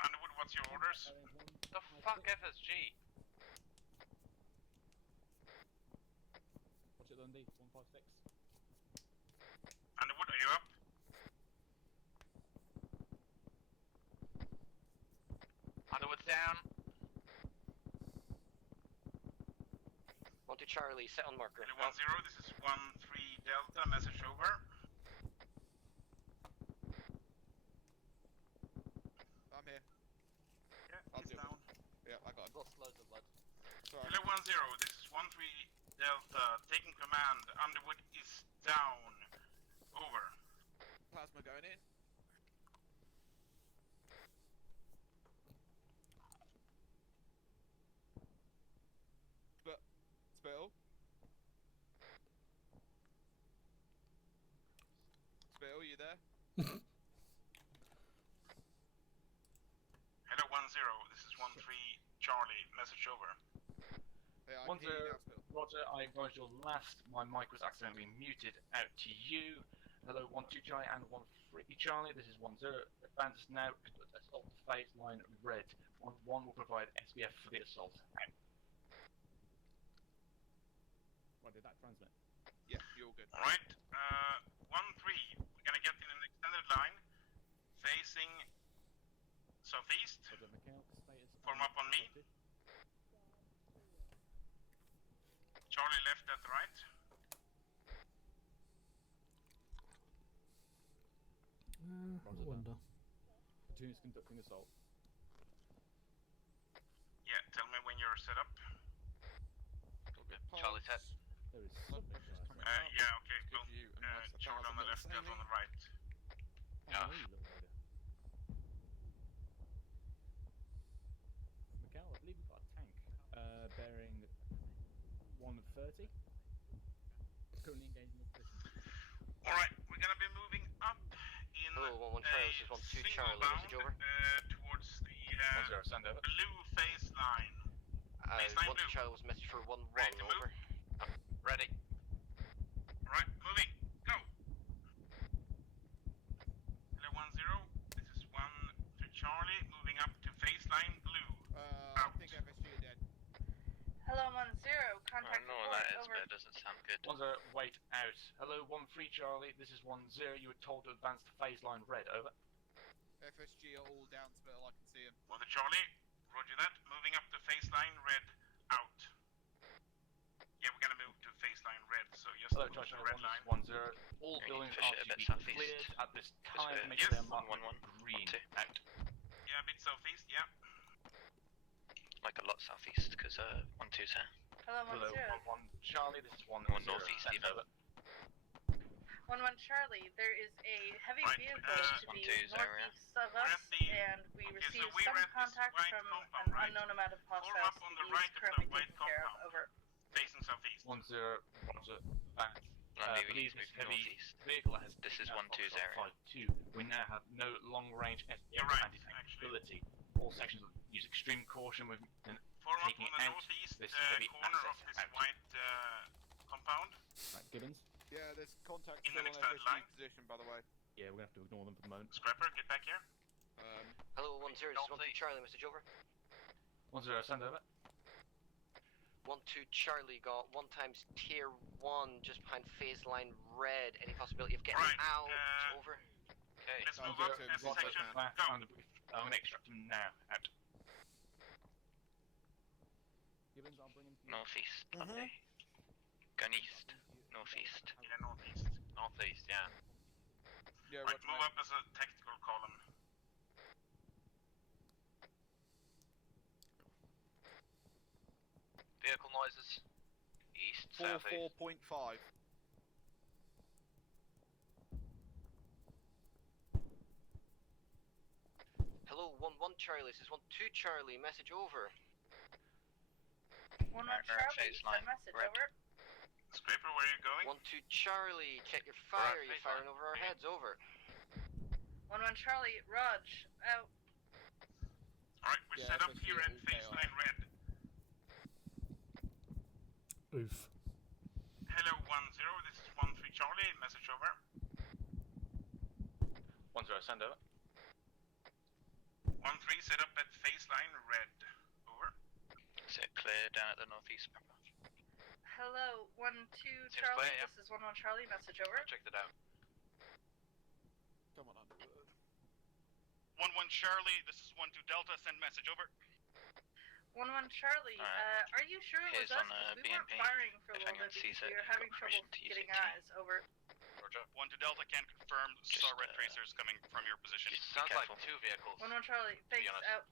Underwood, what's your orders? The fuck FSG? Watch it, Dundee. 156. Underwood, are you up? Underwood's down. 1-2 Charlie, set on marker. 1-0, this is 1-3 Delta, message over. I'm here. Yeah, he's down. Yeah, I got him. Lost loads of blood. Sorry. Hello 1-0, this is 1-3 Delta, taking command. Underwood is down. Over. Plasma going in. Charlie, message over. Yeah, I One can hear you zero, now, Spill. Roger, I acknowledge your last. My mic was accidentally muted out to you. Hello, 1-2 Charlie and 1-3 Charlie. This is 1-0. Advance now. Assault phase line red. 1-1 will provide SBF for the assault. Out. What did that transmit? Yeah, you're all good. Alright, 1-3. We're gonna get in an extended line, facing southeast. Roger, mechanical status. Form up on me. Charlie left at the right. Roger wonder. Platoon is conducting assault. Yeah, tell me when you're set up. Charlie set. There is something Yeah, okay, cool. Charlie on the left, Dad on the right. Yeah. Mikhail, I believe we've got a tank bearing 130. Currently engaging the position. Alright, we're gonna be moving up in Hello, 1-1 Charlie, this is 1-2 Charlie, message over. Towards the 1-0, send over. blue phase line. Phase line 1-2 blue. Charlie was message for 1-1, over. Ready. Alright, moving. Go. Hello, 1-0. This is 1-2 Charlie, moving up to phase line blue. I think FSG are dead. Hello, 1-0. Contact No, report, that is, over. but it doesn't sound good. 1-0, wait out. Hello, 1-3 Charlie. This is 1-0. You were told to advance to phase line red. Over. FSG are all down, Spill. I can see them. 1-2 Charlie, roger that. Moving up to phase line red, out. Yeah, we're gonna move to phase line red, so just Hello, move Josh. to the red line. 1-0. All Can you buildings push are it a to bit be southeast? cleared at this time. way. Make Yes. sure they're marked 1-1. green. 1-2. Out. Yeah, a bit southeast, yeah. Like a lot southeast, because 1-2's here. Hello, 1-0. Hello, 1-1 Charlie. This is 1-0. Northeast, Send even. over. 1-1 Charlie, there is a heavy Right, vehicle to the 1-2's area. northeast of We're us, at the- and we okay, received so we're some at this contact white from compound, an right? unknown amount of Form hostiles up on the CB right is of currently the white taken care of. compound. Over. Facing southeast. 1-0. Roger. Back. Maybe we need Please, to move this heavy northeast. vehicle has This is taken out 1-2's Foxtrot area. 5-2. We now have no long-range You're right, anti-tank actually. ability. All sections use extreme caution with Form up taking on the out northeast this heavy corner of asset this out. white compound. Right, Gibbons. Yeah, there's contact In still the on next FSG line. position, by the way. Yeah, we're gonna have to ignore them for the moment. Scrapper, get back here. Hello, 1-0, this is 1-2 Charlie, message over. 1-0, send over. 1-2 Charlie got 1 times tier 1 just behind phase line red. Any possibility of getting Right, out? Over. Okay. Let's move up as a section. Back, Go. and I'm gonna extract him now. Out. Gibbons, I'll bring him to you. Northeast. Okay. Going east. Northeast. Yeah, northeast. Northeast, yeah. Yeah, Right, roger, move mate. up as a tactical column. Vehicle noises. East, southeast. 4.5. Hello, 1-1 Charlie, this is 1-2 Charlie, message over. 1-1 Alright, Charlie, phase send line, message, red. over. Scraper, where are you going? 1-2 Charlie, check your fire, Right, you're phase line. firing over our heads, over. 1-1 Charlie, Rog, out. Alright, we're Yeah, set up FSG here at all phase KO. line red. Oof. Hello, 1-0, this is 1-3 Charlie, message over. 1-0, send over. 1-3 set up at phase line red. Over. Is it clear down at the northeast, Pepper? Hello, 1-2 Seems Charlie, clear, yeah. this is 1-1 Charlie, message over. Checked it out. Come on, Underwood. 1-1 Charlie, this is 1-2 Delta, send message over. 1-1 Charlie, Alright. are you sure it was Here's us? on, 'Cause we weren't BNP. firing for a If little anyone bit sees because we it, were got having trouble permission to use getting it. eyes, over. Roger. 1-2 Delta can confirm SAR red tracers coming from your position. Sounds like two vehicles. 1-1 Charlie, thanks, honest. out.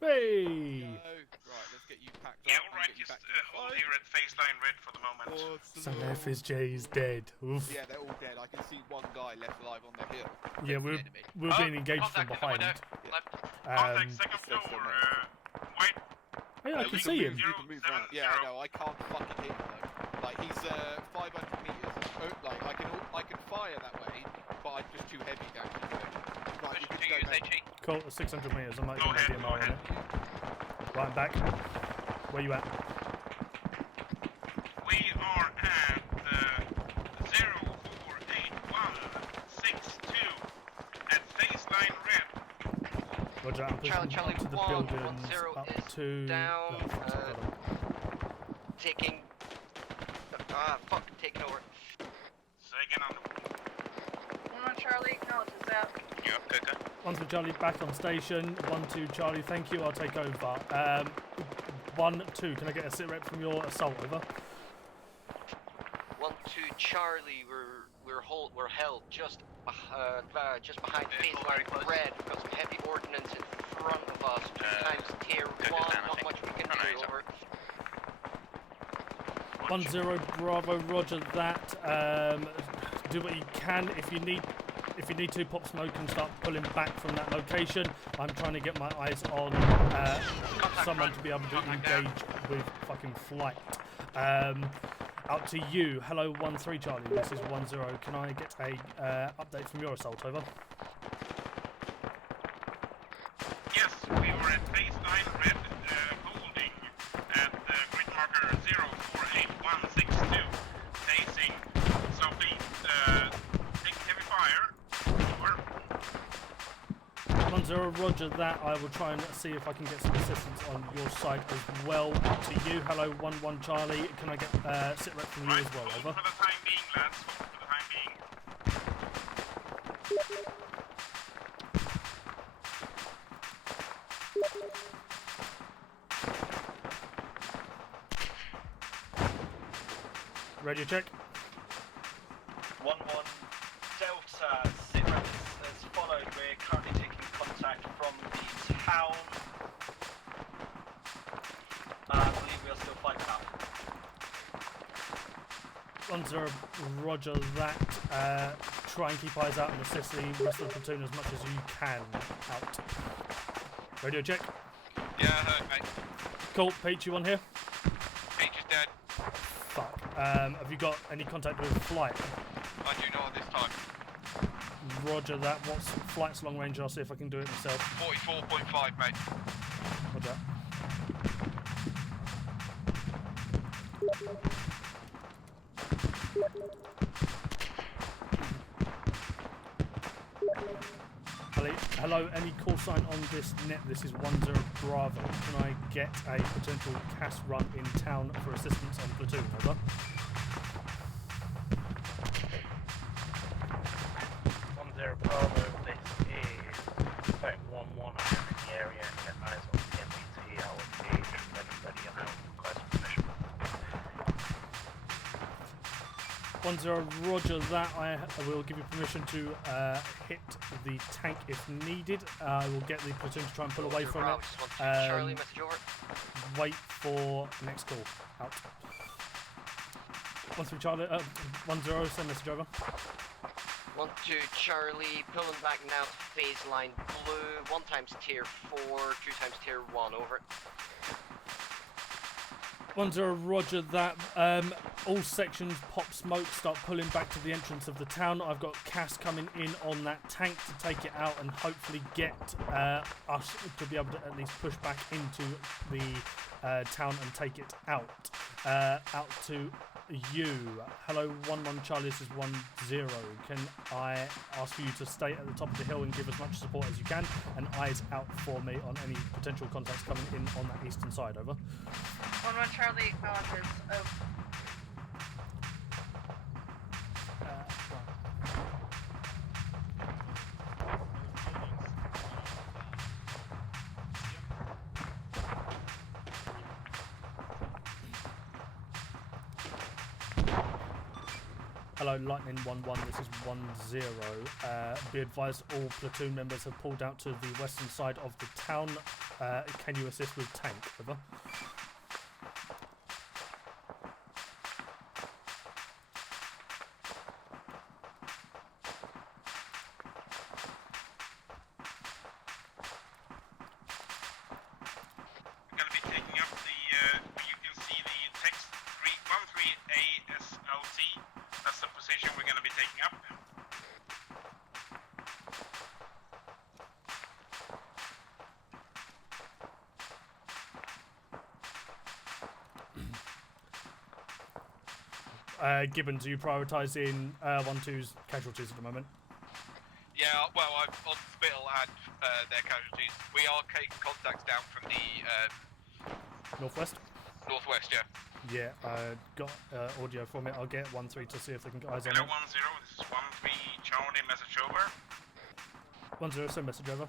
Hey! No. Right, let's get you packed Yeah, up. and alright, get you just back to the hold fight. here at phase line red for the moment. So FSJ is dead. Oof. Yeah, they're all dead. I can see one guy left alive on the hill. Yeah, we're being engaged from behind. Contact second floor, white. Yeah, I can see him. You can move around. Yeah, I know. I can't fucking hit him though. Like he's 500 meters. Like I can fire that way, but I'm just too heavy to actually do it. Right, permission to use HE. Cool, 600 meters. I might get my DMR on it. Right, I'm back. Where you at? We are at 048162 at phase line red. Roger, I'm pushing Charlie, up to the 110 buildings, up is to... down, Oh, fuck, got him. taking over. Say again on the 1-1 Charlie acknowledges that. You up, Coco? 1-2 Charlie, back on station. 1-2 Charlie, thank you, I'll take over. 1-2, can I get a sit rep from your assault, over? 1-2 Charlie, we're held just behind phase line red. We've got some heavy ordnance in front of us. 2 times tier 1, not much we can do, over. 1-0 Bravo, roger that. Do what you can. If you need to, pop smoke and start pulling back from that location. I'm trying to get my eyes on someone to be able to engage with fucking flight. Out to you. Hello, 1-3 Charlie. This is 1-0. Can I get a update from your assault, over? Yes, we were at phase line red, holding at grid marker 048162, facing southeast, taking heavy fire. Over. 1-0, roger that. I will try and see if I can get some assistance on your side as well. Out to you. Hello, 1-1 Charlie. Can I get sit rep from you as well, over? For the time being, lads. For the time being. Radio check. 1-1 Delta, sit rep as followed. We're currently taking contact from the town. I believe we are still fighting up. 1-0, roger that. Try and keep eyes out and assist the rest of the platoon as much as you can. Out. Radio check. Yeah, I heard, mate. Cool. Peach, you on here? Peach is dead. Fuck. Have you got any contact with flight? I do not at this time. Roger that. What's flight's long range? I'll see if I can do it myself. 44.5, mate. Roger. Hello, any call sign on this net? This is 1-0 Bravo. Can I get a potential CAS run in town for assistance on platoon? Over. 1-0 Bravo, this is phone 1-1. I'm in the area and get eyes on the MBT. I will be ready and I will request permission. 1-0, roger that. I will give you permission to hit the tank if needed. I will get the platoon to try and pull away from it. Charlie, message over. Wait for next call. Out. 1-3 Charlie, 1-0, send message over. 1-2 Charlie, pulling back now to phase line blue. 1 times tier 4, 2 times tier 1, over. 1-0, roger that. All sections pop smoke, start pulling back to the entrance of the town. I've got CAS coming in on that tank to take it out and hopefully get us to be able to at least push back into the town and take it out. Out to you. Hello, 1-1 Charlie, this is 1-0. Can I ask for you to stay at the top of the hill and give as much support as you can, and eyes out for me on any potential contacts coming in on that eastern side, over. 1-1 Charlie acknowledges. Hello, Lightning 1-1, this is 1-0. Be advised all platoon members have pulled out to the western side of the town. Can you assist with tank, over? Gibbons, are you prioritising 1-2's casualties at the moment? Yeah, well, I'm on Spittle and their casualties. We are taking contacts down from the Northwest? northwest, yeah. Yeah, got audio from it. I'll get 1-3 to see if they can get eyes on Hello, it. 1-0, this is 1-3, Charlie, message over. 1-0, send message over.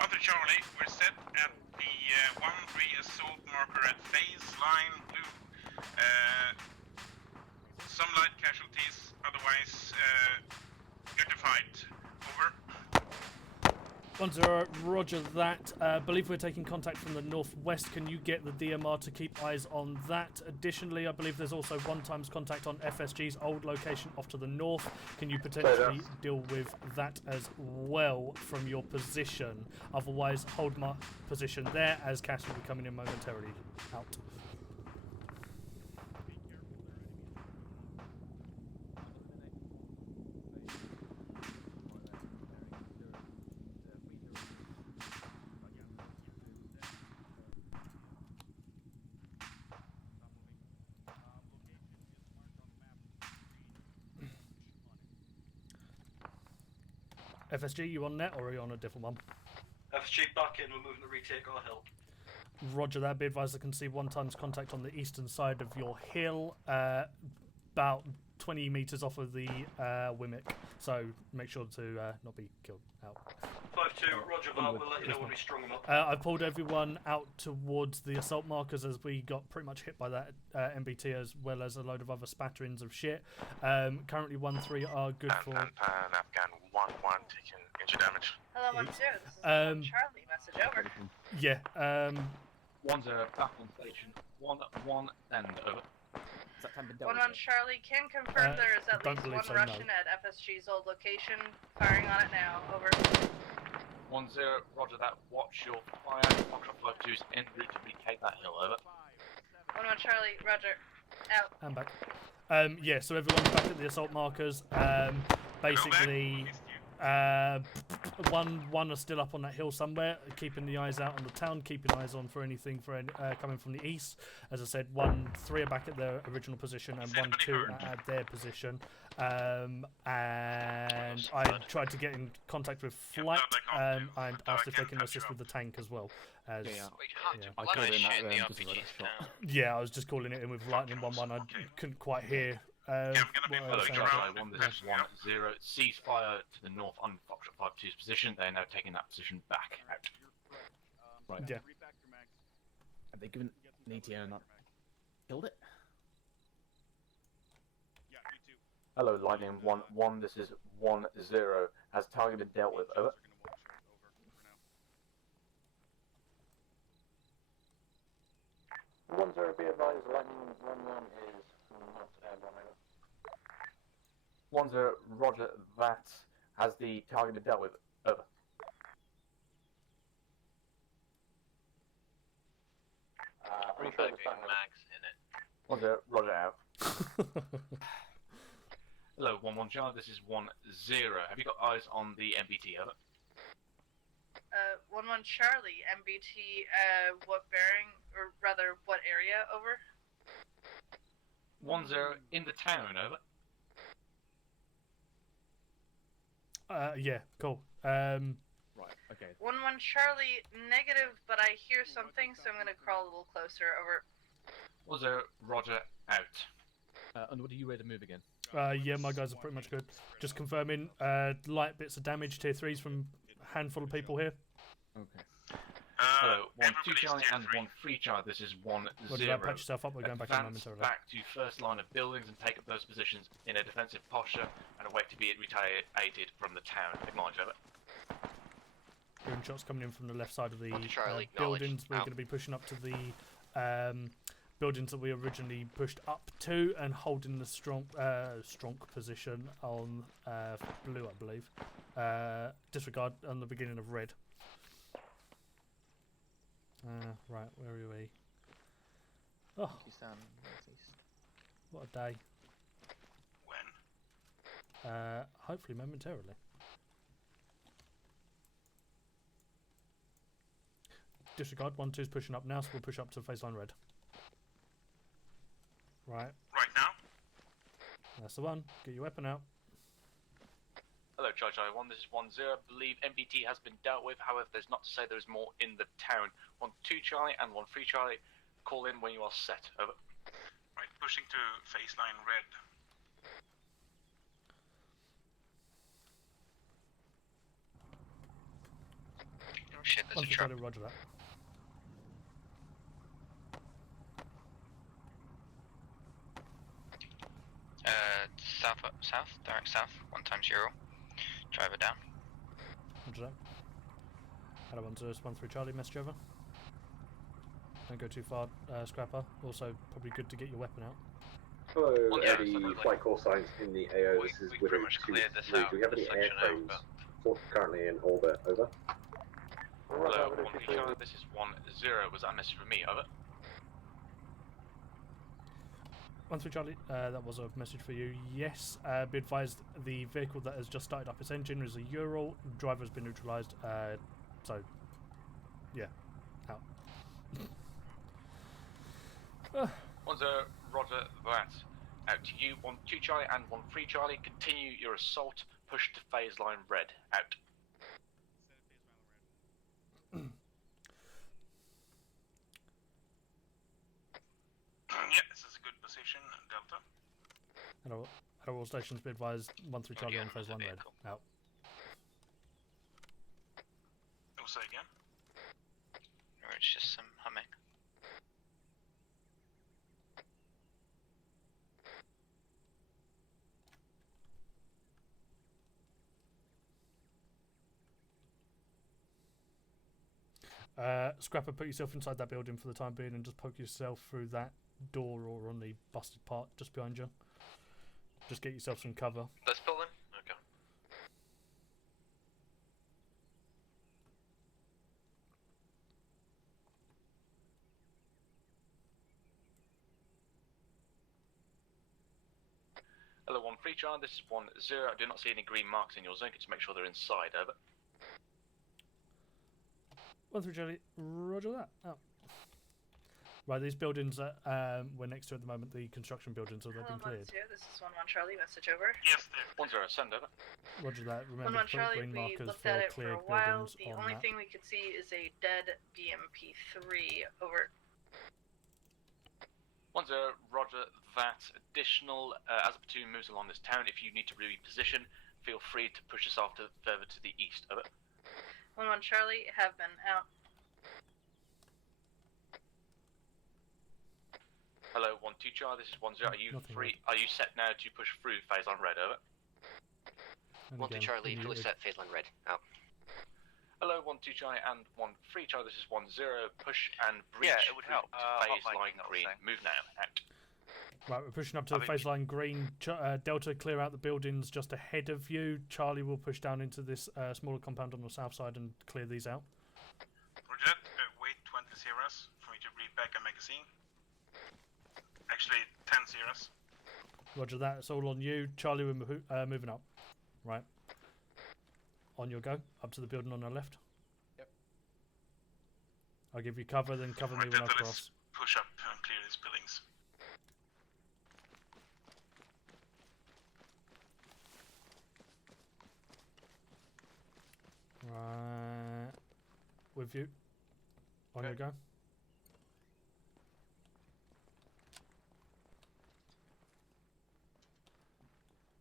1-3 Charlie, we're set at the 1-3 assault marker at phase line blue. Some light casualties, otherwise good to fight. Over. 1-0, roger that. Believe we're taking contact from the northwest. Can you get the DMR to keep eyes on that? Additionally, I believe there's also 1-times contact on FSG's old location off to the north. Can you potentially deal with that as well from your position? Otherwise, hold my position there as Cash will be coming in momentarily. Out. FSG, you on net or are you on a different one? FSG back in, we're moving to retake our hill. Roger that. Be advised I can see 1-times contact on the eastern side of your hill, about 20 metres off of the Wimmick, so make sure to not be killed out. 5-2, roger that, we'll let you know when we strung them up. I pulled everyone out towards the assault markers as we got pretty much hit by that MBT as well as a load of other spatterings of shit. Currently 1-3 are good for... Afghan 1-1 taking injury damage. Hello, 1-0. This is Charlie. Message over. Yeah. 1-0, back on station. 1-1, and over. 1-1 Charlie can confirm there is at least one Russian at FSG's old location. Firing on it now. Over. 1-0, roger that. Watch your fire. Foxtrot 5-2's en route to retake that hill. Over. 1-1 Charlie. Roger. Out. I'm back. Yeah, so everyone's back at the assault markers. Basically, one are still up on that hill somewhere, keeping the eyes out on the town, keeping eyes on for anything coming from the east. As I said, 1-3 are back at their original position, and 1-2 are at their position. And I tried to get in contact with Flight and asked if they can assist with the tank as well. As, I called in that because I got shot. Yeah, I was just calling it in with Lightning 1-1. I couldn't quite hear. Hello, Charlie 1, this is 1-0. Ceasefire to the north on Foxtrot 5-2's position. They are now taking that position back out. Right. Yeah. Have they given an ETA and not killed it? Hello, Lightning 1-1. This is 1-0. Has target been dealt with? Over. Be advised, Lightning 1-1 is not airborne. 1-0, roger that. Has the target been dealt with? Over. Max in it. 1-0, roger out. Hello, 1-1 Charlie, this is 1-0. Have you got eyes on the MBT? Over. 1-1 Charlie. MBT, what bearing, or rather, what area? Over. 1-0 in the town. Over. Yeah, cool. Right, okay. 1-1 Charlie, negative, but I hear something, so I'm gonna crawl a little closer. Over. 1-0, roger, out. And what are you ready to move again? Yeah, my guys are pretty much good. Just confirming, light bits of damage, tier 3s from a handful of people here. Okay. Hello, 1-2 Charlie and 1-3 Charlie, this is 1-0. Patch yourself up, we're going back in momentarily. Back to first line of buildings and take up those positions in a defensive posture and await to be retaliated from the town. Acknowledge, over. Hearing shots coming in from the left side of the Charlie, buildings. We're going to be pushing up to the buildings that we originally pushed up to and holding the strong position on blue, I believe. Disregard on the beginning of red. Right, where are we? Oh, what a day. When? Hopefully momentarily. Disregard, 1-2's pushing up now, so we'll push up to baseline red. Right. Right now? That's the one. Get your weapon out. Hello, Charlie 1, this is 1-0. I believe MBT has been dealt with, however, there's not to say there is more in the town. 1-2 Charlie and 1-3 Charlie. Call in when you are set. Over. Right, pushing to phase line red. Oh shit, there's 1 a for truck. Charlie, roger that. Direct south, 1x0. Driver down. Roger that. Hello, 1-3 Charlie, message over. Don't go too far, Scrapper. Also, probably good to get your weapon out. Hello, the flight call signs in the AO. This is Widow 2-3. Do we have any airframes currently in orbit? Over. Hello, 1-3 Charlie, this is 1-0. Was that a message for me? Over. 1-3 Charlie, that was a message for you. Yes, be advised the vehicle that has just started up its engine is a Ural. Driver has been neutralised, so, yeah, out. 1-0, roger that. Out to you, 1-2 Charlie and 1-3 Charlie. Continue your assault. Push to phase line red. Out. Yeah, this is a good position, Delta. Hello, all stations, be advised 1-3 Charlie on phase line red. Out. Oh, say again? Or it's just some humming. Scrapper, put yourself inside that building for the time being and just poke yourself through that door or on the busted part just behind you. Just get yourself some cover. This building? Okay. Hello, 1-3 Charlie, this is 1-0. I do not see any green marks in your zone. Just make sure they're inside. Over. 1-3 Charlie, roger that. Out. Right, these buildings that we're next to at the moment, the construction buildings, have they been cleared? 1-2, this is 1-1 Charlie, message over. Yes, 1-0, send over. Roger that. Remember 1-1 to put Charlie, green we markers looked for at it for cleared a while. buildings The on only that. thing we could see is a dead BMP-3 over. 1-0, roger that. Additional, as a platoon moves along this town, if you need to reposition, feel free to push yourself further to the east. Over. 1-1 Charlie, have been out. Hello, 1-2 Charlie, this is 1-0. Are you free? Are you set now to push through phase on red? Over. 1-2 Charlie, fully set, phase line red. Out. Hello, 1-2 Charlie and 1-3 Charlie, this is 1-0. Push and breach. Yeah, it would help. Phase line green. Move now. Out. Right, we're pushing up to the phase line green. Delta, clear out the buildings just ahead of you. Charlie will push down into this smaller compound on the south side and clear these out. Roger that. Wait 20 zeros for me to read back a magazine. Actually, 10 zeros. Roger that. It's all on you. Charlie, we're moving up. Right. On your go. Up to the building on our left. Yep. I'll give you cover, then cover me when I cross. Let's push up and clear these buildings. Right. With you. On your go.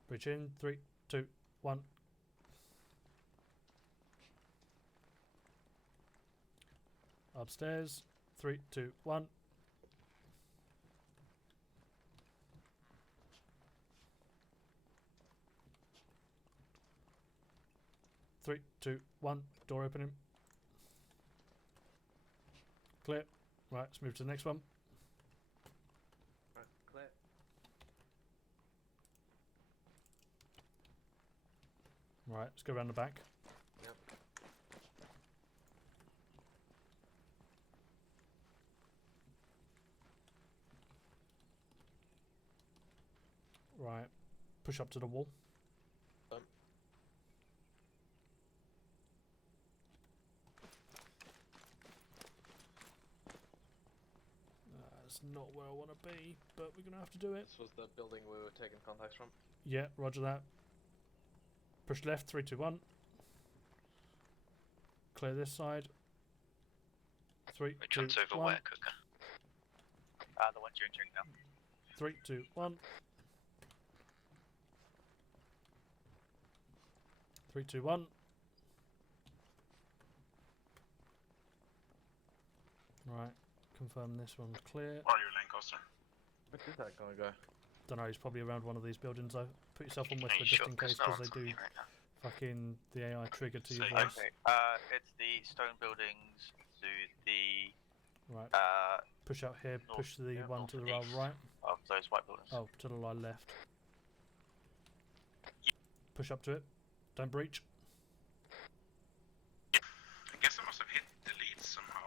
Breach in. 3, 2, 1. Upstairs. 3, 2, 1. Three, two, one. Door opening. Clear. Right, let's move to the next one. Right, clear. Right, let's go around the back. Yep. Right, push up to the wall. That's not where I want to be, but we're going to have to do it. This was the building we were taking contacts from. Yeah, roger that. Push left, 3, 2, 1. Clear this side. 3, 2, 1. Cooker? The one you're entering now. 3, 2, 1. 3, 2, 1. Right, confirm this one's clear. Are you Lancaster? Where is that gonna go? Don't know, he's probably around one of these buildings though. Put yourself on whisper just in case, because they do fucking the AI trigger to your voice. Okay, it's the stone buildings to the... Right. Push out here, push the one to the right. Of those white buildings. Oh, to the left. Push up to it. Don't breach. I guess I must have hit delete somehow.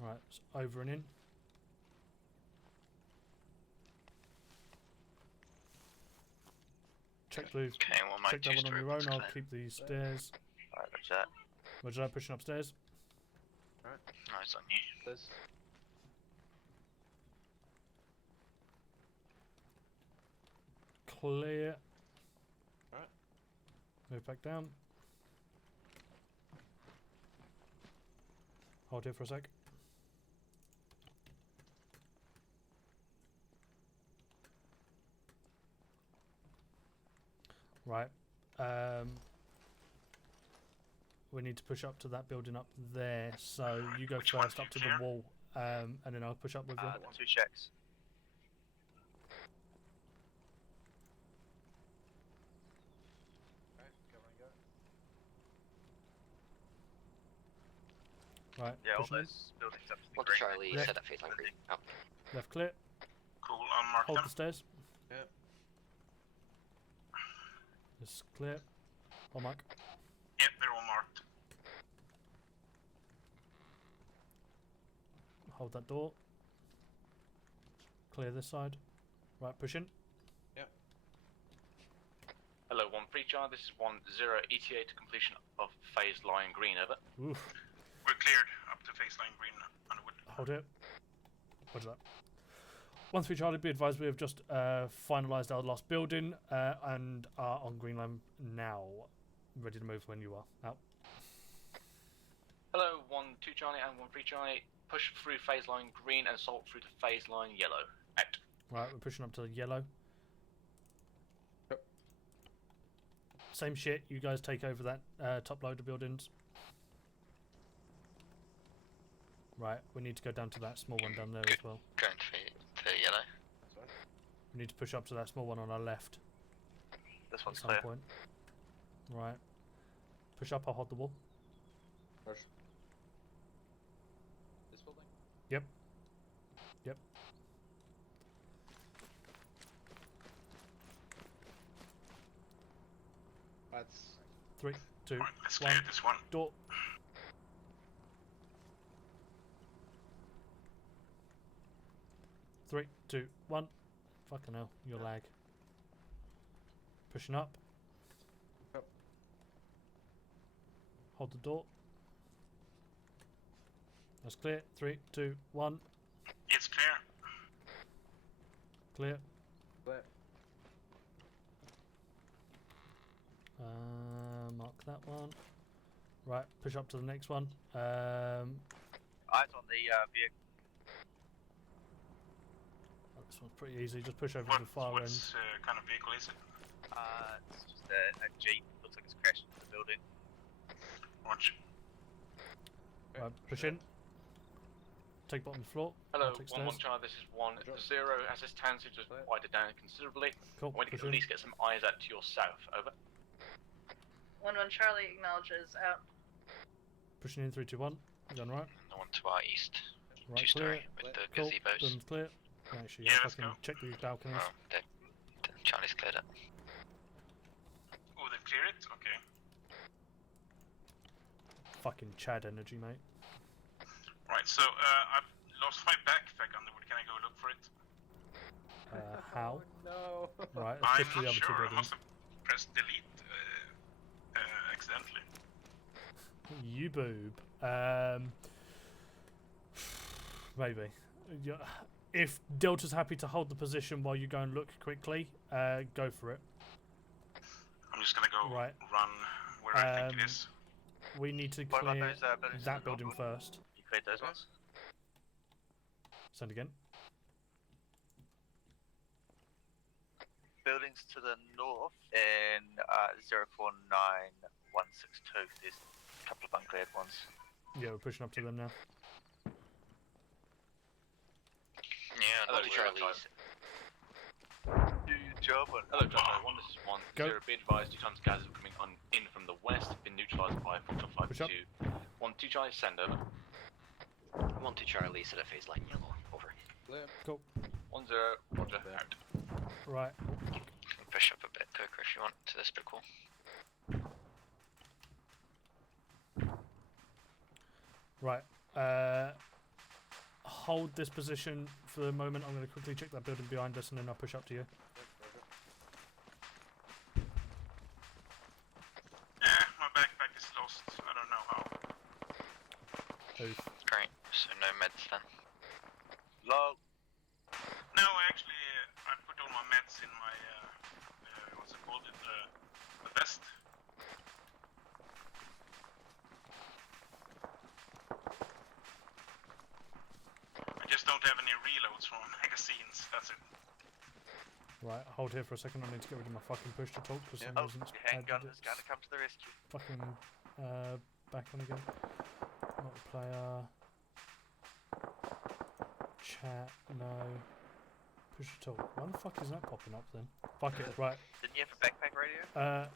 Right, it's over and in. Check the check that one on your own. I'll keep these stairs. Alright, roger that. Roger that, pushing upstairs. Alright. Nice on you. This. Clear. Alright. Move back down. Hold here for a sec. Right. We need to push up to that building up there. So you go first up to the wall, and then I'll push up with you. 2 checks. Right. Yeah, all pushing in. those buildings up to the What green. Charlie Left. said that phase line green. Oh. Left clear. Cool, unmark Hold them. the stairs. Yep. It's clear. Oh, Mike. Yep, they're all marked. Hold that door. Clear this side. Right, push in. Yep. Hello, 1-3 Charlie, this is 1-0 ETA to completion of phase line green, over. Oof. We're cleared up to phase line green Underwood. Hold it. Roger that. 1-3 Charlie, be advised we have just finalised our last building and are on green line now. Ready to move when you are. Out. Hello, 1-2 Charlie and 1-3 Charlie, push through phase line green and assault through to phase line yellow. Out. Right, we're pushing up to yellow. Yep. Same shit, you guys take over that top load of buildings. Right, we need to go down to that small one down there as well. Going to yellow. We need to push up to that small one on our left. This one's at some clear. point. Right. Push up, I'll hold the wall. Push. This building? Yep. Yep. That's 3, 2, Right, let's 1. clear this one. Door. Three, 2, 1. Fucking hell, your lag. Pushing up. Yep. Hold the door. That's clear. 3, 2, 1. It's clear. Clear. clear. Mark that one. Right, push up to the next one. Eyes on the vehicle. This one's pretty easy. Just push over to the far end. What kind of vehicle is it? It's just a Jeep. Looks like it's crashed into the building. Watch. Right, push in. Take bottom floor. Hello, I'll take 1-1 stairs. Charlie, this is 1-0. As this town seems to have widened down considerably, Cool, I want to push at in. least get some eyes out to your south, over. 1-1 Charlie acknowledges out. Pushing in 3, 2, 1. Going right. The one to our east. Right, Two-story clear. with the Cool. gazebos. Building's clear. Actually, Yeah, yeah, let's fucking go. check these balconies. Oh, Charlie's cleared up. Oh, they've cleared it? Okay. Fucking Chad energy, mate. Right, so I've lost 5 backpack Underwood. Can I go look for it? How? No. Right, let's I'm shift to the not other two sure. I buildings. must have pressed delete accidentally. You boob. Maybe. if Delta's happy to hold the position while you go and look quickly, go for it. I'm just gonna go Right. run where I think it is. We need to What about clear those, buildings that to the building north? first. You cleared those ones? Send again. Buildings to the north in 049162. There's a couple of uncleared ones. Yeah, we're pushing up to them now. Yeah, Hello, Charlie's. Do your job. Hello, Delta 1, this is 1. Go. 0, be advised, 2 times gas is coming in from the west, been neutralized by 452. 1, 2 Charlie, send over. 1 2 Charlie, set a phase line yellow, over. Cool. 1 0, roger, out. Right. Push up a bit quicker if you want to this bit cool. Right. Hold this position for the moment. I'm going to quickly check that building behind us and then I'll push up to you. Yeah, my backpack is lost. I don't know how. Oof. Great, so no meds then. Lol. No, actually, I put all my meds in my, what's it called? The vest. I just don't have any reloads from magazines, that's it. Right, hold here for a second. I need to get rid of my fucking push to talk for some reason. The handgun is going to come to the rescue. Fucking back on again. Multiplayer. Chat, no. Push to talk. Why the fuck is that popping up then? Fuck it, right. Didn't you have a backpack radio?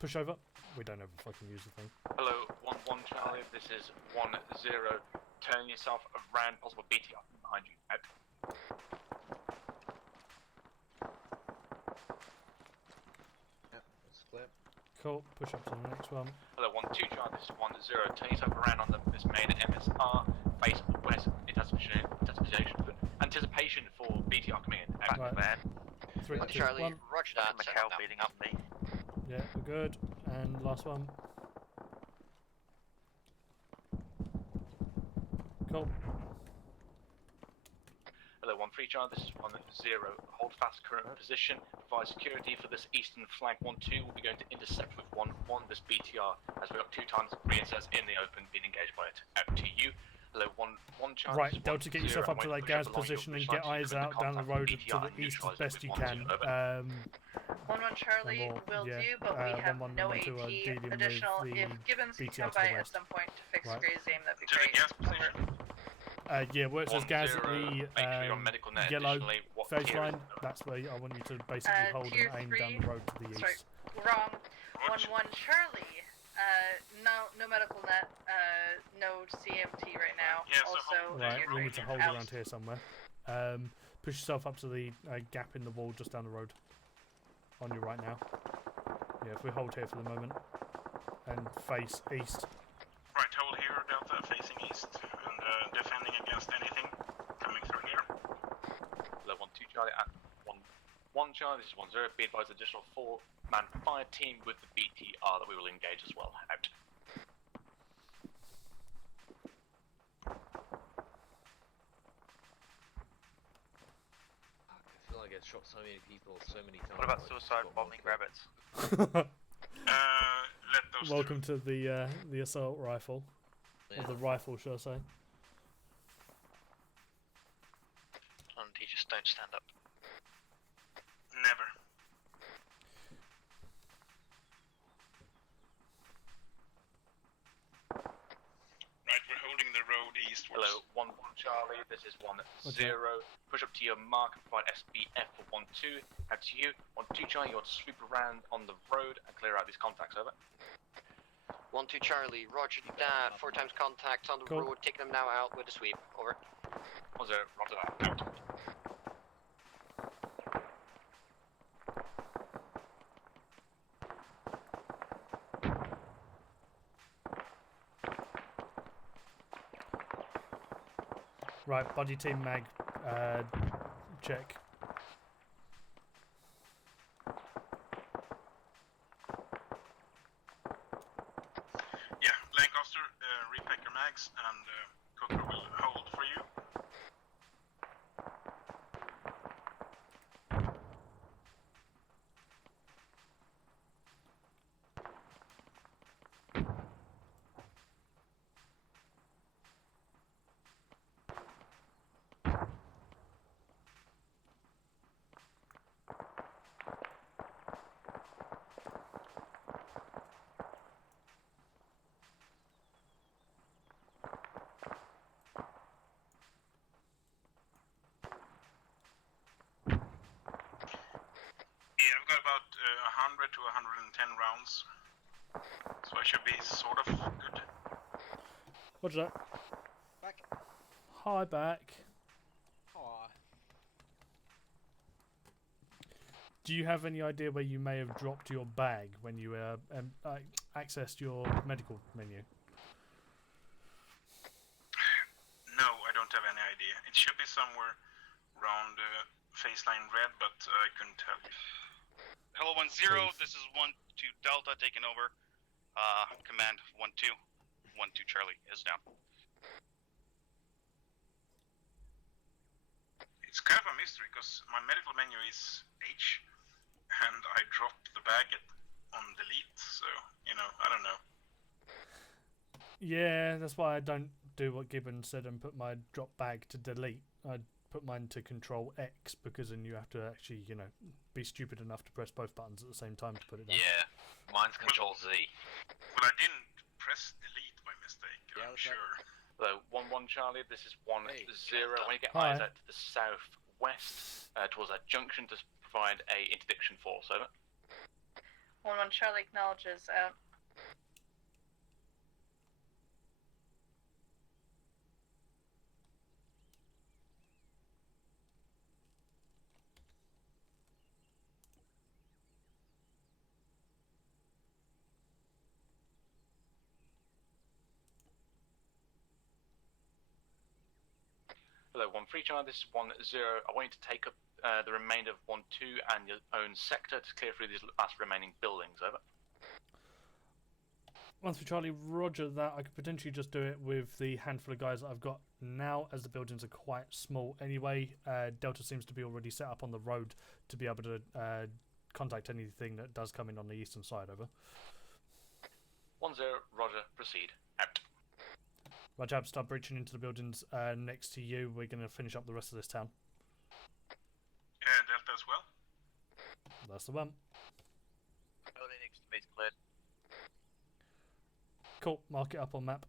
Push over. We don't ever fucking use the thing. Hello, 1 1 Charlie, this is 1 0. Turn yourself around, possible BTR behind you. Out. That's clear. Cool, push up to the next one. Hello, 1 2 Charlie, this is 1 0. Turn yourself around on this main MSR, face west, anticipation for BTR coming in. Out. Right. Van. 3, 2, Charlie, 1. roger that. Macau beating up me. Yeah, we're good. And last one. Cool. Hello, 1 3 Charlie, this is 1 0. Hold fast current position. Provide security for this eastern flag. 1 2 will be going to intercept with 1 1 this BTR as we got 2 times reinserts in the open, being engaged by it. Out to you. Hello, 1 1 Charlie. Right, Delta, get yourself up to that gas position and get eyes out down the road to the east as best you can. 1 1 Charlie will yeah, do, but we have 1 1 no 1 2 are AT dealing additional. with If the Gibbons can BTR come to the by at west. some point to fix Right. Gray's aim, that'd be To the great. gas position. Yeah, where it says gas at the yellow phase tier line, is that's where I want you to basically hold tier and aim 3. down the road to the Sorry, east. wrong. 1 1 Charlie. No medical net. No CMT right now. Yeah, so also, Right, tier you 3 need to hold out. around here somewhere. Push yourself up to the gap in the wall just down the road. On your right now. Yeah, if we hold here for the moment. And face east. Right, hold here, Delta, facing east, and defending against anything coming through here. Hello, 1 2 Charlie at 1 1 Charlie, this is 1 0. Be advised, additional 4-man fire team with the BTR that we will engage as well. Out. I feel like I shot so many people so many times. What about suicide bombing rabbits? Let those Welcome to the assault rifle. Or the rifle, shall I say. And you just don't stand up. Never. Right, we're holding the road eastwards. Hello, 1 1 Charlie, this is 1 0. Push up to your mark and provide SBF for 1 2. Out to you. 1 2 Charlie, you want to sweep around on the road and clear out these contacts, over. 1 2 Charlie, roger that. 4 times contact on the road, taking them now out with a sweep, over. 1 0, roger that, out. Right, body team mag check. Yeah, Lancaster, repack your mags, and Cooker will hold for you. 100 to 110 rounds. So I should be sort of good. What's that? Back. Hi, back. Aw. Do you have any idea where you may have dropped your bag when you accessed your medical menu? No, I don't have any idea. It should be somewhere around Faceline Red, but I couldn't tell you. Hello 1-0, this is 1-2 Delta taking over. Command 1-2. 1-2 Charlie is down. It's kind of a mystery because my medical menu is H, and I dropped the bag on delete, so, you know, I don't know. Yeah, that's why I don't do what Gibbon said and put my drop bag to delete. I put mine to Control X because then you have to actually, you know, be stupid enough to press both buttons at the same time to put it down. Yeah, mine's Control Z. Well, I didn't press delete by mistake, I'm sure. So 1-1 Charlie, this is 1-0. When you get Hi. eyes out to the southwest, towards that junction, to provide a interdiction force. Over. 1-1 Charlie acknowledges out. Hello 1-3 Charlie, this is 1-0. I want you to take up the remainder of 1-2 and your own sector to clear through these last remaining buildings. Over. 1-3 Charlie, roger that. I could potentially just do it with the handful of guys that I've got now, as the buildings are quite small anyway. Delta seems to be already set up on the road to be able to contact anything that does come in on the eastern side. Over. 1-0, roger, proceed. Out. Rajab, start breaching into the buildings next to you. We're going to finish up the rest of this town. Delta as well? That's the one. Building next to me is cleared. Cool, mark it up on map.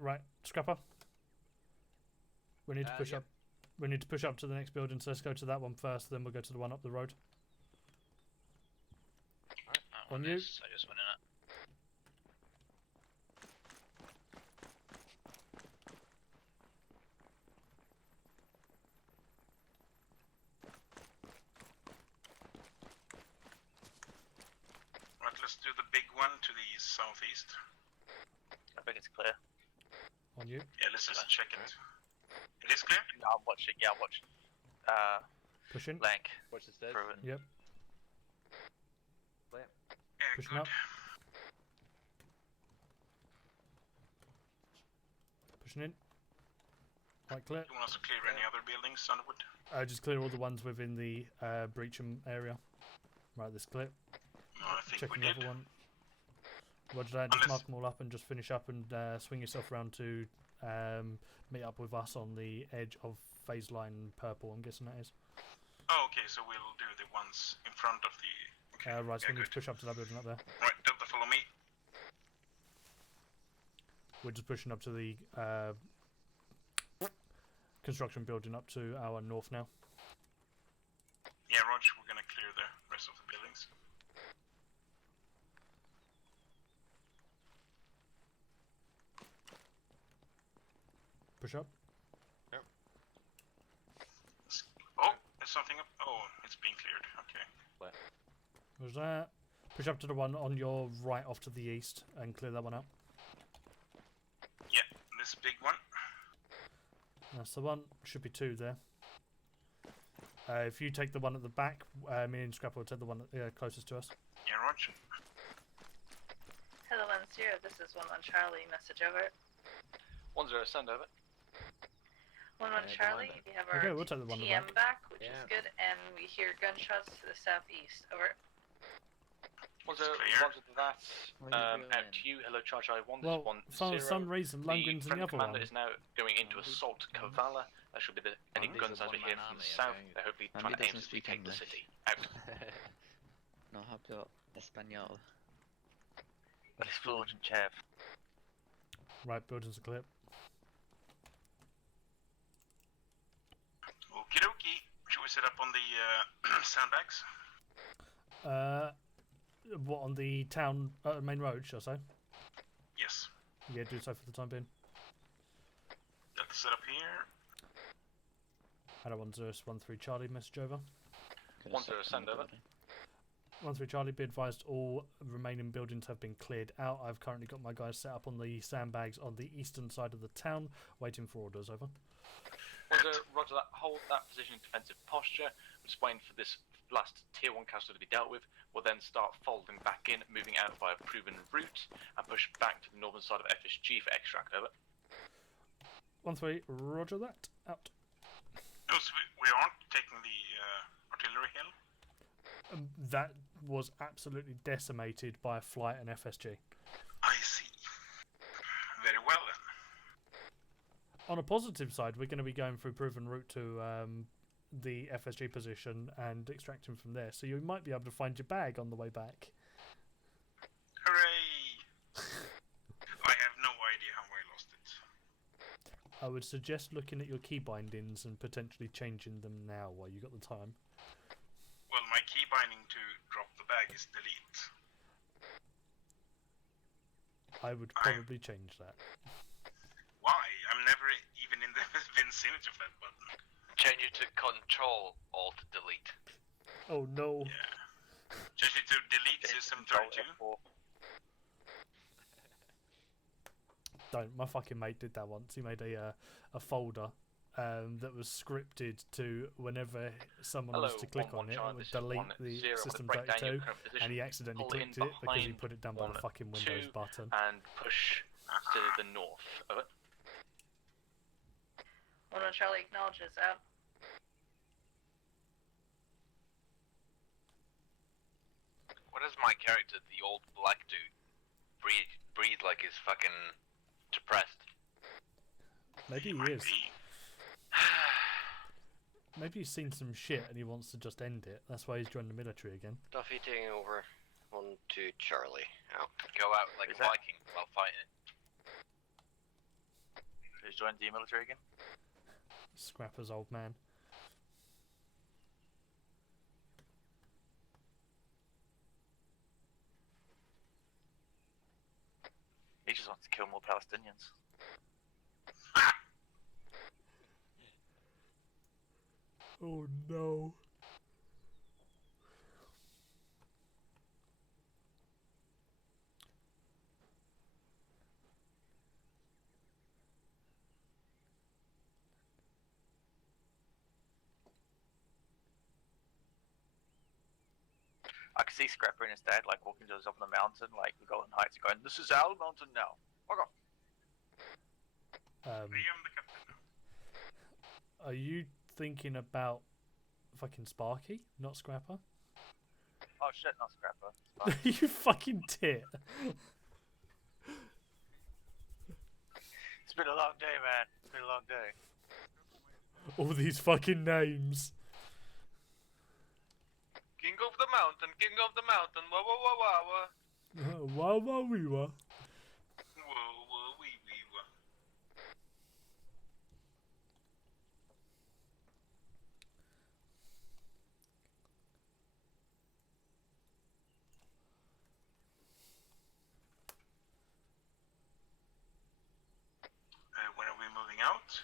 Right, Scrapper. We need to push up. We need to push up to the next building, so let's go to that one first, then we'll go to the one up the road. On you. I just went in it. Right, let's do the big one to the southeast. I think it's clear. On you. Yeah, let's just check it. It is clear? No, I'm watching. Yeah, I'm watching. Pushing. Blank. Watch the stairs. Through it. Yep. Clear. Yeah, Pushing good. up. Pushing in. Quite clear. You want us to clear any other buildings, Underwood? Just clear all the ones within the breaching area. Right, this clear. No, I think Checking we the did. other one. Roger that, just mark them all up and just finish up and swing yourself around to meet up with us on the edge of phase line purple, I'm guessing that is. Oh, okay, so we'll do the ones in front of the... Okay, Right, so yeah, we need to good. push up to that building up there. Right, Delta, follow me. We're just pushing up to the construction building up to our north now. Yeah, Roger, we're gonna clear the rest of the buildings. Push up. Oh, there's something up. Oh, it's being cleared. Okay. Was that? Push up to the one on your right off to the east and clear that one out. Yeah, this big one. That's the one. Should be two there. If you take the one at the back, me and Scrapper will take the one closest to us. Yeah, Roger. Hello 1-0, this is 1-1 Charlie, message over. 1-0, send over. 1-1 Charlie, we have our Okay, we'll take the one at the TM back. back, which is good, and we hear gunshots to the southeast. Over. 1-0, roger that. Out to you. Hello, Charge I-1. This Well, is 1-0. for some reason, Lundgren's in the friendly other commander one. is now going into assault Kavala. That should be the any guns as we hear from the south. They're hopefully trying to aim to retake the city. Out. No hablo español. It's fluent, Chev. Right, buildings are clear. Okie dokie. Should we set up on the sandbags? What, on the town main road, shall I say? Yes. Yeah, do so for the time being. Let's set up here. Hello, 1013 Charlie, message over. 10, send over. 13 Charlie, be advised all remaining buildings have been cleared out. I've currently got my guys set up on the sandbags on the eastern side of the town, waiting for orders, over. Roger that. Hold that position in defensive posture. We're just waiting for this last tier 1 casualty to be dealt with. We'll then start folding back in, moving out via a proven route, and push back to the northern side of FSG for extract, over. 1-3, roger that, out. No, so we aren't taking the artillery hill? That was absolutely decimated by flight and FSG. I see. Very well then. On a positive side, we're going to be going through proven route to the FSG position and extracting from there, so you might be able to find your bag on the way back. Hooray! I have no idea how I lost it. I would suggest looking at your key bindings and potentially changing them now while you got the time. Well, my key binding to drop the bag is delete. I would probably change that. Why? I'm never even in the vicinity of that button. Change it to Control Alt Delete. Oh no. Yeah. Change it to Delete System 32. Don't. My fucking mate did that once. He made a folder that was scripted to whenever someone was to click on it, it would delete the System 32, and he accidentally clicked it because he put it down by the fucking Windows button. And push to the north, over. 1 Charlie acknowledges, out. What does my character, the old black dude, breathe like he's fucking depressed? Maybe he is. Maybe he's seen some shit and he wants to just end it. That's why he's joined the military again. Duffy taking over. 1-2 Charlie, out. Go out like a Viking while fighting. Who's joined the military again? Scrapper's old man. He just wants to kill more Palestinians. Oh no. I can see Scrapper and his dad like walking to the top of the mountain, like the Golden Heights, going, "This is our mountain now. Fuck off." I am the captain now. Are you thinking about fucking Sparky, not Scrapper? Oh shit, not Scrapper. You fucking tit. It's been a long day, man. It's been a long day. All these fucking names. King of the mountain, king of the mountain, wah wah wah wah wah. Wah wah wee wah. Whoa, whoa, wee wee wah. When are we moving out?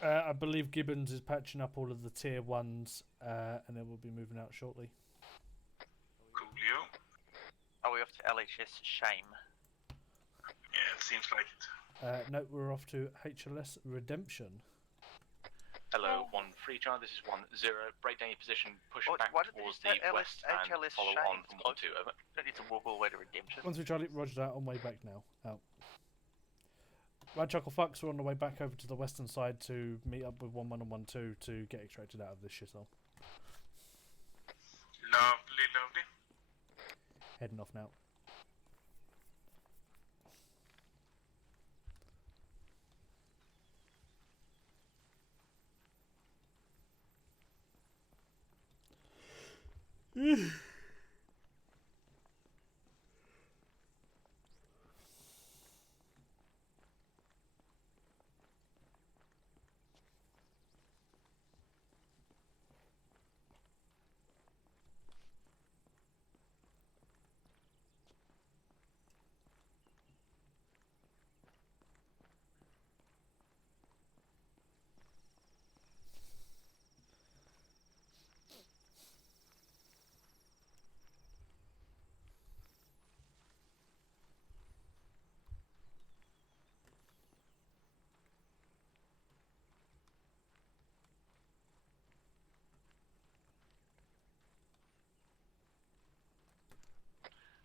I believe Gibbons is patching up all of the tier 1s, and then we'll be moving out shortly. Coolio. Are we off to LHS Shame? Yeah, it seems like it. No, we're off to HLS Redemption. Hello, 1-3 Charlie, this is 1-0. Break down your position, push back Why did they towards say the west and HLS follow Shame? on from 1-2, over. Don't need to walk all the way to Redemption. 1-3 Charlie, roger that, on way back now. Out. Right, Chuckle Fucks, we're on the way back over to the western side to meet up with 1-1 and 1-2 to get extracted out of this shithole. Lovely, lovely. Heading off now.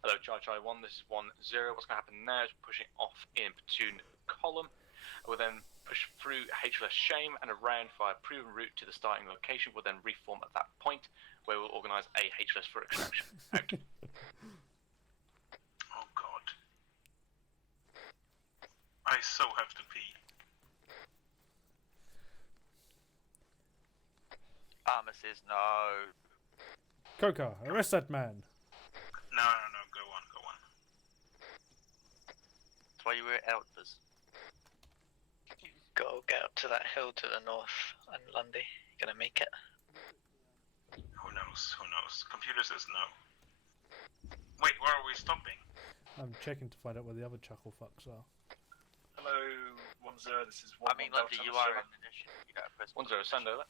Hello, Charlie 1, this is 1-0. What's going to happen now is pushing off in platoon column. We'll then push through HLS Shame and around via proven route to the starting location. We'll then reform at that point, where we'll organise a HLS for extraction. Out. Oh god. I so have to pee. Arma says no. Coca, arrest that man. No, go on. That's why you wear outfits. Go get up to that hill to the north, and Lundy, you gonna make it? Who knows? Computer says no. Wait, where are we stopping? I'm checking to find out where the other chuckle fucks are. Hello, 1-0, this is 1-1 I mean, Delta. Lundy, you are in the mission. You gotta press 1-0, send over.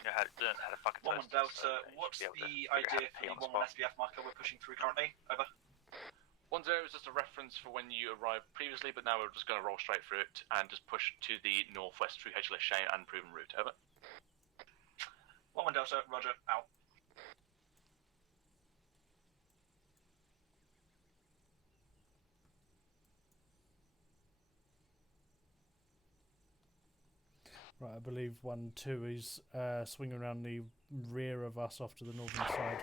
You know how to learn how to fucking 1-1 toast Delta, so what's you the should be able to idea figure for out the 1-1 SBF marker we're pushing through currently? Over. 1-0 is just a reference for when you arrived previously, but now we're just going to roll straight through it and just push to the northwest through HLS Shane and proven route. Over. 1-1 Delta, roger, out. Right, I believe 1-2 is swinging around the rear of us off to the northern side.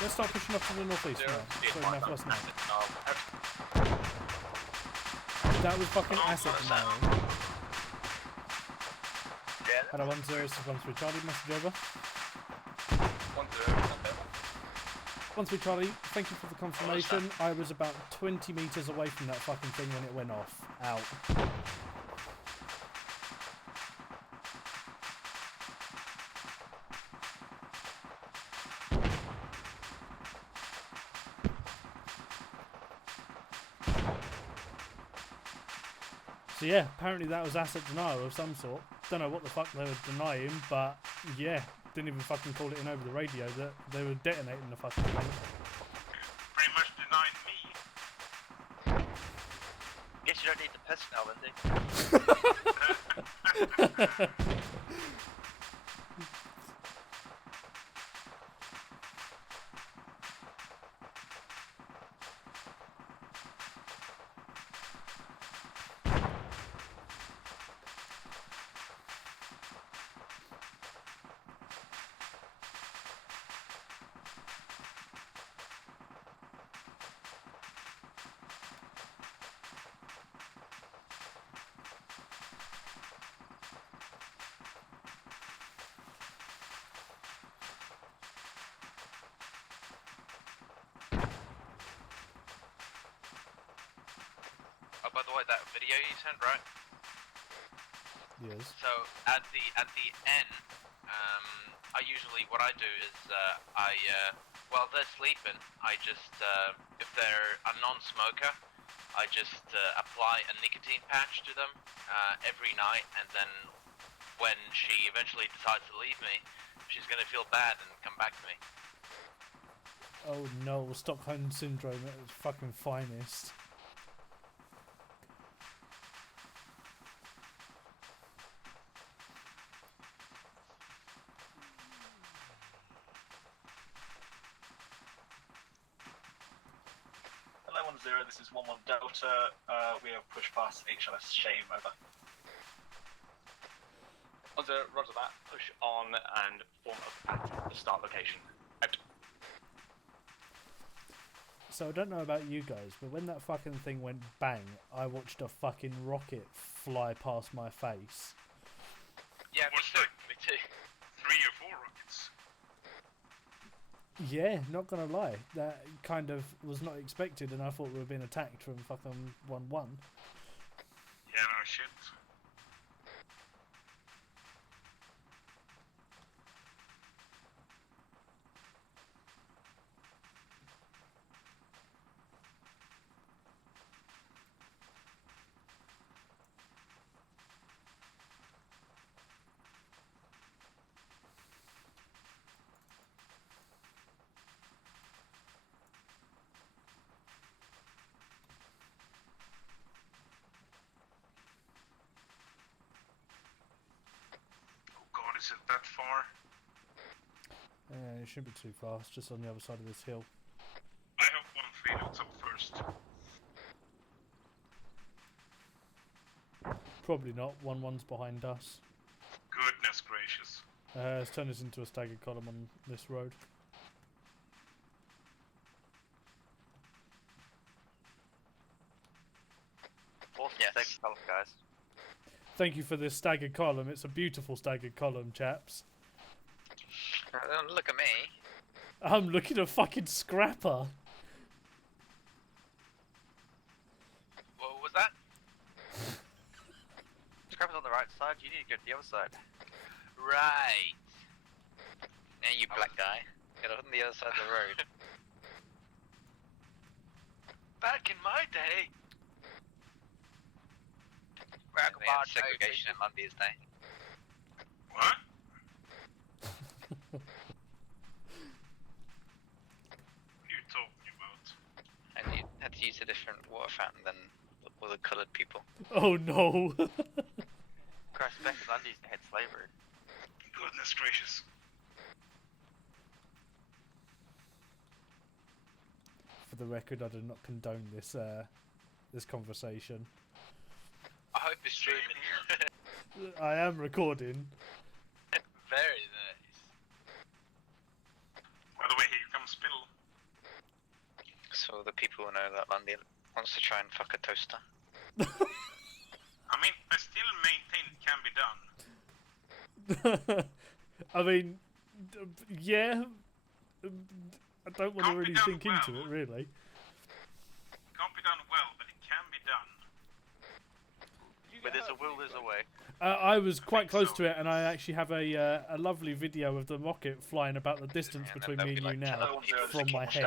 Let's start pushing off to the northeast now. Sorry, northwest now. That was fucking asset denial. Hello, 1-0, this is 1-3 Charlie, message over. 1-0, 1-3 Charlie, thank you for the confirmation. I was about 20 metres away from that fucking thing when it went off. Out. So yeah, apparently that was asset denial of some sort. Don't know what the fuck they were denying, but yeah, didn't even fucking call it in over the radio that they were detonating the fucking thing. Pretty much denied me. Guess you don't need the piss now, then, do you? By the way, that video you sent, right? Yes. So at the end, I usually what I do is while they're sleeping, I just if they're a non-smoker, I just apply a nicotine patch to them every night, and then when she eventually decides to leave me, she's gonna feel bad and come back to me. Oh no, Stockholm Syndrome at its fucking finest. Hello, 1-0, this is 1-1 Delta. We have pushed past HLS Shame, over. 1-0, roger that. Push on and form up at the start location. Out. So I don't know about you guys, but when that fucking thing went bang, I watched a fucking rocket fly past my face. Yeah, me too. 3 or 4 rockets. Yeah, not gonna lie, that kind of was not expected, and I thought we were being attacked from fucking 1-1. Yeah, no shit. Is it that far? It shouldn't be too far. It's just on the other side of this hill. I hope 1-3 looks up first. Probably not. 1-1's behind us. Goodness gracious. Let's turn this into a staggered column on this road. Thanks, guys. Thank you for this staggered column. It's a beautiful staggered column, chaps. Don't look at me. I'm looking at fucking Scrapper. What was that? Scrapper's on the right side. You need to go to the other side. Right. Now you black guy. Get on the other side of the road. Back in my day. They had segregation in Lundy's day. What? What are you talking about? And you had to use a different water fountain than all the coloured people. Oh no! Christ, back in Lundy's they had slavery. Goodness gracious. For the record, I do not condone this this conversation. I hope you're streaming. I am recording. Very nice. By the way, here comes Spittle. So the people who know that Lundy wants to try and fuck a toaster. I mean, I still maintain it can be done. I mean, yeah. I don't want to really sink into it, really. It can't be done well, but it can be done. Where there's a will, there's a way. I was quite close to it, and I actually have a lovely video of the rocket flying about the distance between me and you now from my head.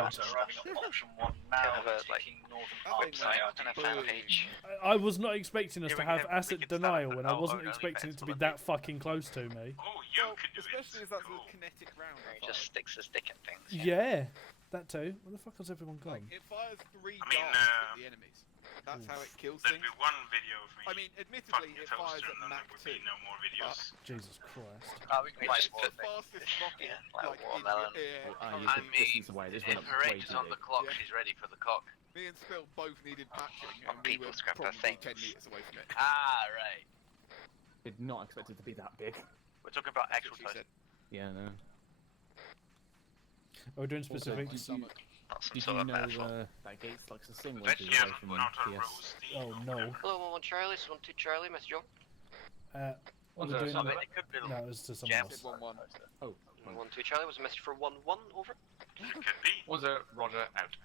I was not expecting us to have asset denial, and I wasn't expecting it to be that fucking close to me. Oh, you could do especially as that's a kinetic round. He just sticks his dick in things. Yeah, that too. Where the fuck has everyone gone? It fires 3 darts at the enemies. That's how it kills There'd things. be one video of me. I mean, admittedly, it fires at and then Mach there would 2. be no more videos. Jesus Christ. We can It's like the fastest rocket, like in watermelon. I mean, if Rachel's on the clock, she's ready for the cock. Me and Spill both needed patching, and we people were scrap their probably things. 10 meters away from it. Ah, right. Did not expect it to be that big. We're talking about actual That's what she toast. Yeah, no. Are we doing specifics? Did you know that Gates likes to sing when he's Yeah, away from not a PS? roasty. Oh no. Hello, 1-1 Charlie, this is 1-2 Charlie, Mr. Joe. We're doing no, it was to someone else. 1-1. Oh. 1-2 Charlie was a message for 1-1, over. Could be. Was it Roger out?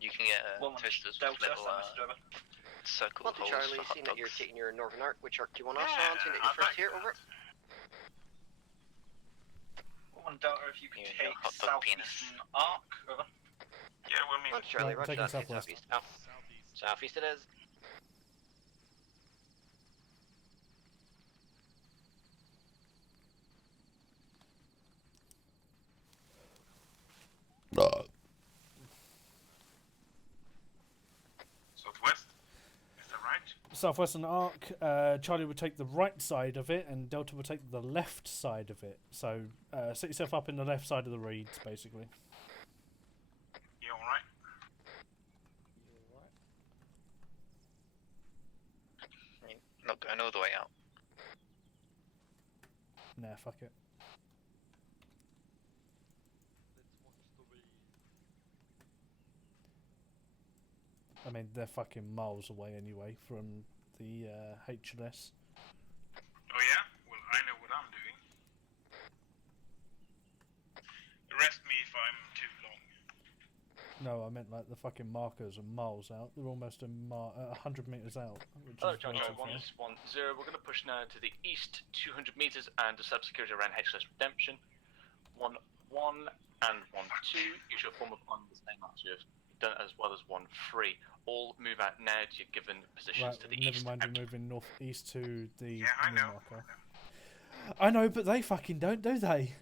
You can get toasters with little circle 1-2 holes Charlie, for hot seeing that you're dogs. taking your northern arc. Which arc do you want us on? Seeing that you're first here, over. One Delta, if you could You take know, hot dog penis. southeastern arc, over. Yeah, well, I mean, 1-2 Charlie, Right, roger taking that. southwest. Southeast. Oh. Southeast it is. southwest. Is that right? Southwestern arc. Charlie would take the right side of it, and Delta would take the left side of it. So set yourself up in the left side of the reeds, basically. You alright? Not going all the way out. Nah, fuck it. I mean, they're fucking miles away anyway from the HLS. Oh yeah? Well, I know what I'm doing. Arrest me if I'm too long. No, I meant like the fucking markers are miles out. They're almost 100 meters out. Which Hello, is John way Joe, too far. 110. We're going to push now to the east 200 meters and establish security around HLS Redemption. 1-1 and 1-2. You shall form upon the same as you have done as well as 1-3. All move out now to your given positions Right, to the never east. mind, we're moving northeast to the Yeah, I new know. marker. I know, but they fucking don't, do they?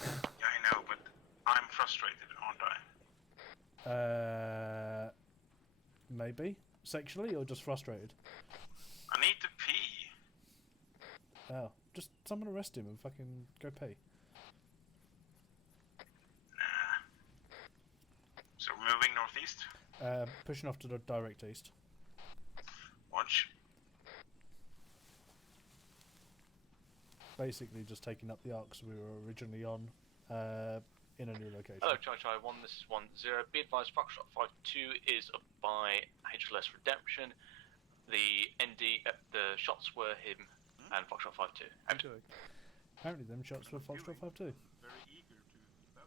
Yeah, I know, but I'm frustrated, aren't I? Maybe sexually or just frustrated. I need to pee. Oh, just someone arrest him and fucking go pay. So we're moving northeast. Pushing off to the direct east. Watch. Basically, just taking up the arcs we were originally on in a new location. Hello, Chai 1, this is 1-0. Be advised, Foxtrot 5-2 is up by HLS Redemption. The ND, the shots were him and Foxtrot 5-2. Out. Apparently, them shots were Foxtrot 5-2. Very eager to about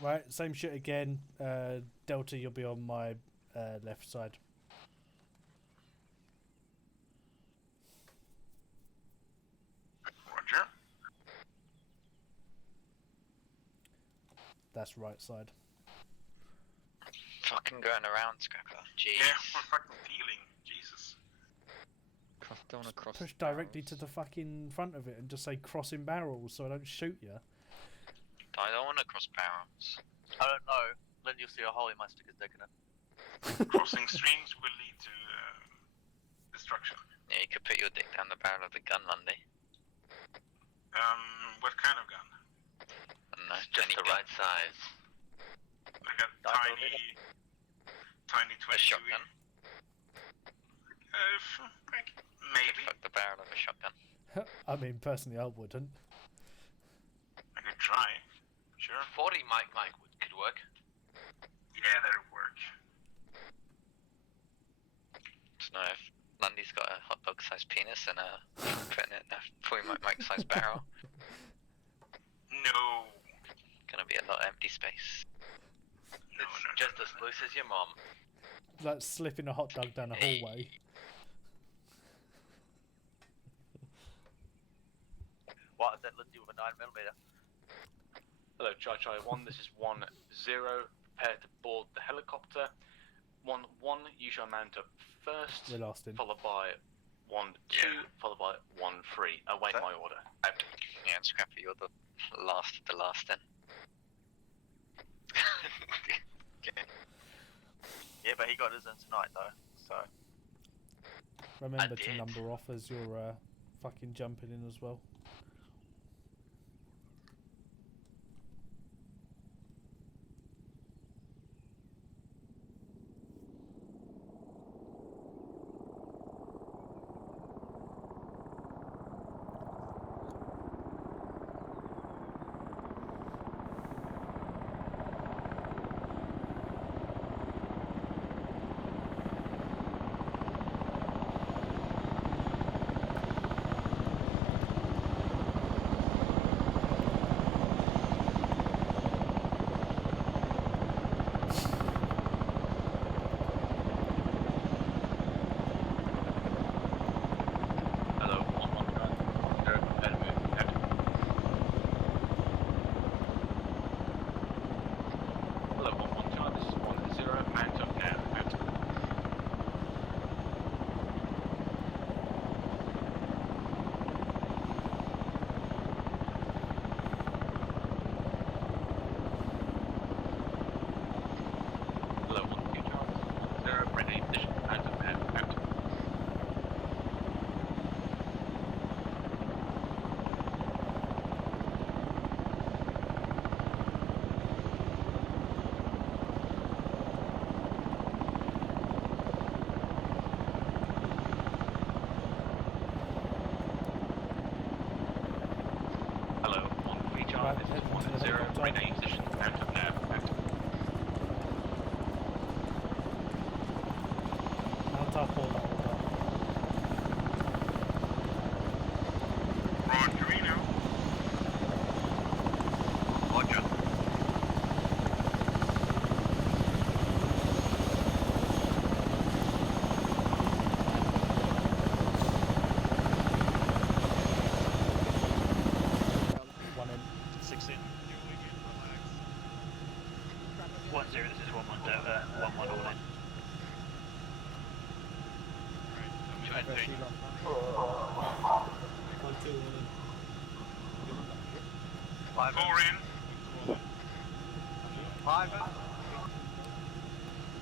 it. Right, same shit again. Delta, you'll be on my left side. Roger. That's right side. Fucking going around, Scrapper. Jeez. Yeah, we're fucking peeling. Jesus. Don't wanna cross Push directly to the fucking front of it and just say crossing barrels so I don't shoot you. I don't want to cross barrels. I don't know. Then you'll see a hole in my sticker's taking it. Crossing streams will lead to destruction. Yeah, you could put your dick down the barrel of the gun, Lundy. What kind of gun? No, Just the right size. Like a tiny 22. A shotgun? Maybe. Fuck the barrel of a shotgun. I mean, personally, I wouldn't. I could try. Sure. 40 Mike could work. Yeah, that'll work. Just know if Lundy's got a hot dog sized penis and putting it in a 40 Mike sized barrel. No. Gonna be a lot of empty space. It's just as loose as your mom. Like slipping a hot dog down a hallway. What is that, Lindsay, with a 9mm? Hello, Chai 1, this is 1-0. Prepare to board the helicopter. 1-1, you shall mount up first. We lost him. Followed by 1-2, followed by 1-3. Await my order. Out. Yeah, and Scrappy, you're the last of the last then. Okay. Yeah, but he got his in tonight though, so. Remember to number off as you're fucking jumping in as well.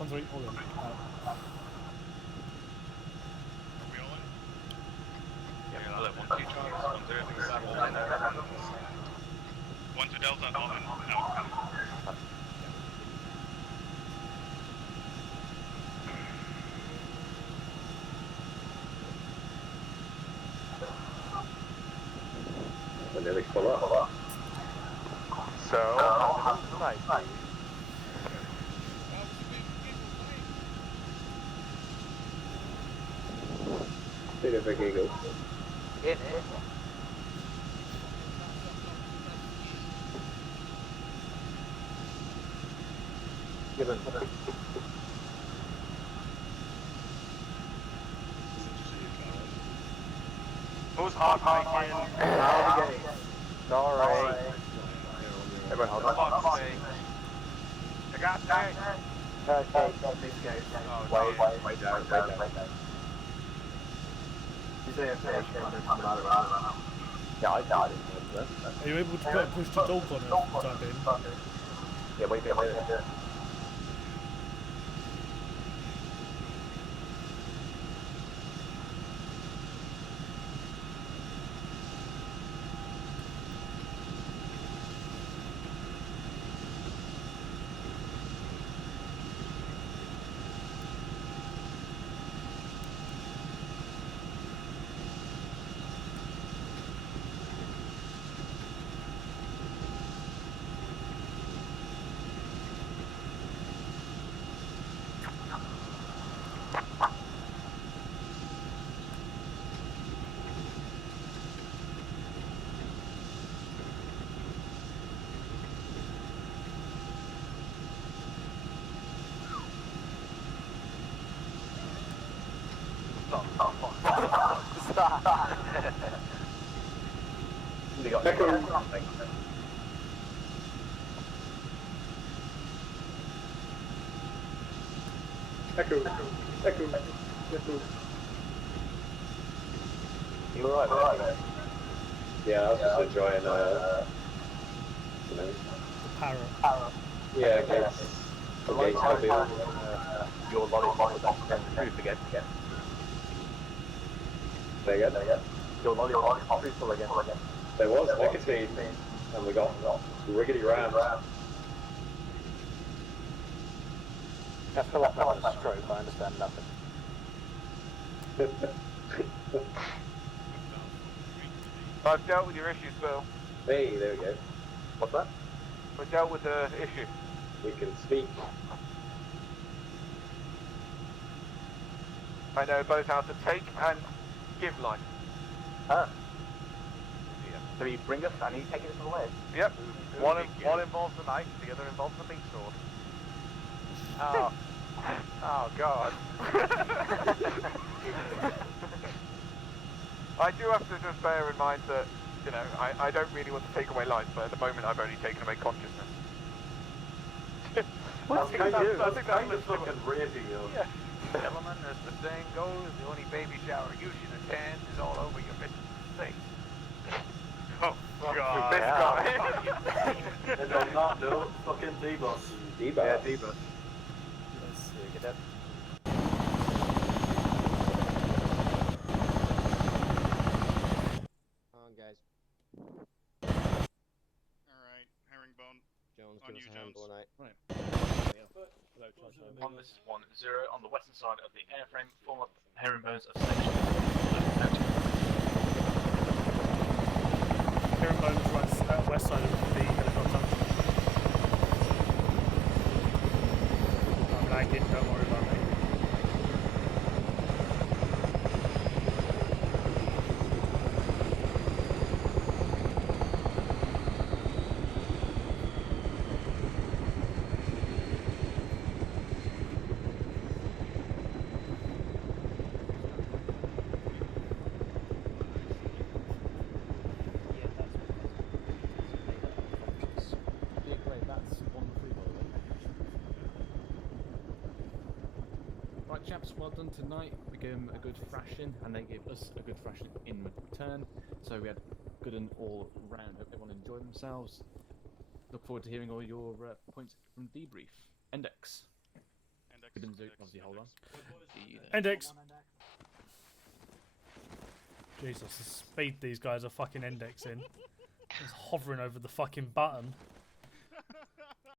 1-3, all in. Are we all in? Yeah, hello, 1-2 Charlie, 1-0, all in. 1-2 Delta, all in, out. We're nearly full up. So, how was tonight, please? Bit of a giggle. In it. Given. Who's hot miking? Navigate. Sorry. Everyone hold on. I got that. Okay, please go. Wait down. Is there a fish coming out of it? Yeah, I didn't know that. Are you able to put a push to talk on it for the time being? Yeah, wait a minute. Stop. They got echo. Echo. You alright, mate? Yeah, I was just enjoying, you know. Parrot. Yeah, Gates. Gates copy. Your lollipop was off the roof again. There you go. Your lollipop is full again. There was nicotine, and we got riggedy round. I feel like I had a stroke, I understand nothing. I've dealt with your issues, Phil. Hey, there we go. What's that? I've dealt with the issue. We can speak. I know both how to take and give life. Ah. So you bring us and you take it away? Yep. One involves the knife, the other involves the meat sword. Oh. Oh, God. I do have to just bear in mind that, you know, I don't really want to take away life, but at the moment I've only taken away consciousness. I think that's fucking raping you. Yeah. Gentlemen, as the saying goes, the only baby shower you should attend is all over your face. Oh, God. This guy. And on that note, fucking D-Bus. D-Bus? Yeah, D-Bus. Let's get that. Come on, guys. Alright, herringbone. Jones, on give you, us a hand, Jones. Night. Right. On this is 1-0 on the western side of the airframe, form up herringbones of section. Herringbone's right, west side of the helicopter. I'm lagging, don't worry about me. Yeah, great, that's 1-3 by the way. Right chaps, well done tonight. We gave them a good thrashing and they gave us a good thrashing in return. So we had good and all round. Hope everyone enjoyed themselves. Look forward to hearing all your points from debrief. Index. Index. Good Gibbons, obviously, hold on. Index. Jesus, the speed these guys are fucking indexing. Just hovering over the fucking button.